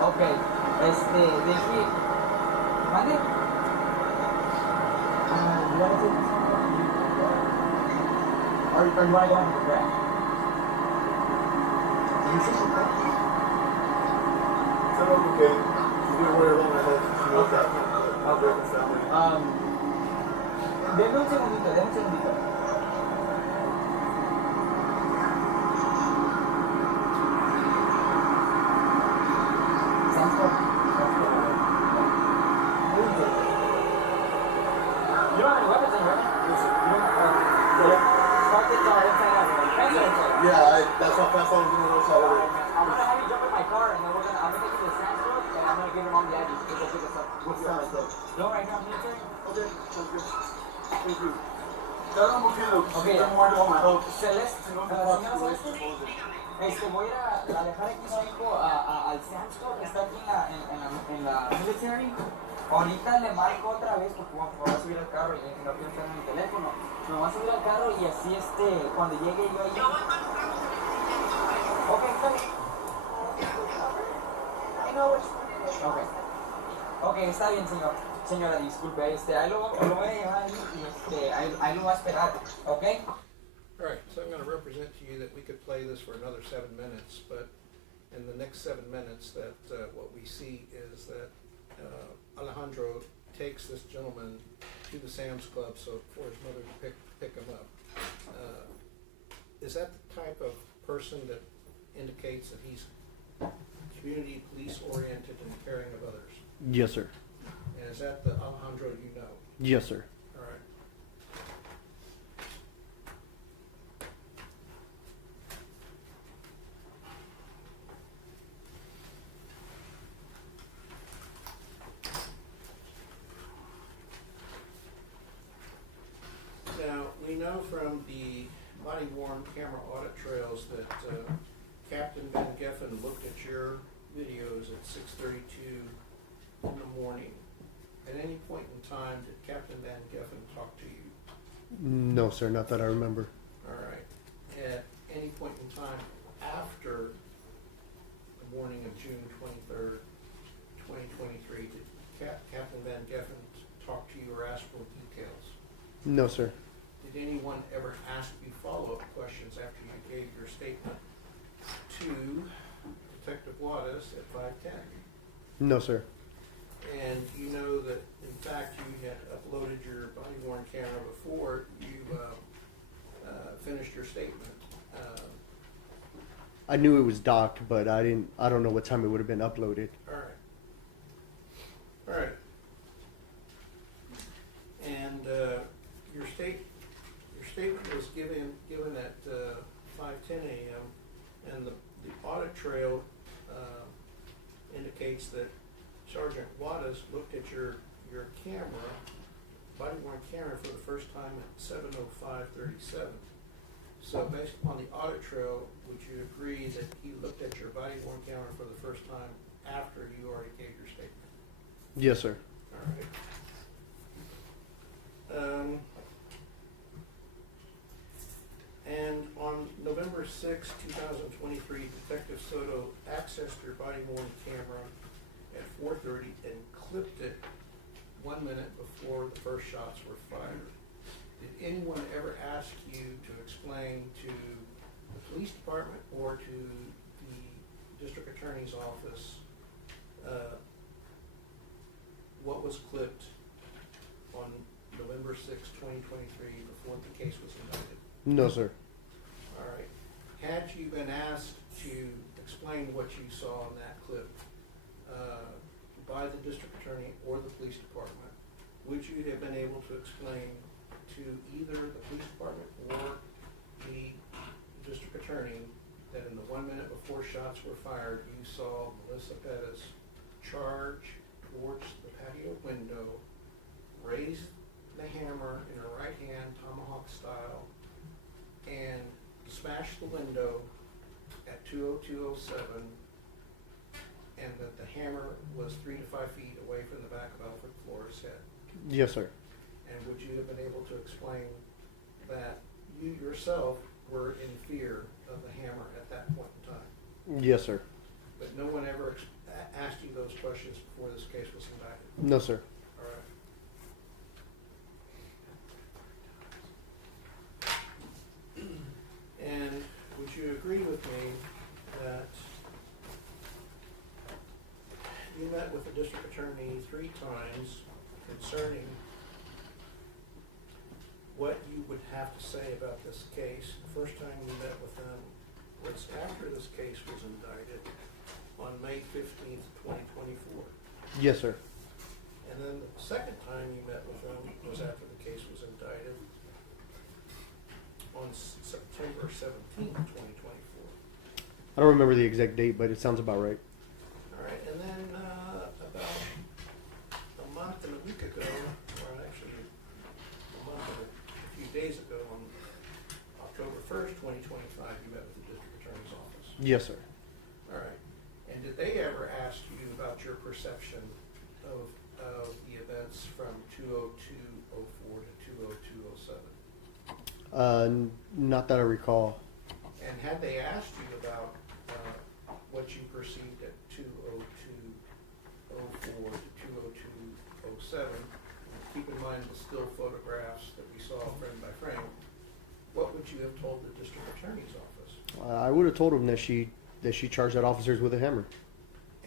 Ok, deje, ¿mande? You want to take this one? Or you want to go on the back? Tell her okay. She's gonna wear it on my head. She knows that. Okay. Denme un segundito, denme un segundito. You don't have any weapons in here, right? You don't start this inside out. Yeah, that's how fast I was doing those all over. I'm gonna have you jump in my car and then I'm gonna take you to the Sam's Club and I'm gonna give your mom the ID. Go pick us up. What's that stuff? No, right now, military? Okay, sounds good. Thank you. Tell them okay though. Okay. Don't worry about my help. Celeste, señora Celeste, voy a ir a dejar aquí su hijo al Sam's Club que está aquí en la military. Ahorita le marco otra vez porque me voy a subir al carro y no quiero estar en mi teléfono. Me voy a subir al carro y así cuando llegue yo ahí. Ok, está bien. Ok, está bien, señora, disculpe, ahí lo voy a llevar y ahí lo voy a esperar, ¿ok? All right, so I'm going to represent to you that we could play this for another 7 minutes, but in the next 7 minutes, that what we see is that Alejandro takes this gentleman to the Sam's Club for his mother to pick him up. Is that the type of person that indicates that he's community police oriented and caring of others? Yes, sir. And is that the Alejandro you know? Yes, sir. All right. Now, we know from the body-worn camera audit trails that Captain Van Geffen looked at your videos at 6:32 in the morning. At any point in time, did Captain Van Geffen talk to you? No, sir, not that I remember. All right. At any point in time after the morning of June 23rd, 2023, did Captain Van Geffen talk to you or ask for details? No, sir. Did anyone ever ask you follow-up questions after you gave your statement to Detective Wattis at 510? No, sir. And you know that, in fact, you had uploaded your body-worn camera before you finished your statement. I knew it was docked, but I don't know what time it would have been uploaded. All right. All right. And your statement was given at 5:10 a.m. and the audit trail indicates that Sergeant Wattis looked at your camera, body-worn camera, for the first time at 7:05:37. So based upon the audit trail, would you agree that he looked at your body-worn camera for the first time after you already gave your statement? Yes, sir. All right. And on November 6, 2023, Detective Soto accessed your body-worn camera at 4:30 and clipped it 1 minute before the first shots were fired. Did anyone ever ask you to explain to the police department or to the district attorney's office what was clipped on November 6, 2023 before the case was indicted? No, sir. All right. Had you been asked to explain what you saw in that clip by the district attorney or the police department, would you have been able to explain to either the police department or the district attorney that in the 1 minute before shots were fired, you saw Melissa Perez charge towards the patio window, raise the hammer in her right hand, tomahawk style, and smash the window at 2:02:07, and that the hammer was 3 to 5 feet away from the back of Alfred Flores' head? Yes, sir. And would you have been able to explain that you yourself were in fear of the hammer at that point in time? Yes, sir. But no one ever asked you those questions before this case was indicted? No, sir. All right. And would you agree with me that you met with the district attorney 3 times concerning what you would have to say about this case? The first time you met with them was after this case was indicted on May 15th, 2024. Yes, sir. And then the second time you met with them was after the case was indicted on September 17th, 2024. I don't remember the exact date, but it sounds about right. All right, and then about a month and a week ago, or actually a month and a few days ago, on October 1st, 2025, you met with the district attorney's office. Yes, sir. All right. And did they ever ask you about your perception of the events from 2:02:04 to 2:02:07? Not that I recall. And had they asked you about what you perceived at 2:02:04 to 2:02:07, keep in mind the still photographs that we saw frame by frame, what would you have told the district attorney's office? I would have told him that she charged at officers with a hammer.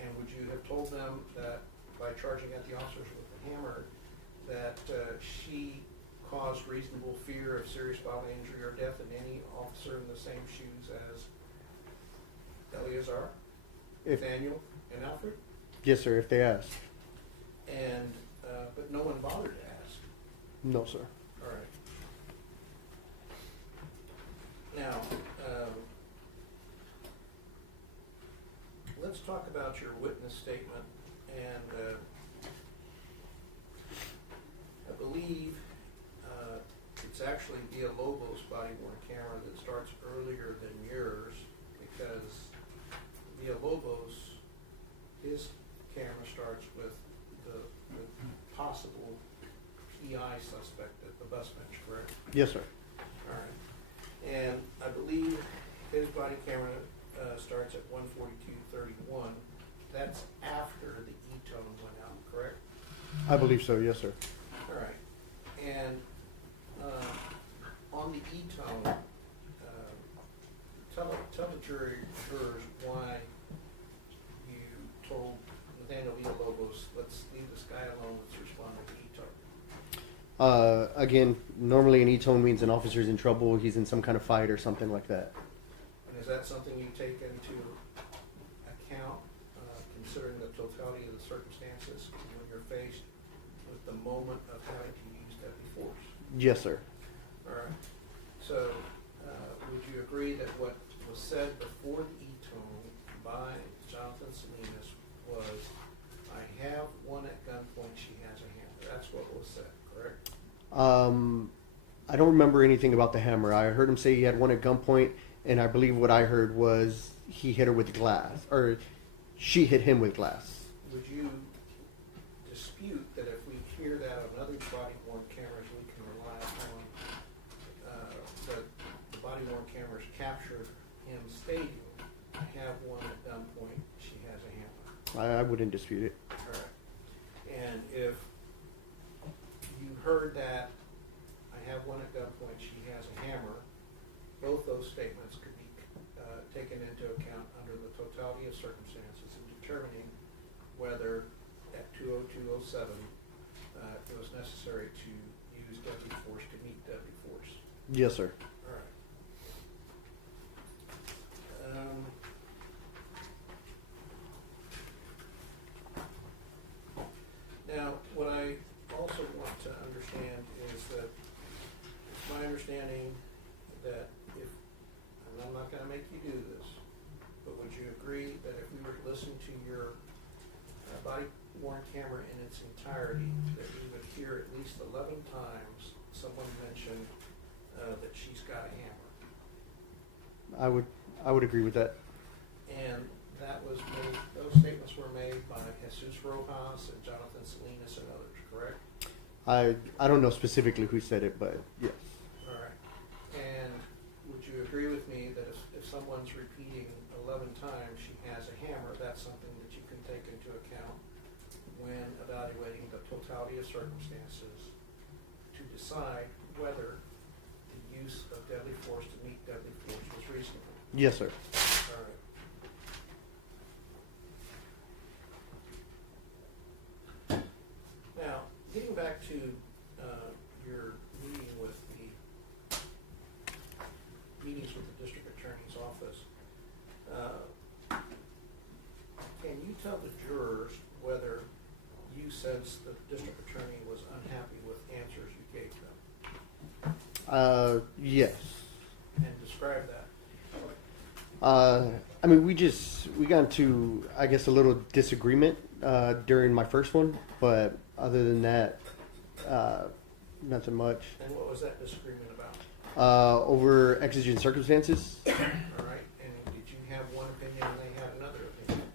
And would you have told them that by charging at the officers with the hammer, that she caused reasonable fear of serious bodily injury or death in any officer in the same shoes as Eleazar, Daniel, and Alfred? Yes, sir, if they asked. And but no one bothered to ask. No, sir. All right. Now, let's talk about your witness statement. And I believe it's actually Villalobos' body-worn camera that starts earlier than yours, because Villalobos, his camera starts with the possible PI suspect at the bus bench, correct? Yes, sir. All right. And I believe his body camera starts at 1:42:31. That's after the E-tone went out, correct? I believe so, yes, sir. All right. And on the E-tone, tell the jurors why you told Nathaniel Villalobos, let's leave this guy alone, let's respond to the E-tone. Again, normally an E-tone means an officer's in trouble, he's in some kind of fight or something like that. And is that something you take into account, considering the totality of the circumstances when you're faced with the moment of having to use deadly force? Yes, sir. All right. So, would you agree that what was said before the E-tone by Jonathan Salinas was, I have one at gunpoint, she has a hammer? That's what was said, correct? I don't remember anything about the hammer. I heard him say he had one at gunpoint, and I believe what I heard was he hit her with glass, or she hit him with glass. Would you dispute that if we hear that on other body-worn cameras, we can rely upon that the body-worn cameras captured him stating, I have one at gunpoint, she has a hammer? I wouldn't dispute it. All right. And if you heard that, I have one at gunpoint, she has a hammer, both those statements could be taken into account under the totality of circumstances in determining whether at 20207 it was necessary to use deadly force to meet deadly force. Yes, sir. All right. Now, what I also want to understand is that it's my understanding that if, and I'm not going to make you do this, but would you agree that if we were to listen to your body-worn camera in its entirety, that we would hear at least 11 times someone mention that she's got a hammer? I would agree with that. And that was made, those statements were made by Jesus Rojas and Jonathan Salinas and others, correct? I don't know specifically who said it, but yes. All right. And would you agree with me that if someone's repeating 11 times she has a hammer, that's something that you can take into account when evaluating the totality of circumstances to decide whether the use of deadly force to meet deadly force was reasonable? Yes, sir. All right. Now, getting back to your meetings with the district attorney's office, can you tell the jurors whether you sensed the district attorney was unhappy with answers you gave them? Yes. And describe that. I mean, we got into, I guess, a little disagreement during my first one, but other than that, nothing much. And what was that disagreement about? Over exigent circumstances. All right. And did you have one opinion and they had another opinion?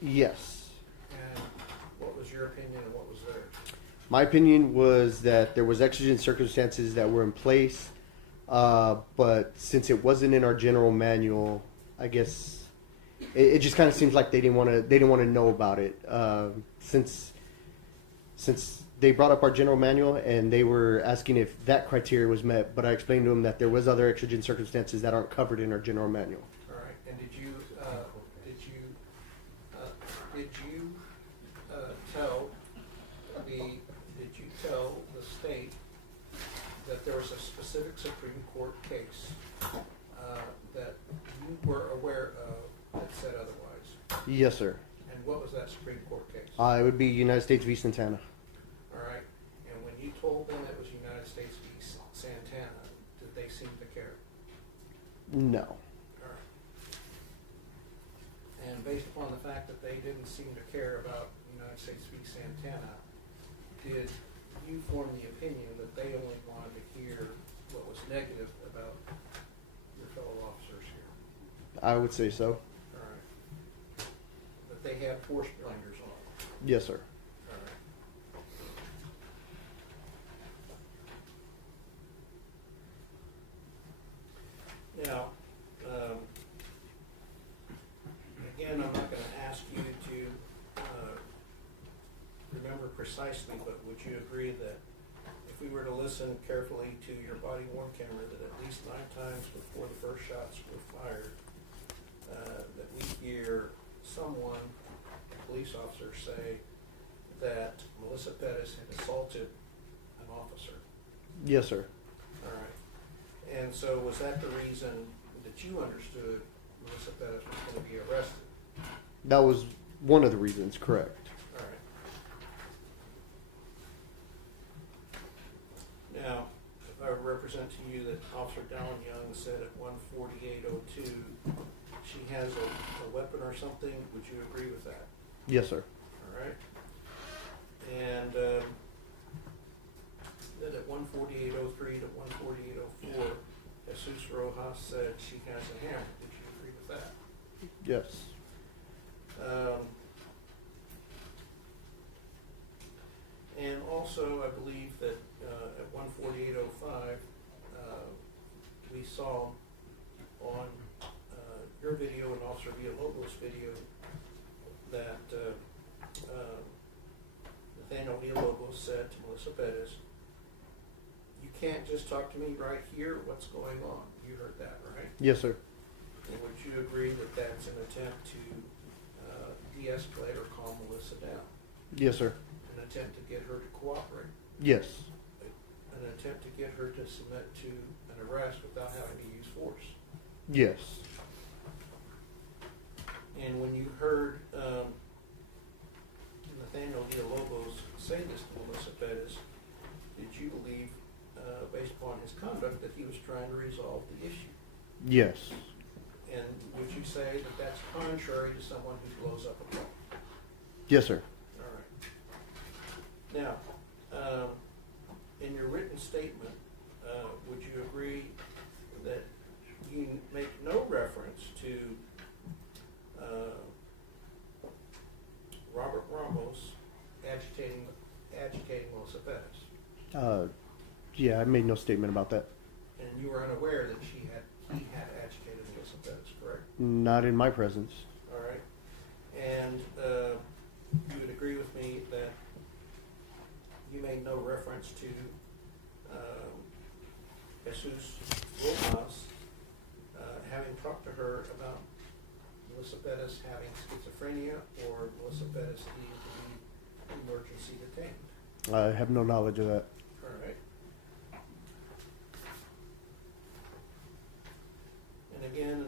Yes. And what was your opinion and what was theirs? My opinion was that there was exigent circumstances that were in place, but since it wasn't in our general manual, I guess it just kind of seems like they didn't want to know about it. Since they brought up our general manual and they were asking if that criteria was met, but I explained to them that there was other exigent circumstances that aren't covered in our general manual. All right. And did you tell the state that there was a specific Supreme Court case that you were aware of that said otherwise? Yes, sir. And what was that Supreme Court case? It would be United States v. Santana. All right. And when you told them it was United States v. Santana, did they seem to care? No. All right. And based upon the fact that they didn't seem to care about United States v. Santana, did you form the opinion that they only wanted to hear what was negative about your fellow officers here? I would say so. All right. That they had force blinders on? Yes, sir. All right. Now, again, I'm not going to ask you to remember precisely, but would you agree that if we were to listen carefully to your body-worn camera, that at least 9 times before the first shots were fired, that we hear someone, a police officer, say that Melissa Perez had assaulted an officer? Yes, sir. All right. And so was that the reason that you understood Melissa Perez was going to be arrested? That was one of the reasons, correct. All right. Now, if I represent to you that Officer Dallin Young said at 1:48:02 she has a weapon or something, would you agree with that? Yes, sir. All right. And that at 1:48:03 to 1:48:04, Jesus Rojas said she has a hammer. Did you agree with that? Yes. And also, I believe that at 1:48:05, we saw on your video and Officer Villalobos' video that Nathaniel Villalobos said to Melissa Perez, "You can't just talk to me right here. What's going on?" You heard that, right? Yes, sir. And would you agree that that's an attempt to de-escalate or calm Melissa down? Yes, sir. An attempt to get her to cooperate? Yes. An attempt to get her to submit to an arrest without having to use force? Yes. And when you heard Nathaniel Villalobos say this to Melissa Perez, did you believe, based upon his conduct, that he was trying to resolve the issue? Yes. And would you say that that's contrary to someone who blows up a car? Yes, sir. All right. Now, in your written statement, would you agree that you make no reference to Robert Ramos agitating Melissa Perez? Yeah, I made no statement about that. And you were unaware that he had agitated Melissa Perez, correct? Not in my presence. All right. And you would agree with me that you made no reference to Jesus Rojas having talked to her about Melissa Perez having schizophrenia or Melissa Perez needing to be emergency detained. I have no knowledge of that. All right. And again,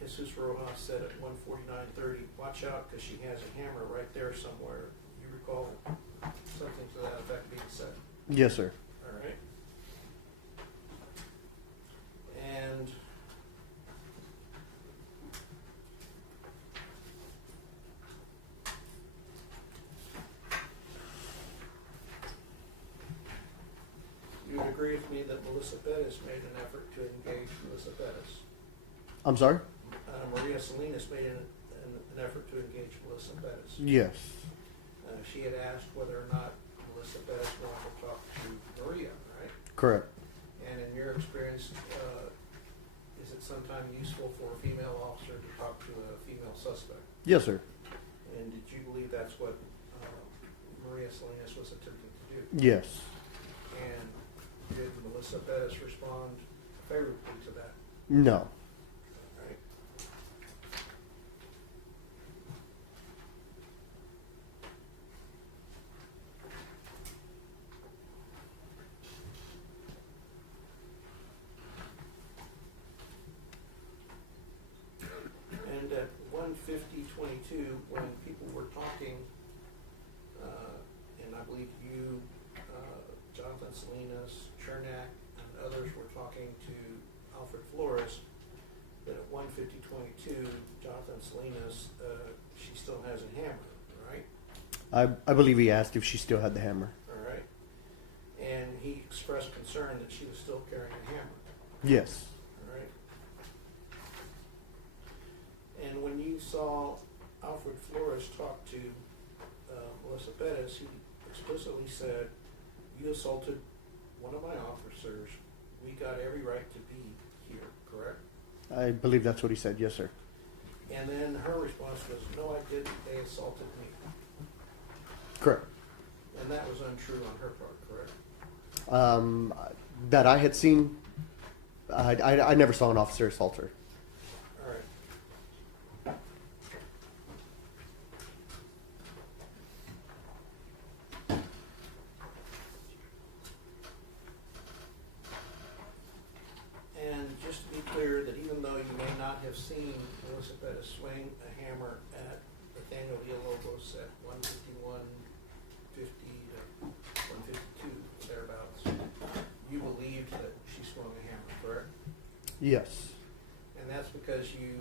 Jesus Rojas said at 1:49:30, "Watch out because she has a hammer right there somewhere." You recall something to that effect being said? Yes, sir. All right. And you would agree with me that Melissa Perez made an effort to engage Melissa Perez? I'm sorry? Maria Salinas made an effort to engage Melissa Perez. Yes. She had asked whether or not Melissa Perez wanted to talk to Maria, right? Correct. And in your experience, is it sometimes useful for a female officer to talk to a female suspect? Yes, sir. And did you believe that's what Maria Salinas was attempting to do? Yes. And did Melissa Perez respond favorably to that? No. Right. And at 1:50:22, when people were talking, and I believe you, Jonathan Salinas, Chernak, and others were talking to Alfred Flores, that at 1:50:22, Jonathan Salinas, she still has a hammer, right? I believe he asked if she still had the hammer. All right. And he expressed concern that she was still carrying a hammer. Yes. All right. And when you saw Alfred Flores talk to Melissa Perez, he explicitly said, "You assaulted one of my officers. We got every right to be here," correct? I believe that's what he said. Yes, sir. And then her response was, "No, I didn't. They assaulted me." Correct. And that was untrue on her part, correct? That I had seen, I never saw an officer assault her. All right. have seen Melissa Perez swing a hammer at Nathaniel Villalobos at 151, 50 to 152, thereabouts. You believed that she swung a hammer, correct? Yes. And that's because you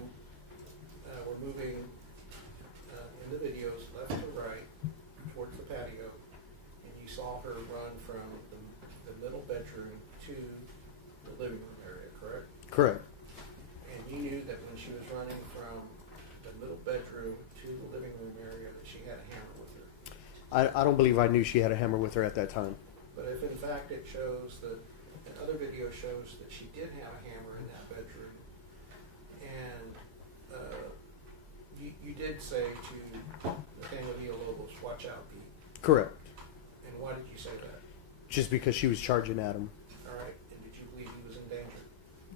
were moving in the videos left to right towards the patio, and you saw her run from the middle bedroom to the living room area, correct? Correct. And you knew that when she was running from the middle bedroom to the living room area that she had a hammer with her. I don't believe I knew she had a hammer with her at that time. But if in fact it shows that, and other video shows that she did have a hammer in that bedroom, and you did say to Nathaniel Villalobos, watch out, Pete. Correct. And why did you say that? Just because she was charging at him. All right. And did you believe he was in danger?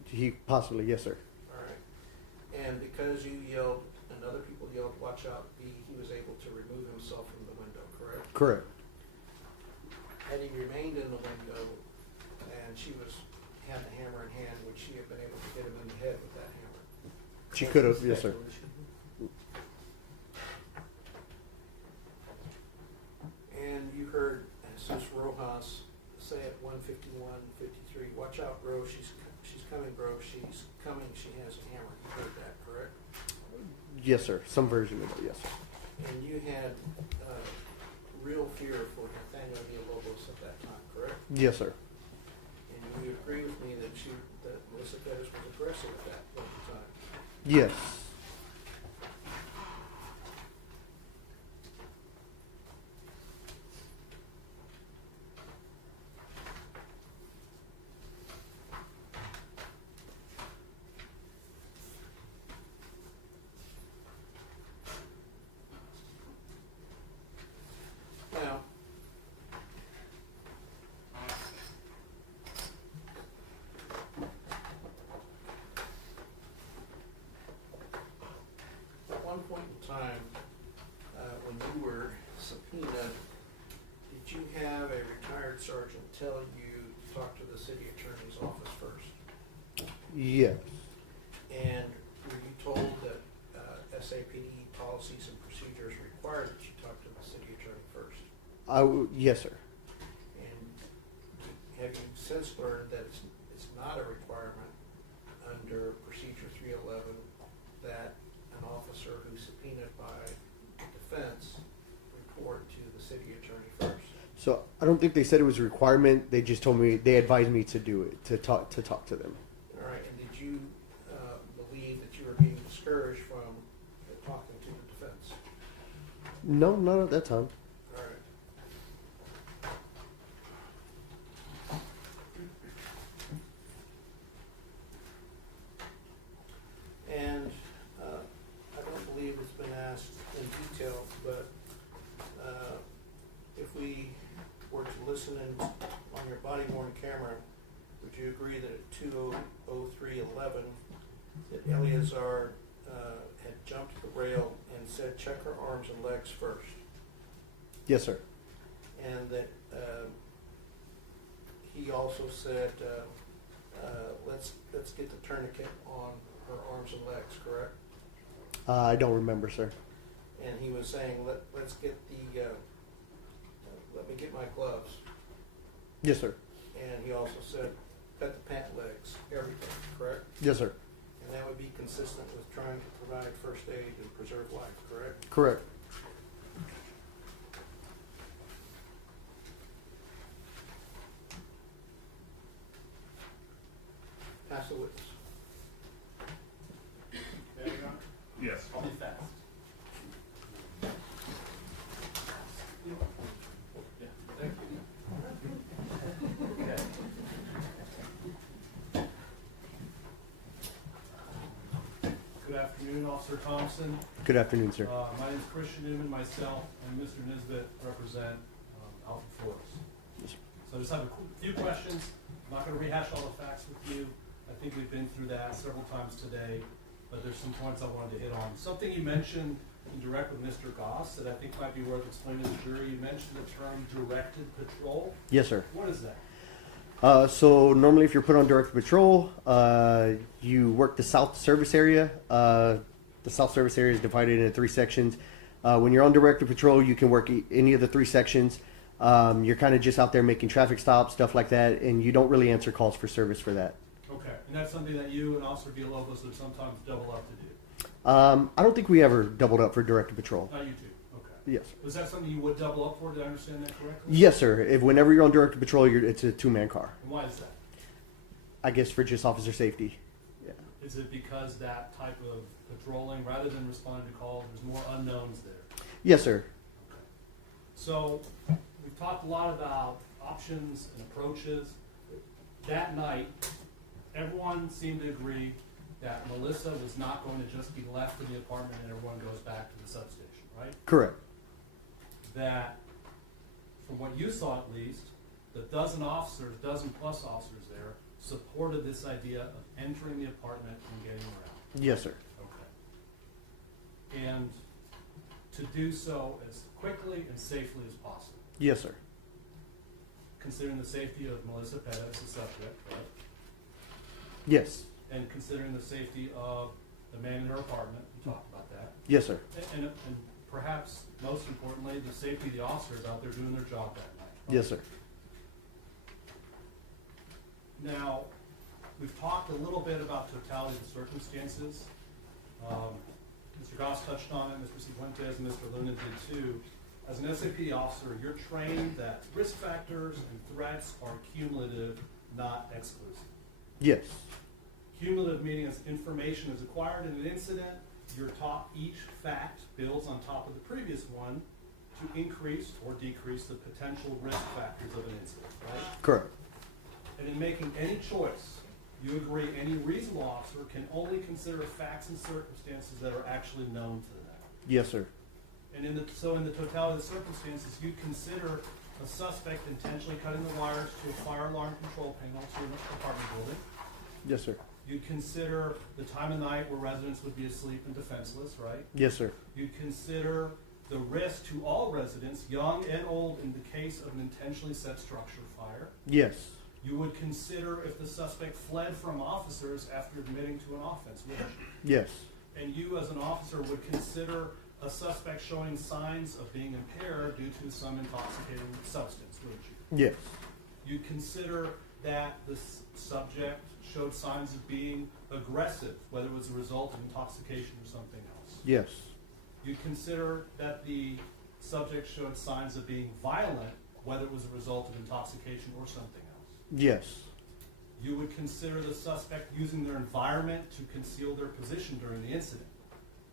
He possibly, yes, sir. All right. And because you yelled and other people yelled, watch out, he was able to remove himself from the window, correct? Correct. Had he remained in the window and she had the hammer in hand, would she have been able to get him in the head with that hammer? She could have, yes, sir. And you heard Jesus Rojas say at 151, 53, watch out, bro, she's coming, bro, she's coming, she has a hammer. You heard that, correct? Yes, sir. Some version of it, yes, sir. And you had real fear for Nathaniel Villalobos at that time, correct? Yes, sir. And you agree with me that Melissa Perez was aggressive at that point in time? Yes. Now, at one point in time, when you were subpoenaed, did you have a retired sergeant tell you to talk to the city attorney's office first? Yes. And were you told that SAPD policies and procedures require that you talk to the city attorney first? Yes, sir. And have you since learned that it's not a requirement under Procedure 311 that an officer who's subpoenaed by defense report to the city attorney first? So I don't think they said it was a requirement. They just told me, they advised me to do it, to talk to them. All right, and did you believe that you were being discouraged from talking to the defense? No, not at that time. All right. And I don't believe it's been asked in detail, but if we were to listen in on your body worn camera, would you agree that at 2:03:11 that Eleazar had jumped the rail and said, check her arms and legs first? Yes, sir. And that he also said, let's get the tourniquet on her arms and legs, correct? I don't remember, sir. And he was saying, let's get let me get my gloves. Yes, sir. And he also said, cut the pant legs, everything, correct? Yes, sir. And that would be consistent with trying to provide first aid and preserve life, correct? Correct. Pass the witness. Yes. I'll be fast. Yeah, thank you. Okay. Good afternoon, Officer Thompson. Good afternoon, sir. My name is Christian Newman, myself, and Mr. Nisbet represent Alpha Force. So I just have a few questions. I'm not going to rehash all the facts with you. I think we've been through that several times today, but there's some points I wanted to hit on. Something you mentioned in direct with Mr. Goss that I think might be worth explaining to the jury. You mentioned the term directed patrol. Yes, sir. What is that? So normally if you're put on direct patrol, you work the south service area. The south service area is divided into 3 sections. When you're on direct patrol, you can work any of the 3 sections. You're kind of just out there making traffic stops, stuff like that, and you don't really answer calls for service for that. Okay, and that's something that you and Officer Villalobos would sometimes double up to do? I don't think we ever doubled up for direct patrol. Not you two, okay. Yes. Was that something you would double up for? Did I understand that correctly? Yes, sir. Whenever you're on direct patrol, it's a 2-man car. And why is that? I guess for just officer safety. Yeah. Is it because that type of patrolling, rather than responding to calls, there's more unknowns there? Yes, sir. Okay. So we've talked a lot about options and approaches. That night, everyone seemed to agree that Melissa was not going to just be left in the apartment and everyone goes back to the substation, right? Correct. That, from what you saw at least, the dozen plus officers there, supported this idea of entering the apartment and getting around. Yes, sir. Okay. And to do so as quickly and safely as possible. Yes, sir. Considering the safety of Melissa Perez, the subject, right? Yes. And considering the safety of the man in her apartment, we talked about that. Yes, sir. And perhaps most importantly, the safety of the officers out there doing their job that night. Yes, sir. Now, we've talked a little bit about totality of the circumstances. Mr. Goss touched on it, Mr. Cifuentes and Mr. Luna did too. As an SAP officer, you're trained that risk factors and threats are cumulative, not exclusive. Yes. Cumulative meaning as information is acquired in an incident, you're taught each fact builds on top of the previous one to increase or decrease the potential risk factors of an incident, right? Correct. And in making any choice, you agree any reasonable officer can only consider facts and circumstances that are actually known to them. Yes, sir. And in the totality of the circumstances, you consider a suspect intentionally cutting the wires to a fire alarm control panel to an apartment building. Yes, sir. You consider the time of night where residents would be asleep and defenseless, right? Yes, sir. You consider the risk to all residents, young and old, in the case of an intentionally set structure fire. Yes. You would consider if the suspect fled from officers after admitting to an offense, wouldn't you? Yes. And you as an officer would consider a suspect showing signs of being impaired due to some intoxicating substance, wouldn't you? Yes. You consider that the subject showed signs of being aggressive, whether it was a result of intoxication or something else. Yes. You consider that the subject showed signs of being violent, whether it was a result of intoxication or something else. Yes. You would consider the suspect using their environment to conceal their position during the incident.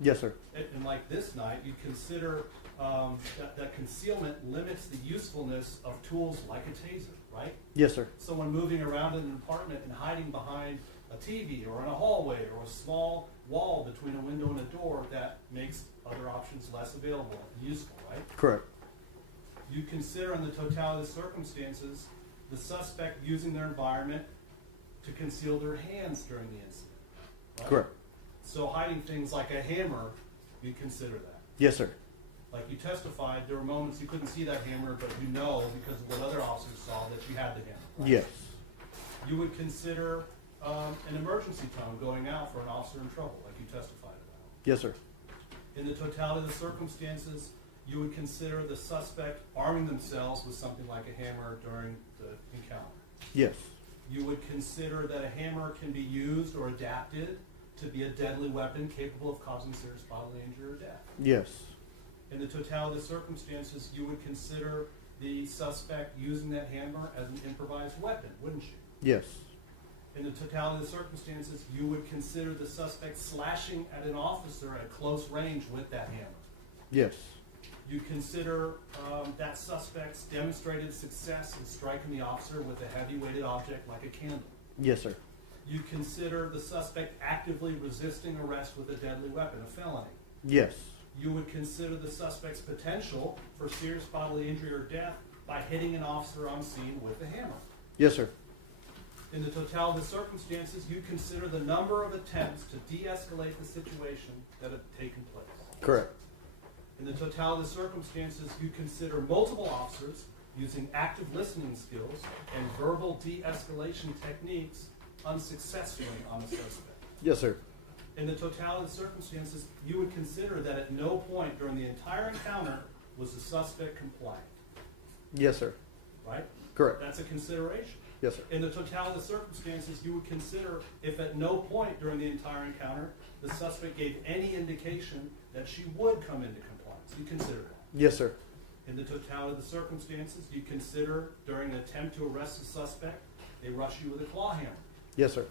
Yes, sir. And like this night, you consider that concealment limits the usefulness of tools like a taser, right? Yes, sir. Someone moving around in an apartment and hiding behind a TV or in a hallway or a small wall between a window and a door, that makes other options less available and useful, right? Correct. You consider in the totality of circumstances the suspect using their environment to conceal their hands during the incident, right? Correct. So hiding things like a hammer, you consider that. Yes, sir. Like you testified, there were moments you couldn't see that hammer, but you know because of what other officers saw that you had the hammer. Right? Yes. You would consider an emergency tone going out for an officer in trouble, like you testified about. Yes, sir. In the totality of the circumstances, you would consider the suspect arming themselves with something like a hammer during the encounter. Yes. You would consider that a hammer can be used or adapted to be a deadly weapon capable of causing serious bodily injury or death. Yes. In the totality of the circumstances, you would consider the suspect using that hammer as an improvised weapon, wouldn't you? Yes. In the totality of the circumstances, you would consider the suspect slashing at an officer at close range with that hammer. Yes. You consider that suspect's demonstrated success in striking the officer with a heavy-weighted object like a candle. Yes, sir. You consider the suspect actively resisting arrest with a deadly weapon, a felony. Yes. You would consider the suspect's potential for serious bodily injury or death by hitting an officer on scene with a hammer. Yes, sir. In the totality of the circumstances, you consider the number of attempts to de-escalate the situation that have taken place. Correct. In the totality of the circumstances, you consider multiple officers using active listening skills and verbal de-escalation techniques unsuccessfully on a suspect. Yes, sir. In the totality of circumstances, you would consider that at no point during the entire encounter was the suspect compliant, Yes, sir. right? Correct. That's a consideration. Yes, sir. In the totality of circumstances, you would consider if at no point during the entire encounter the suspect gave any indication that she would come into compliance. You consider that. Yes, sir. In the totality of the circumstances, you consider during an attempt to arrest the suspect, they rush you with a claw hammer. Yes, sir.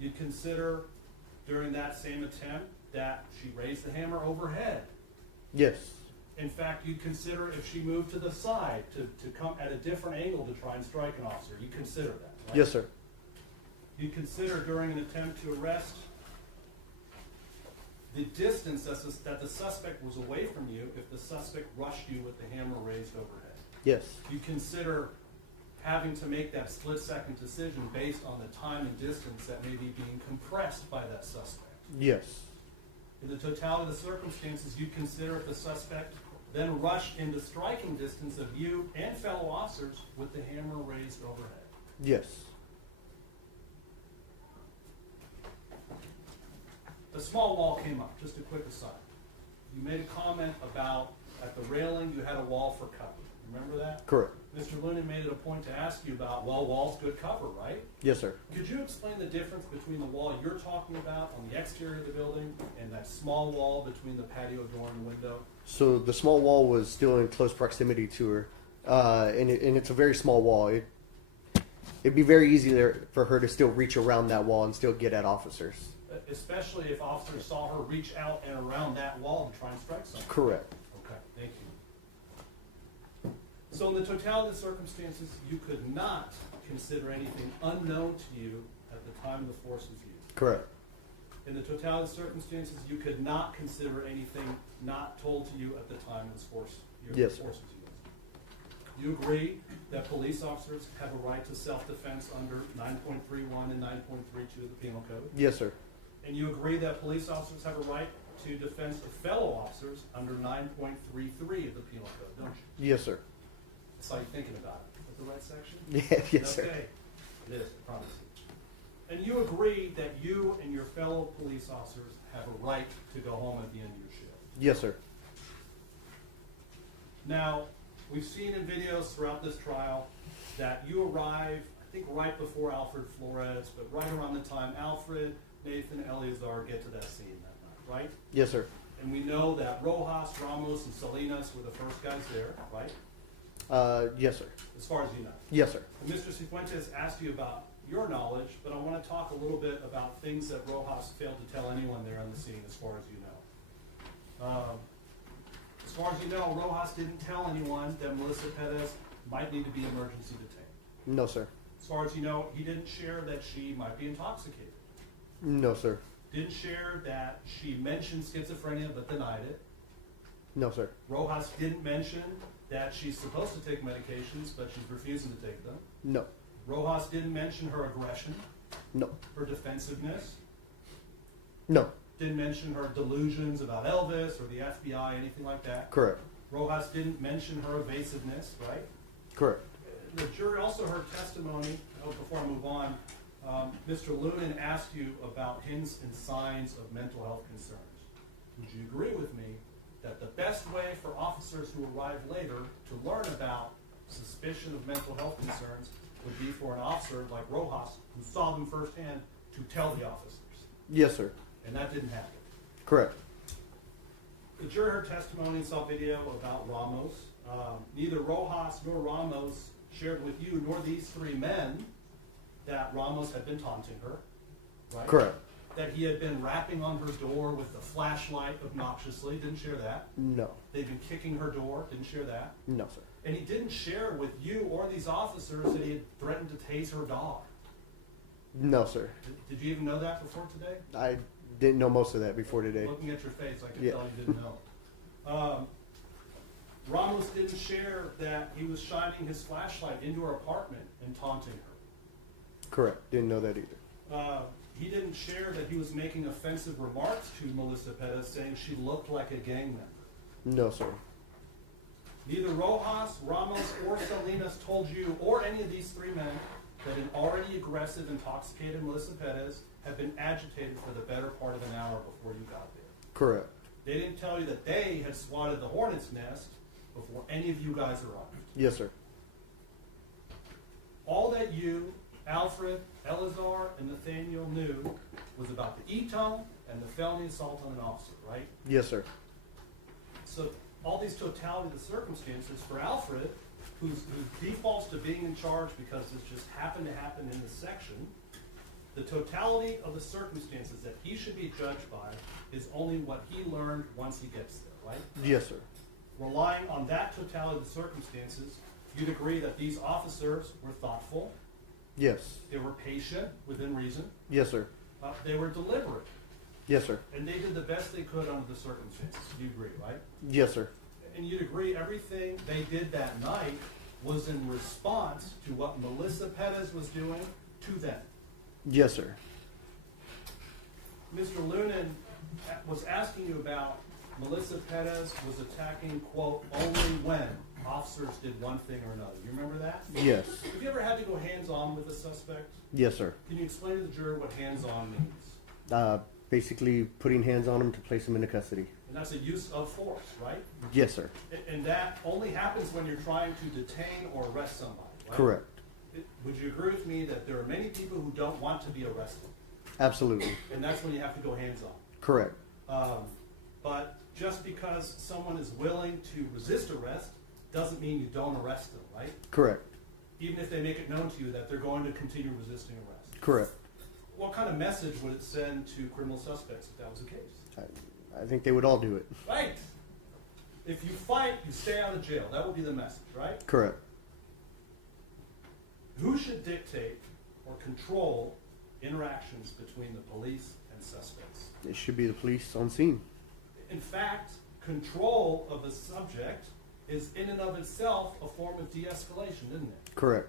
You consider during that same attempt that she raised the hammer overhead. Yes. In fact, you'd consider if she moved to the side to come at a different angle to try and strike an officer. You consider that, right? Yes, sir. You consider during an attempt to arrest the distance that the suspect was away from you if the suspect rushed you with the hammer raised overhead. Yes. You consider having to make that split-second decision based on the time and distance that may be being compressed by that suspect. Yes. In the totality of the circumstances, you consider if the suspect then rushed into striking distance of you and fellow officers with the hammer raised overhead. Yes. A small wall came up, just a quick aside. You made a comment about at the railing you had a wall for cover. Remember that? Correct. Mr. Lunan made it a point to ask you about, well, wall's good cover, right? Yes, sir. Could you explain the difference between the wall you're talking about on the exterior of the building and that small wall between the patio door and the window? So the small wall was still in close proximity to her, and it's a very small wall. It'd be very easy there for her to still reach around that wall and still get at officers. Especially if officers saw her reach out and around that wall to try and strike someone. Correct. Okay, thank you. So in the totality of the circumstances, you could not consider anything unknown to you at the time the force was used. Correct. In the totality of circumstances, you could not consider anything not told to you at the time this force, Yes, force was used. You agree that police officers have a right to self-defense under 9.31 and 9.32 of the Penal Code? Yes, sir. And you agree that police officers have a right to defense of fellow officers under 9.33 of the Penal Code, don't you? Yes, sir. I saw you thinking about it. Is that the right section? Yes, sir. Okay. It is, I promise you. And you agree that you and your fellow police officers have a right to go home at the end of your shift? Yes, sir. Now, we've seen in videos throughout this trial that you arrive, I think right before Alfred Flores, but right around the time Alfred, Nathan, and Eleazar get to that scene that night, right? Yes, sir. And we know that Rojas, Ramos, and Salinas were the first guys there, right? Yes, sir. As far as you know. Yes, sir. And Mr. Cifuentes asked you about your knowledge, but I want to talk a little bit about things that Rojas failed to tell anyone there on the scene as far as you know. As far as you know, Rojas didn't tell anyone that Melissa Perez might need to be emergency detained. No, sir. As far as you know, he didn't share that she might be intoxicated. No, sir. Didn't share that she mentioned schizophrenia but denied it. No, sir. Rojas didn't mention that she's supposed to take medications but she's refusing to take them. No. Rojas didn't mention her aggression, No. her defensiveness. No. Didn't mention her delusions about Elvis or the FBI, anything like that. Correct. Rojas didn't mention her evasiveness, right? Correct. The jury also heard testimony, before I move on, Mr. Lunan asked you about hints and signs of mental health concerns. Would you agree with me that the best way for officers who arrive later to learn about suspicion of mental health concerns would be for an officer like Rojas, who saw them firsthand, to tell the officers? Yes, sir. And that didn't happen. Correct. The jury heard testimony and saw video about Ramos. Neither Rojas nor Ramos shared with you, nor these three men, that Ramos had been taunting her, right? Correct. That he had been rapping on her door with the flashlight obnoxiously, didn't share that. No. They'd been kicking her door, didn't share that. No, sir. And he didn't share with you or these officers that he had threatened to tase her dog. No, sir. Did you even know that before today? I didn't know most of that before today. Looking at your face, I could Yeah. tell you didn't know. Ramos didn't share that he was shining his flashlight into her apartment and taunting her. Correct. Didn't know that either. He didn't share that he was making offensive remarks to Melissa Perez, saying she looked like a gang member. No, sir. Neither Rojas, Ramos, or Salinas told you, or any of these three men, that an already aggressive, intoxicated Melissa Perez had been agitated for the better part of an hour before you got there. Correct. They didn't tell you that they had swatted the hornet's nest before any of you guys arrived. Yes, sir. All that you, Alfred, Elazar, and Nathaniel knew was about the e-tone and the felony assault on an officer, right? Yes, sir. So all these totality of the circumstances for Alfred, who defaults to being in charge because this just happened to happen in this section, the totality of the circumstances that he should be judged by is only what he learned once he gets there, right? Yes, sir. Relying on that totality of the circumstances, you'd agree that these officers were thoughtful, Yes. they were patient within reason, Yes, sir. they were deliberate, Yes, sir. and they did the best they could under the circumstances. You agree, right? Yes, sir. And you'd agree everything they did that night was in response to what Melissa Perez was doing to them. Yes, sir. Mr. Lunan was asking you about Melissa Perez was attacking, quote, only when officers did one thing or another. You remember that? Yes. Have you ever had to go hands-on with a suspect? Yes, sir. Can you explain to the jury what hands-on means? Basically putting hands on him to place him into custody. And that's a use of force, right? Yes, sir. And that only happens when you're trying to detain or arrest somebody, right? Correct. Would you agree with me that there are many people who don't want to be arrested? Absolutely. And that's when you have to go hands-on. Correct. But just because someone is willing to resist arrest doesn't mean you don't arrest them, right? Correct. Even if they make it known to you that they're going to continue resisting arrest. Correct. What kind of message would it send to criminal suspects if that was the case? I think they would all do it. Right. If you fight, you stay out of jail. That would be the message, right? Correct. Who should dictate or control interactions between the police and suspects? It should be the police on scene. In fact, control of the subject is in and of itself a form of de-escalation, isn't it? Correct.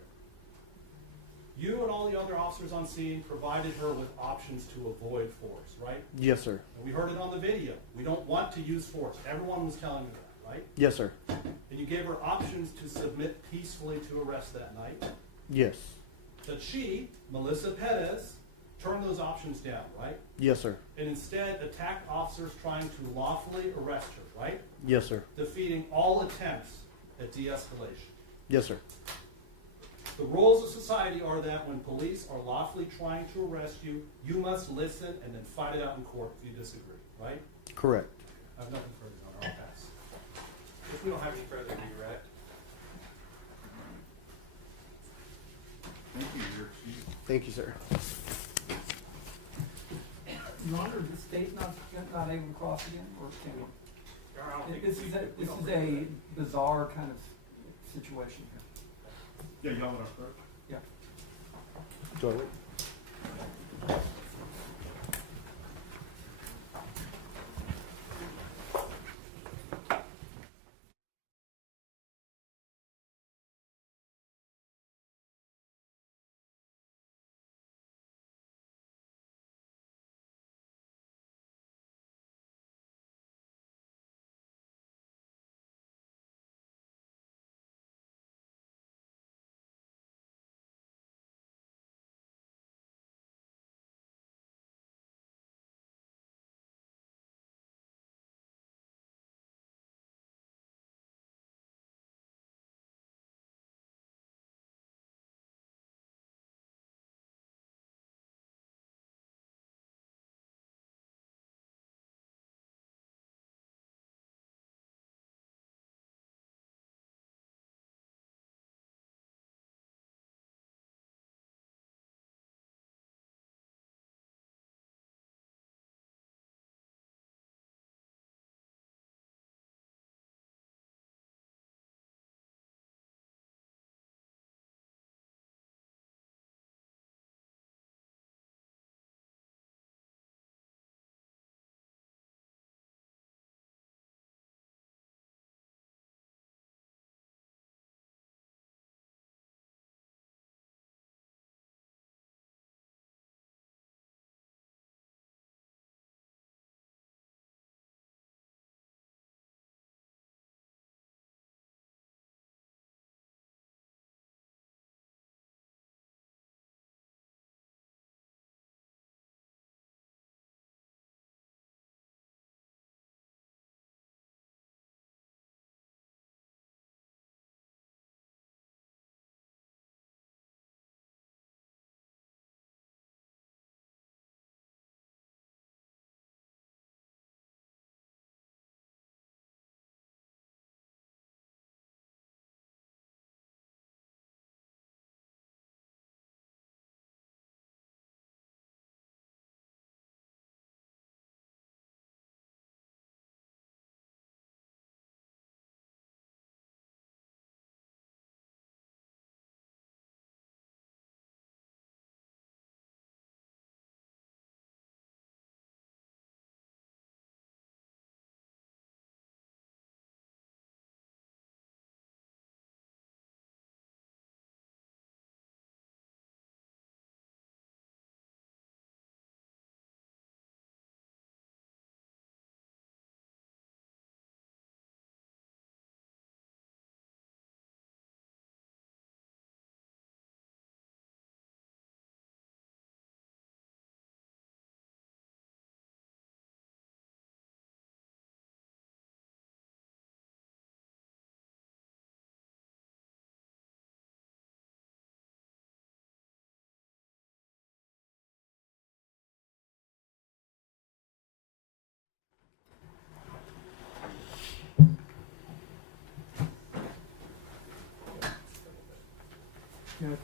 You and all the other officers on scene provided her with options to avoid force, right? Yes, sir. And we heard it on the video. We don't want to use force. Everyone was telling you that, right? Yes, sir. And you gave her options to submit peacefully to arrest that night. Yes. But she, Melissa Perez, turned those options down, right? Yes, sir. And instead attacked officers trying to lawfully arrest her, right? Yes, sir. Defeating all attempts at de-escalation. Yes, sir. The rules of society are that when police are lawfully trying to arrest you, you must listen and then fight it out in court if you disagree, right? Correct. I have nothing further, Your Honor. I'll pass. If we don't have any further redirect. Thank you, you're excused. Thank you, sir. Your Honor, is the state not able to cross again, or can we? Your Honor, I don't think This we- is we this don't is really- a bizarre kind of situation here. Yeah, y'all want to start? Yeah. Do I wait?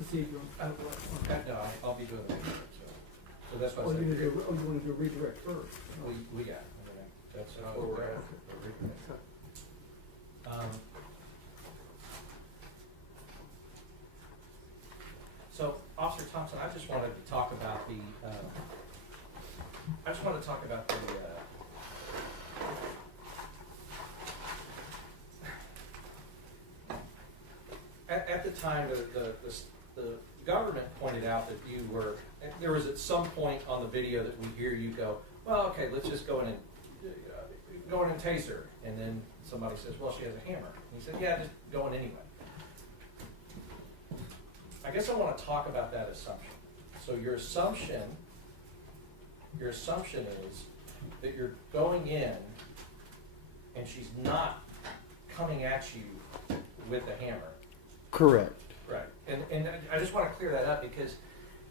procedural. No, I'll be doing that, so that's what I Oh, said. you want to do redirect first? We got, that's where we're at. So, Officer Thompson, I just wanted to talk about the, at the time, the government pointed out that you were, there was at some point on the video that we hear you go, well, okay, let's just go in and tase her. And then somebody says, well, she has a hammer. And he said, yeah, just go in anyway. I guess I want to talk about that assumption. So your assumption is that you're going in and she's not coming at you with a hammer. Correct. Right. And I just want to clear that up because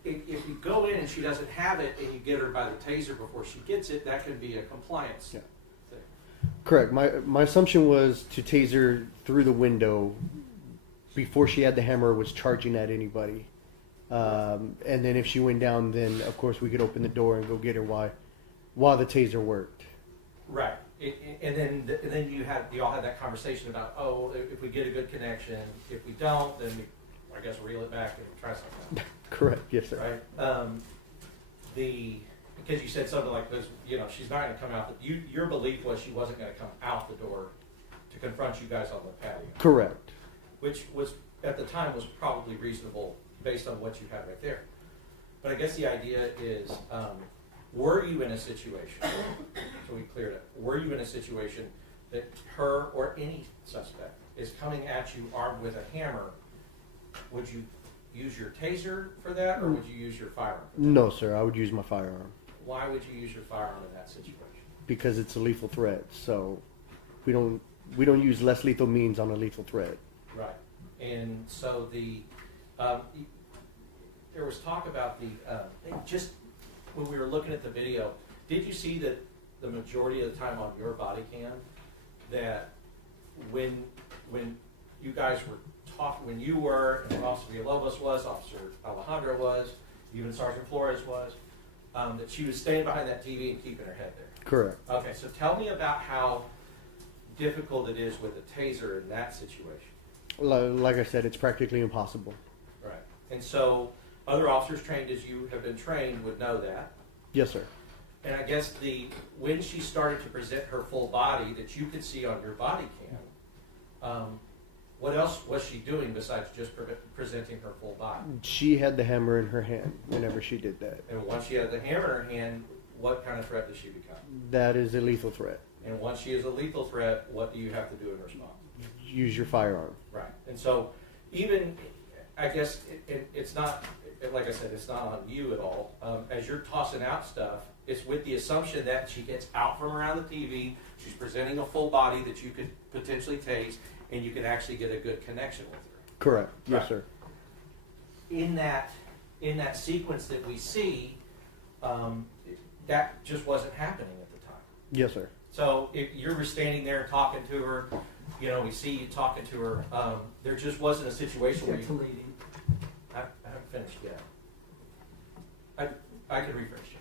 if you go in and she doesn't have it and you get her by the taser before she gets it, that could be a compliance thing. Correct. My assumption was to tase her through the window before she had the hammer, was charging at anybody. And then if she went down, then of course we could open the door and go get her while the taser worked. Right. And then you all had that conversation about, oh, if we get a good connection, if we don't, then we, I guess, reel it back and try something. Correct. Yes, sir. Right. Because you said something like this, she's not going to come out. Your belief was she wasn't going to come out the door to confront you guys on the patio. Correct. Which was, at the time, was probably reasonable based on what you had right there. But I guess the idea is, were you in a situation, so we cleared it, were you in a situation that her or any suspect is coming at you armed with a hammer, would you use your taser for that, or would you use your firearm? No, sir. I would use my firearm. Why would you use your firearm in that situation? Because it's a lethal threat. So we don't use less lethal means on a lethal threat. Right. And so there was talk about just when we were looking at the video, did you see that the majority of the time on your body cam that when you guys were talking, when you were, and Officer Villalobos was, Officer Alejandro was, even Sergeant Flores was, that she was staying behind that TV and keeping her head there? Correct. Okay, so tell me about how difficult it is with a taser in that situation. Like I said, it's practically impossible. Right. And so other officers trained as you have been trained would know that. Yes, sir. And I guess when she started to present her full body that you could see on your body cam, what else was she doing besides just presenting her full body? She had the hammer in her hand whenever she did that. And once she had the hammer in her hand, what kind of threat does she become? That is a lethal threat. And once she is a lethal threat, what do you have to do in response? Use your firearm. Right. And so even, I guess it's not, like I said, it's not on you at all. As you're tossing out stuff, it's with the assumption that she gets out from around the TV, she's presenting a full body that you could potentially tase, and you can actually get a good connection with her. Correct. Yes, Right. sir. In that sequence that we see, that just wasn't happening at the time. Yes, sir. So if you were standing there talking to her, we see you talking to her, there just wasn't a situation where you... I haven't finished yet. I can rephrase you.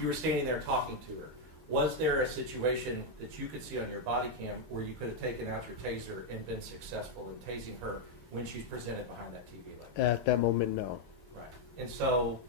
You were standing there talking to her. Was there a situation that you could see on your body cam where you could have taken out your taser and been successful in tasing her when she's presented behind that TV light? At that moment, no. Right. And so,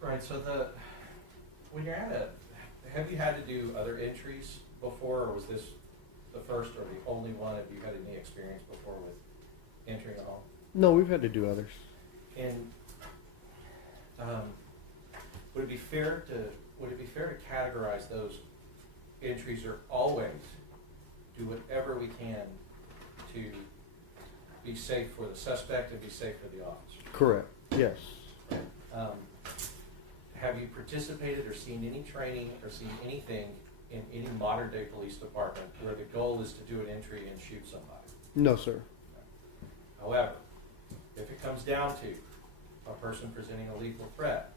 right, so when you're have you had to do other entries before, or was this the first or the only one? Have you had any experience before with entering a home? No, we've had to do others. And would it be fair to categorize those entries are always do whatever we can to be safe for the suspect and be safe for the officer. Correct. Yes. Have you participated or seen any training or seen anything in any modern day police department where the goal is to do an entry and shoot somebody? No, sir. However, if it comes down to a person presenting a lethal threat,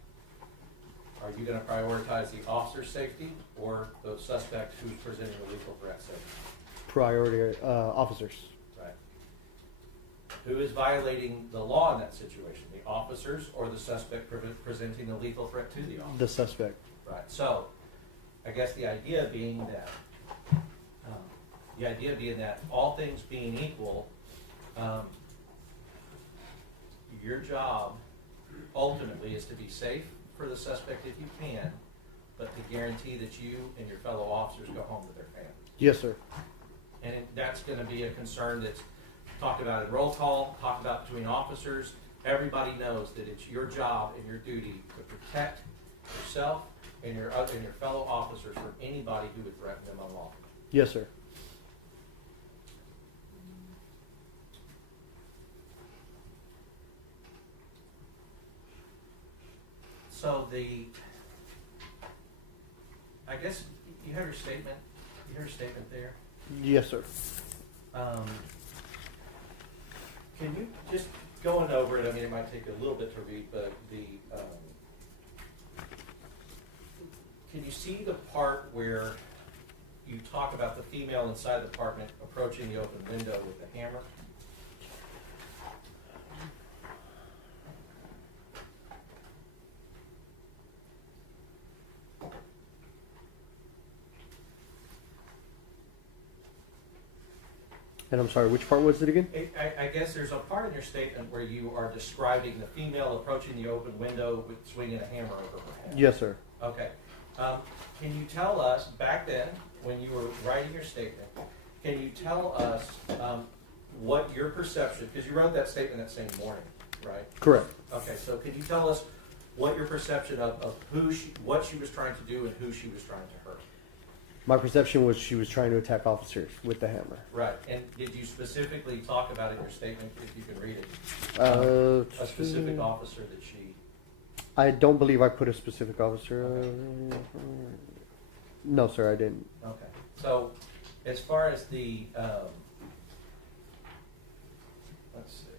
are you going to prioritize the officer's safety or the suspect who's presenting the lethal threat safety? Priority officers. Right. Who is violating the law in that situation? The officers or the suspect presenting the lethal threat to the officer? The suspect. Right. So, I guess the idea being that all things being equal, your job ultimately is to be safe for the suspect if you can, but to guarantee that you and your fellow officers go home to their families. Yes, sir. And that's going to be a concern that's talked about in roll call, talked about between officers. Everybody knows that it's your job and your duty to protect yourself and your fellow officers from anybody who would threaten them unlawfully. Yes, sir. So I guess you have your statement. You have your statement there. Yes, sir. Can you just going over it? I mean, it might take a little bit to read, but can you see the part where you talk about the female inside the apartment approaching the open window with the hammer? And I'm sorry, which part was it again? I guess there's a part in your statement where you are describing the female approaching the open window with swinging a hammer over her head. Yes, sir. Okay. Can you tell us, back then, when you were writing your statement, can you tell us what your perception, because you wrote that statement that same morning, right? Correct. Okay, so can you tell us what your perception of what she was trying to do and who she was trying to hurt? My perception was she was trying to attack officers with the hammer. Right, and did you specifically talk about in your statement, if you can read it, a specific officer that she... I don't believe I put a specific officer. Okay. No, sir, I didn't. Okay, so as far as the, let's see.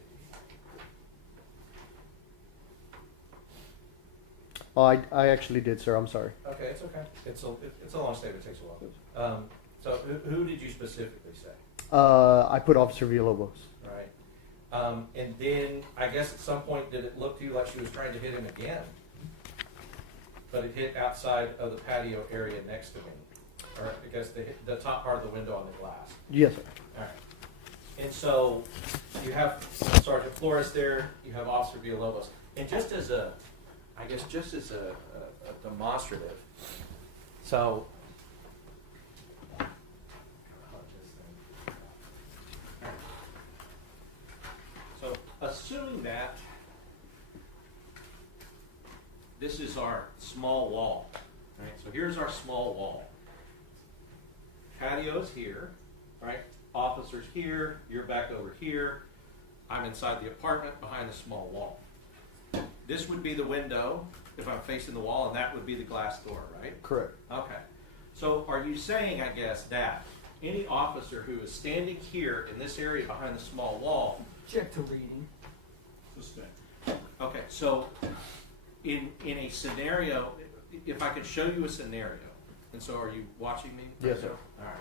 Oh, I actually did, sir. I'm sorry. Okay, it's okay. It's a long statement. It takes a while. So who did you specifically say? I put Officer Villalobos. Right. And then I guess at some point did it look to you like she was trying to hit him again? But it hit outside of the patio area next to me. Or I guess the top part of the window on the glass. Yes, sir. All right. And so you have Sergeant Flores there, you have Officer Villalobos. And just as a demonstrative, so assuming that this is our small wall, right? So here's our small wall. Patio's here, right? Officers here, you're back over here. I'm inside the apartment behind the small wall. This would be the window if I'm facing the wall, and that would be the glass door, right? Correct. Okay. So are you saying, I guess, that any officer who is standing here in this area behind the small wall... Check to reading. Suspend. Okay, so in a scenario, if I could show you a scenario, and so are you watching me? Yes, sir. All right.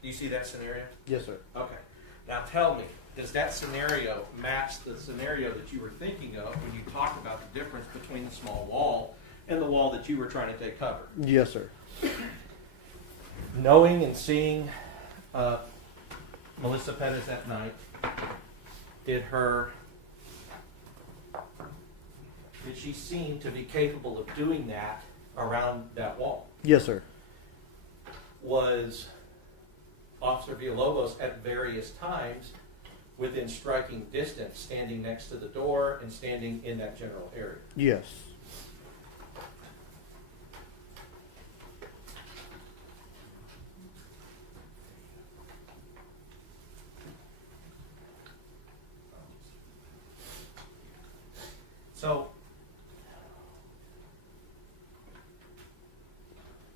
Do you see that scenario? Yes, sir. Okay. Now tell me, does that scenario match the scenario that you were thinking of when you talked about the difference between the small wall and the wall that you were trying to take cover? Yes, sir. Knowing and seeing Melissa Perez that night, did she seem to be capable of doing that around that wall? Yes, sir. Was Officer Villalobos at various times within striking distance, standing next to the door and standing in that general area? Yes.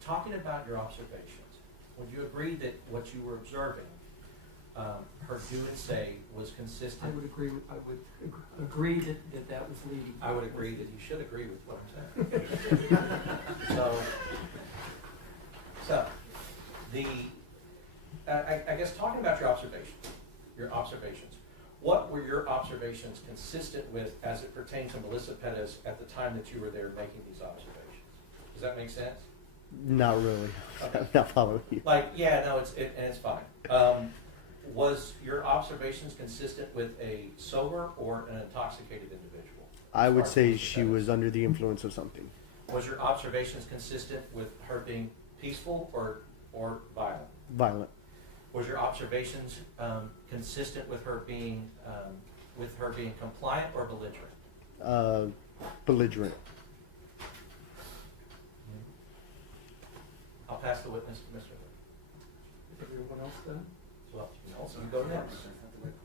talking about your observations, would you agree that what you were observing, her do and say was consistent? I would agree that was leading. I would agree that you should agree with what I'm saying. so I guess talking about your observations, what were your observations consistent with as it pertained to Melissa Perez at the time that you were there making these observations? Does that make sense? Not really. Okay. I'm not following you. It's fine. Was your observations consistent with a sober or an intoxicated individual? I would say she was under the influence of something. Was your observations consistent with her being peaceful or violent? Violent. Was your observations consistent with her being compliant or belligerent? Belligerent. I'll pass the witness to Mr. Is everyone else done? Well, so you go next.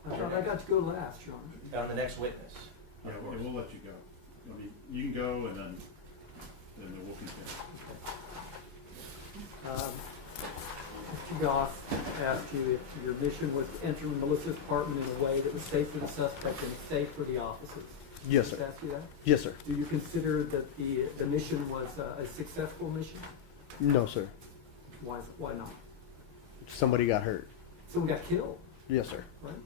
I thought I got to go last, John. On the next witness. Yeah, we'll let you go. I mean, you can go and then we'll continue. Mr. Goff asked you if your mission was to enter Melissa's apartment in a way that was safe for the suspect and safe for the officers. Yes, Just sir. ask you that? Yes, sir. Do you consider that the mission was a successful mission? No, sir. Why not? Somebody got hurt. Someone got killed, Yes, sir. right?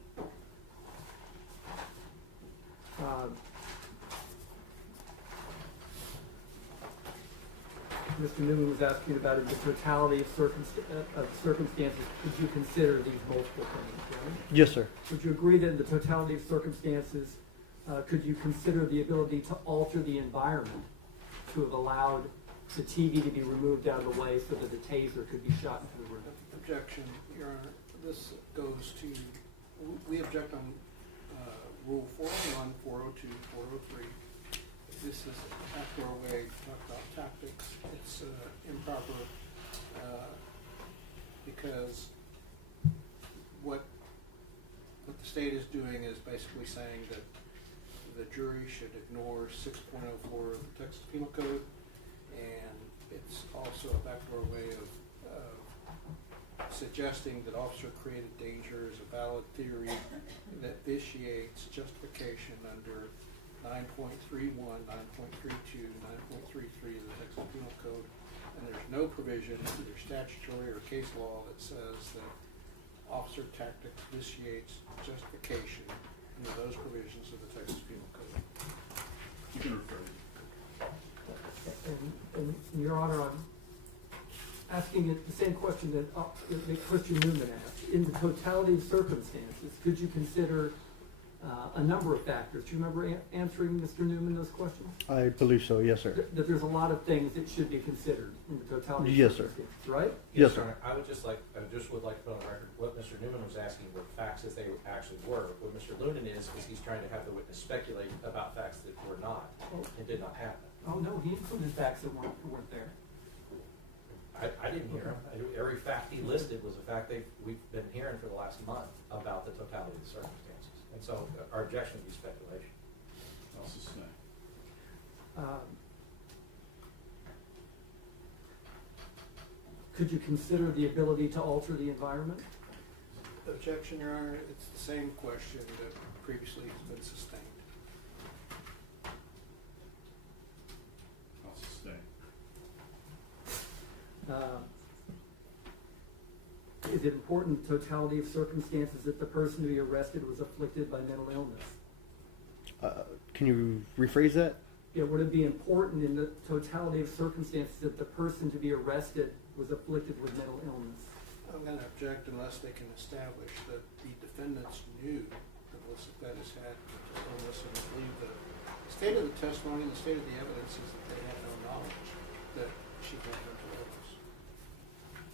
Mr. Newman was asking about in the totality of circumstances, could you consider these multiple things, right? Yes, sir. Would you agree that in the totality of circumstances, could you consider the ability to alter the environment to have allowed the TV to be removed out of the way so that the taser could be shot into the room? Objection, Your Honor. This goes to, we object on Rule 401, 402, 403. This is a backdoor way to talk about tactics. It's improper because what the state is doing is basically saying that the jury should ignore 6.04 of the Texas Penal Code, and it's also a backdoor way of suggesting that officer created danger is a valid theory that vitiates justification under 9.31, 9.32, 9.33 of the Texas Penal Code, and there's no provision, either statutory or case law, that says that officer tactics vitiates justification under those provisions of the Texas Penal Code. You can refer. And Your Honor, I'm asking it the same question that Christian Newman asked. In the totality of circumstances, could you consider a number of factors? Do you remember answering Mr. Newman those questions? I believe so. Yes, sir. That there's a lot of things that should be considered in the totality Yes, of sir. circumstances, right? Yes, sir. I would just like to put on the record what Mr. Newman was asking were facts as they actually were. What Mr. Lunan is he's trying to have the witness speculate about facts that were not and did not happen. Oh, no, he included facts that weren't there. I didn't hear him. Every fact he listed was a fact we've been hearing for the last month about the totality of the circumstances. And so our objection would be speculation. I'll sustain. Could you consider the ability to alter the environment? Objection, Your Honor. It's the same question that previously has been sustained. I'll sustain. Is it important in totality of circumstances that the person to be arrested was afflicted by mental illness? Can you rephrase that? Yeah, would it be important in the totality of circumstances that the person to be arrested was afflicted with mental illness? I'm going to object unless they can establish that the defendants knew that Melissa Perez had mental illness, and I believe the state of the testimony and the state of the evidence is that they had no knowledge that she had mental illness.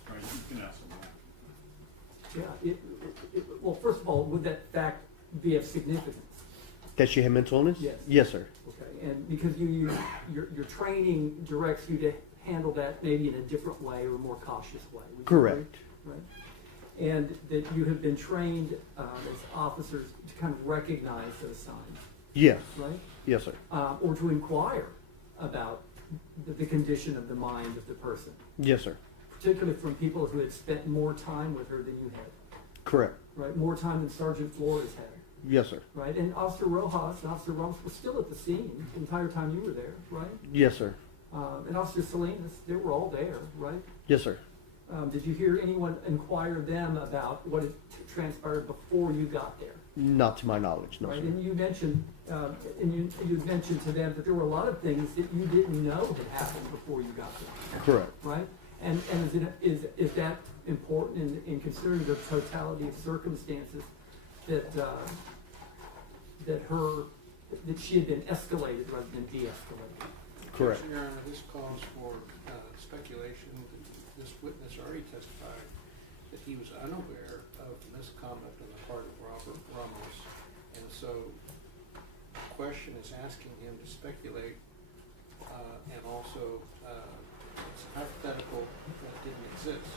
All right, you can ask them that. Yeah, well, first of all, would that fact be of significance? That she had mental illness? Yes. Yes, sir. Okay, and because your training directs you to handle that maybe in a different way or a more cautious way. Would you Correct. agree? Right. And that you have been trained as officers to kind of recognize those signs. Yes. Right? Yes, sir. Or to inquire about the condition of the mind of the person. Yes, sir. Particularly from people who had spent more time with her than you had, Correct. right? More time than Sergeant Flores had, Yes, sir. right? And Officer Rojas and Officer Ramos were still at the scene the entire time you were there, right? Yes, sir. And Officer Salinas, they were all there, right? Yes, sir. Did you hear anyone inquire them about what had transpired before you got there? Not to my knowledge, no, Right, sir. and you mentioned, you mentioned to them that there were a lot of things that you didn't know had happened before you got there, Correct. right? And is that important in considering the totality of circumstances that that she had been escalated rather than de-escalated? Correct. Your Honor, this calls for speculation. This witness already testified that he was unaware of misconduct on the part of Robert Ramos, and so the question is asking him to speculate, and also it's hypothetical that didn't exist.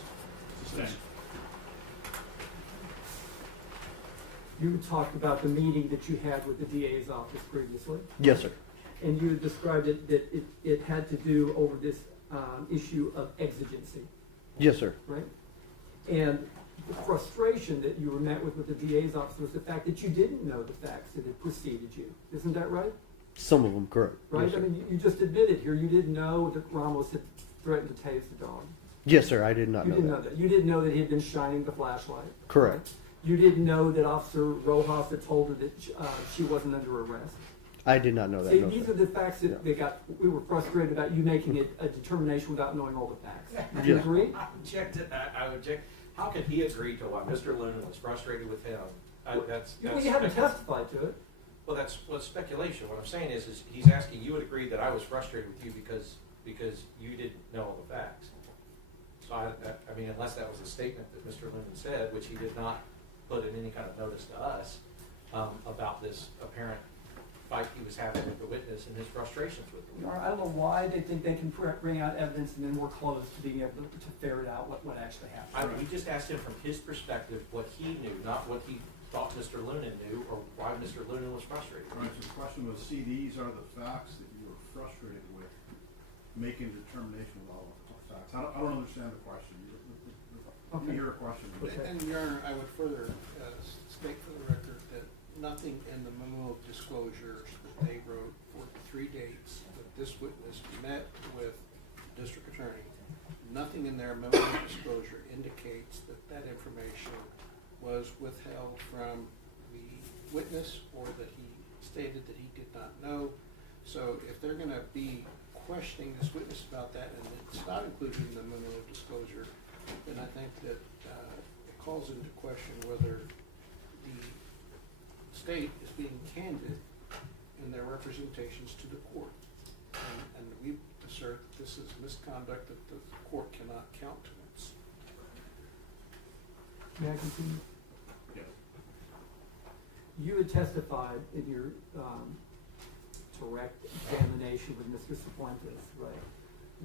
Sustained. You talked about the meeting that you had with the DA's office previously, Yes, sir. and you described it that it had to do over this issue of exigency, Yes, sir. right? And the frustration that you were met with the DA's office was the fact that you didn't know the facts that had preceded you. Isn't that right? Some of them, correct. Right? Yes, sir. I mean, you just admitted here you didn't know that Ramos had threatened to tase the dog. Yes, sir. I did not You know didn't that. know that. You didn't know that he had been shining the flashlight. Correct. You didn't know that Officer Rojas had told her that she wasn't under arrest. I did not know that. See, No, these sir. are the facts that we were frustrated about you making it a determination without knowing all the facts. Do you Yes. agree? I object. How could he agree to what Mr. Lunan was frustrated with him? That's Well, you haven't testified to it. Well, that's speculation. What I'm saying is he's asking, you would agree that I was frustrated with you because you didn't know all the facts. So I mean, unless that was a statement that Mr. Lunan said, which he did not put in any kind of notice to us about this apparent fight he was having with the witness and his frustrations with the witness. I don't know why they think they can bring out evidence and then we're close to being able to ferret out what actually happened. We just asked him from his perspective what he knew, not what he thought Mr. Lunan knew or why Mr. Lunan was frustrated. Right, so the question was, see, these are the facts that you were frustrated with, making a determination with all of the facts. I don't understand the question. Let me hear a question. Okay. And Your Honor, I would further state for the record that nothing in the memo of disclosures that they wrote for the 3 dates that this witness met with the district attorney, nothing in their memo of disclosure indicates that that information was withheld from the witness or that he stated that he did not know. So if they're going to be questioning this witness about that and it's not included in the memo of disclosure, then I think that it calls into question whether the state is being candid in their representations to the court. And we assert this is misconduct that the court cannot countenance. May I continue? Yes. You had testified in your direct examination with Mr. Cifuentes, right?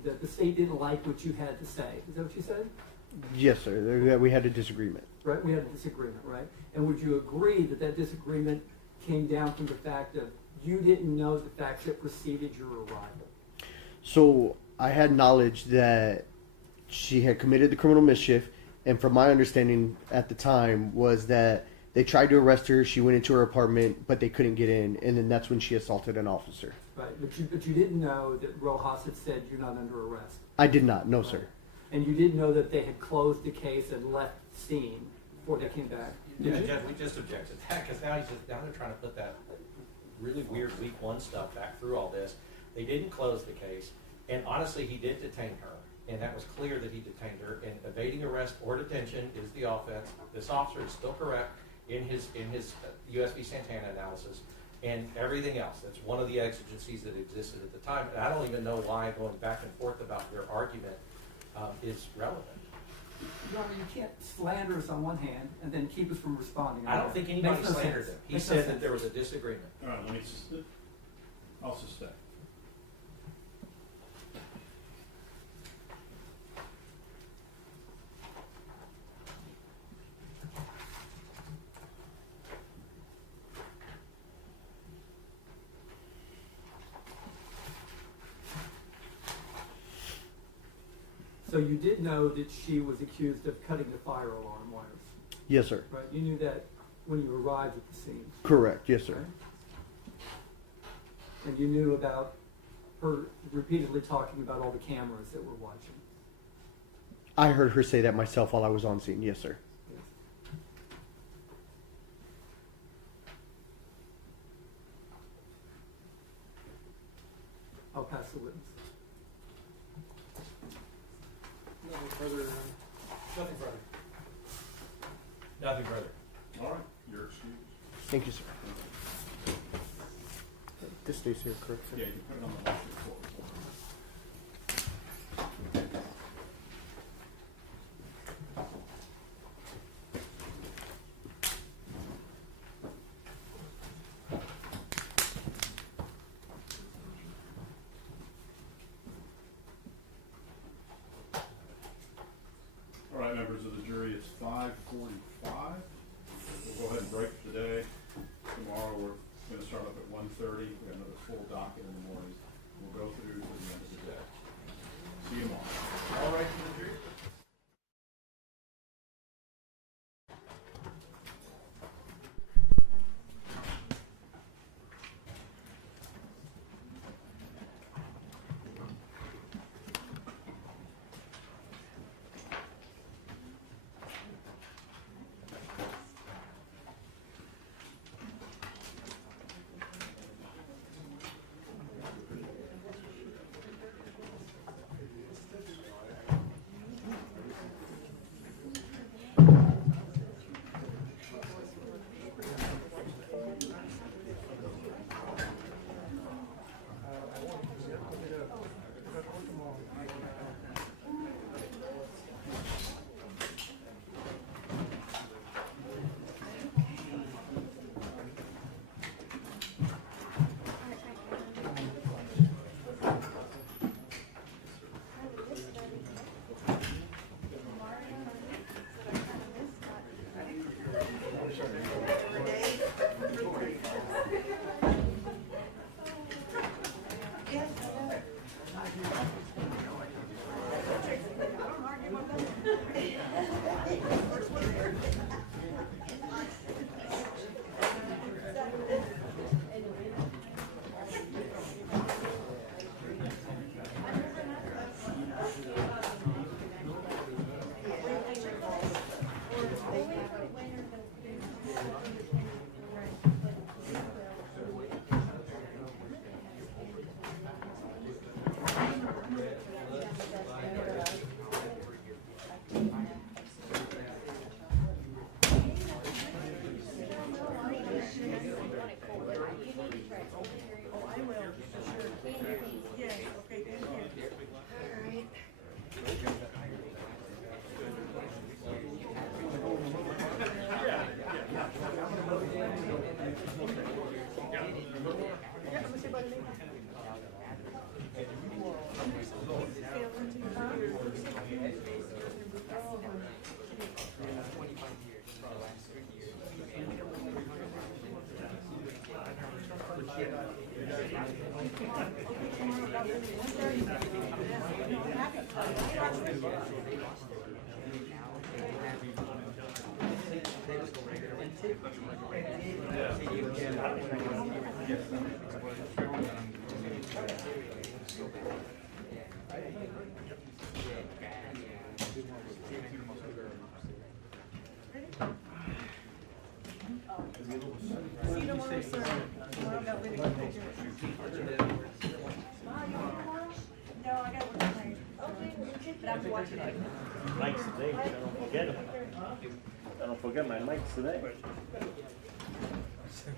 That the state didn't like what you had to say. Is that what you said? Yes, sir. We had a disagreement. Right, we had a disagreement, right? And would you agree that that disagreement came down from the fact that you didn't know the facts that preceded your arrival? So I had knowledge that she had committed the criminal mischief, and from my understanding at the time was that they tried to arrest her. She went into her apartment, but they couldn't get in, and then that's when she assaulted an officer. Right, but you didn't know that Rojas had said you're not under arrest. I did not, no, Right. sir. And you didn't know that they had closed the case and left the scene before they came back. Yeah, Did you? Judge, we just objected to that because now they're trying to put that really weird week one stuff back through all this. They didn't close the case, and honestly, he did detain her, and that was clear that he detained her. And evading arrest or detention is the offense. This officer is still correct in his USB Santana analysis, and everything else. That's one of the exigencies that existed at the time. And I don't even know why going back and forth about their argument is relevant. Your Honor, you can't slander us on one hand and then keep us from responding. I don't think anybody Makes no slandered sense. him. He Makes no said that sense. there was a disagreement. All right, let me, I'll sustain. So you did know that she was accused of cutting the fire alarm wires, Yes, sir. right? You knew that when you arrived at the scene. Correct. Yes, sir. Right? And you knew about her repeatedly talking about all the cameras that were watching. I heard her say that myself while I was on scene. Yes, sir. Yes. I'll pass the witness. Nothing further. Nothing further. Nothing further. All right, you're excused. Thank you, sir. This stays here, correct? Yeah, you can put it on the left report. All right, members of the jury, it's 5:45. We'll go ahead and break for the day. Tomorrow we're going to start up at 1:30. We have another full docket in the morning. We'll go through to the end of the day. See you tomorrow. All right, for the jury. Mics today, I don't forget them. I don't forget my mics today. Sir.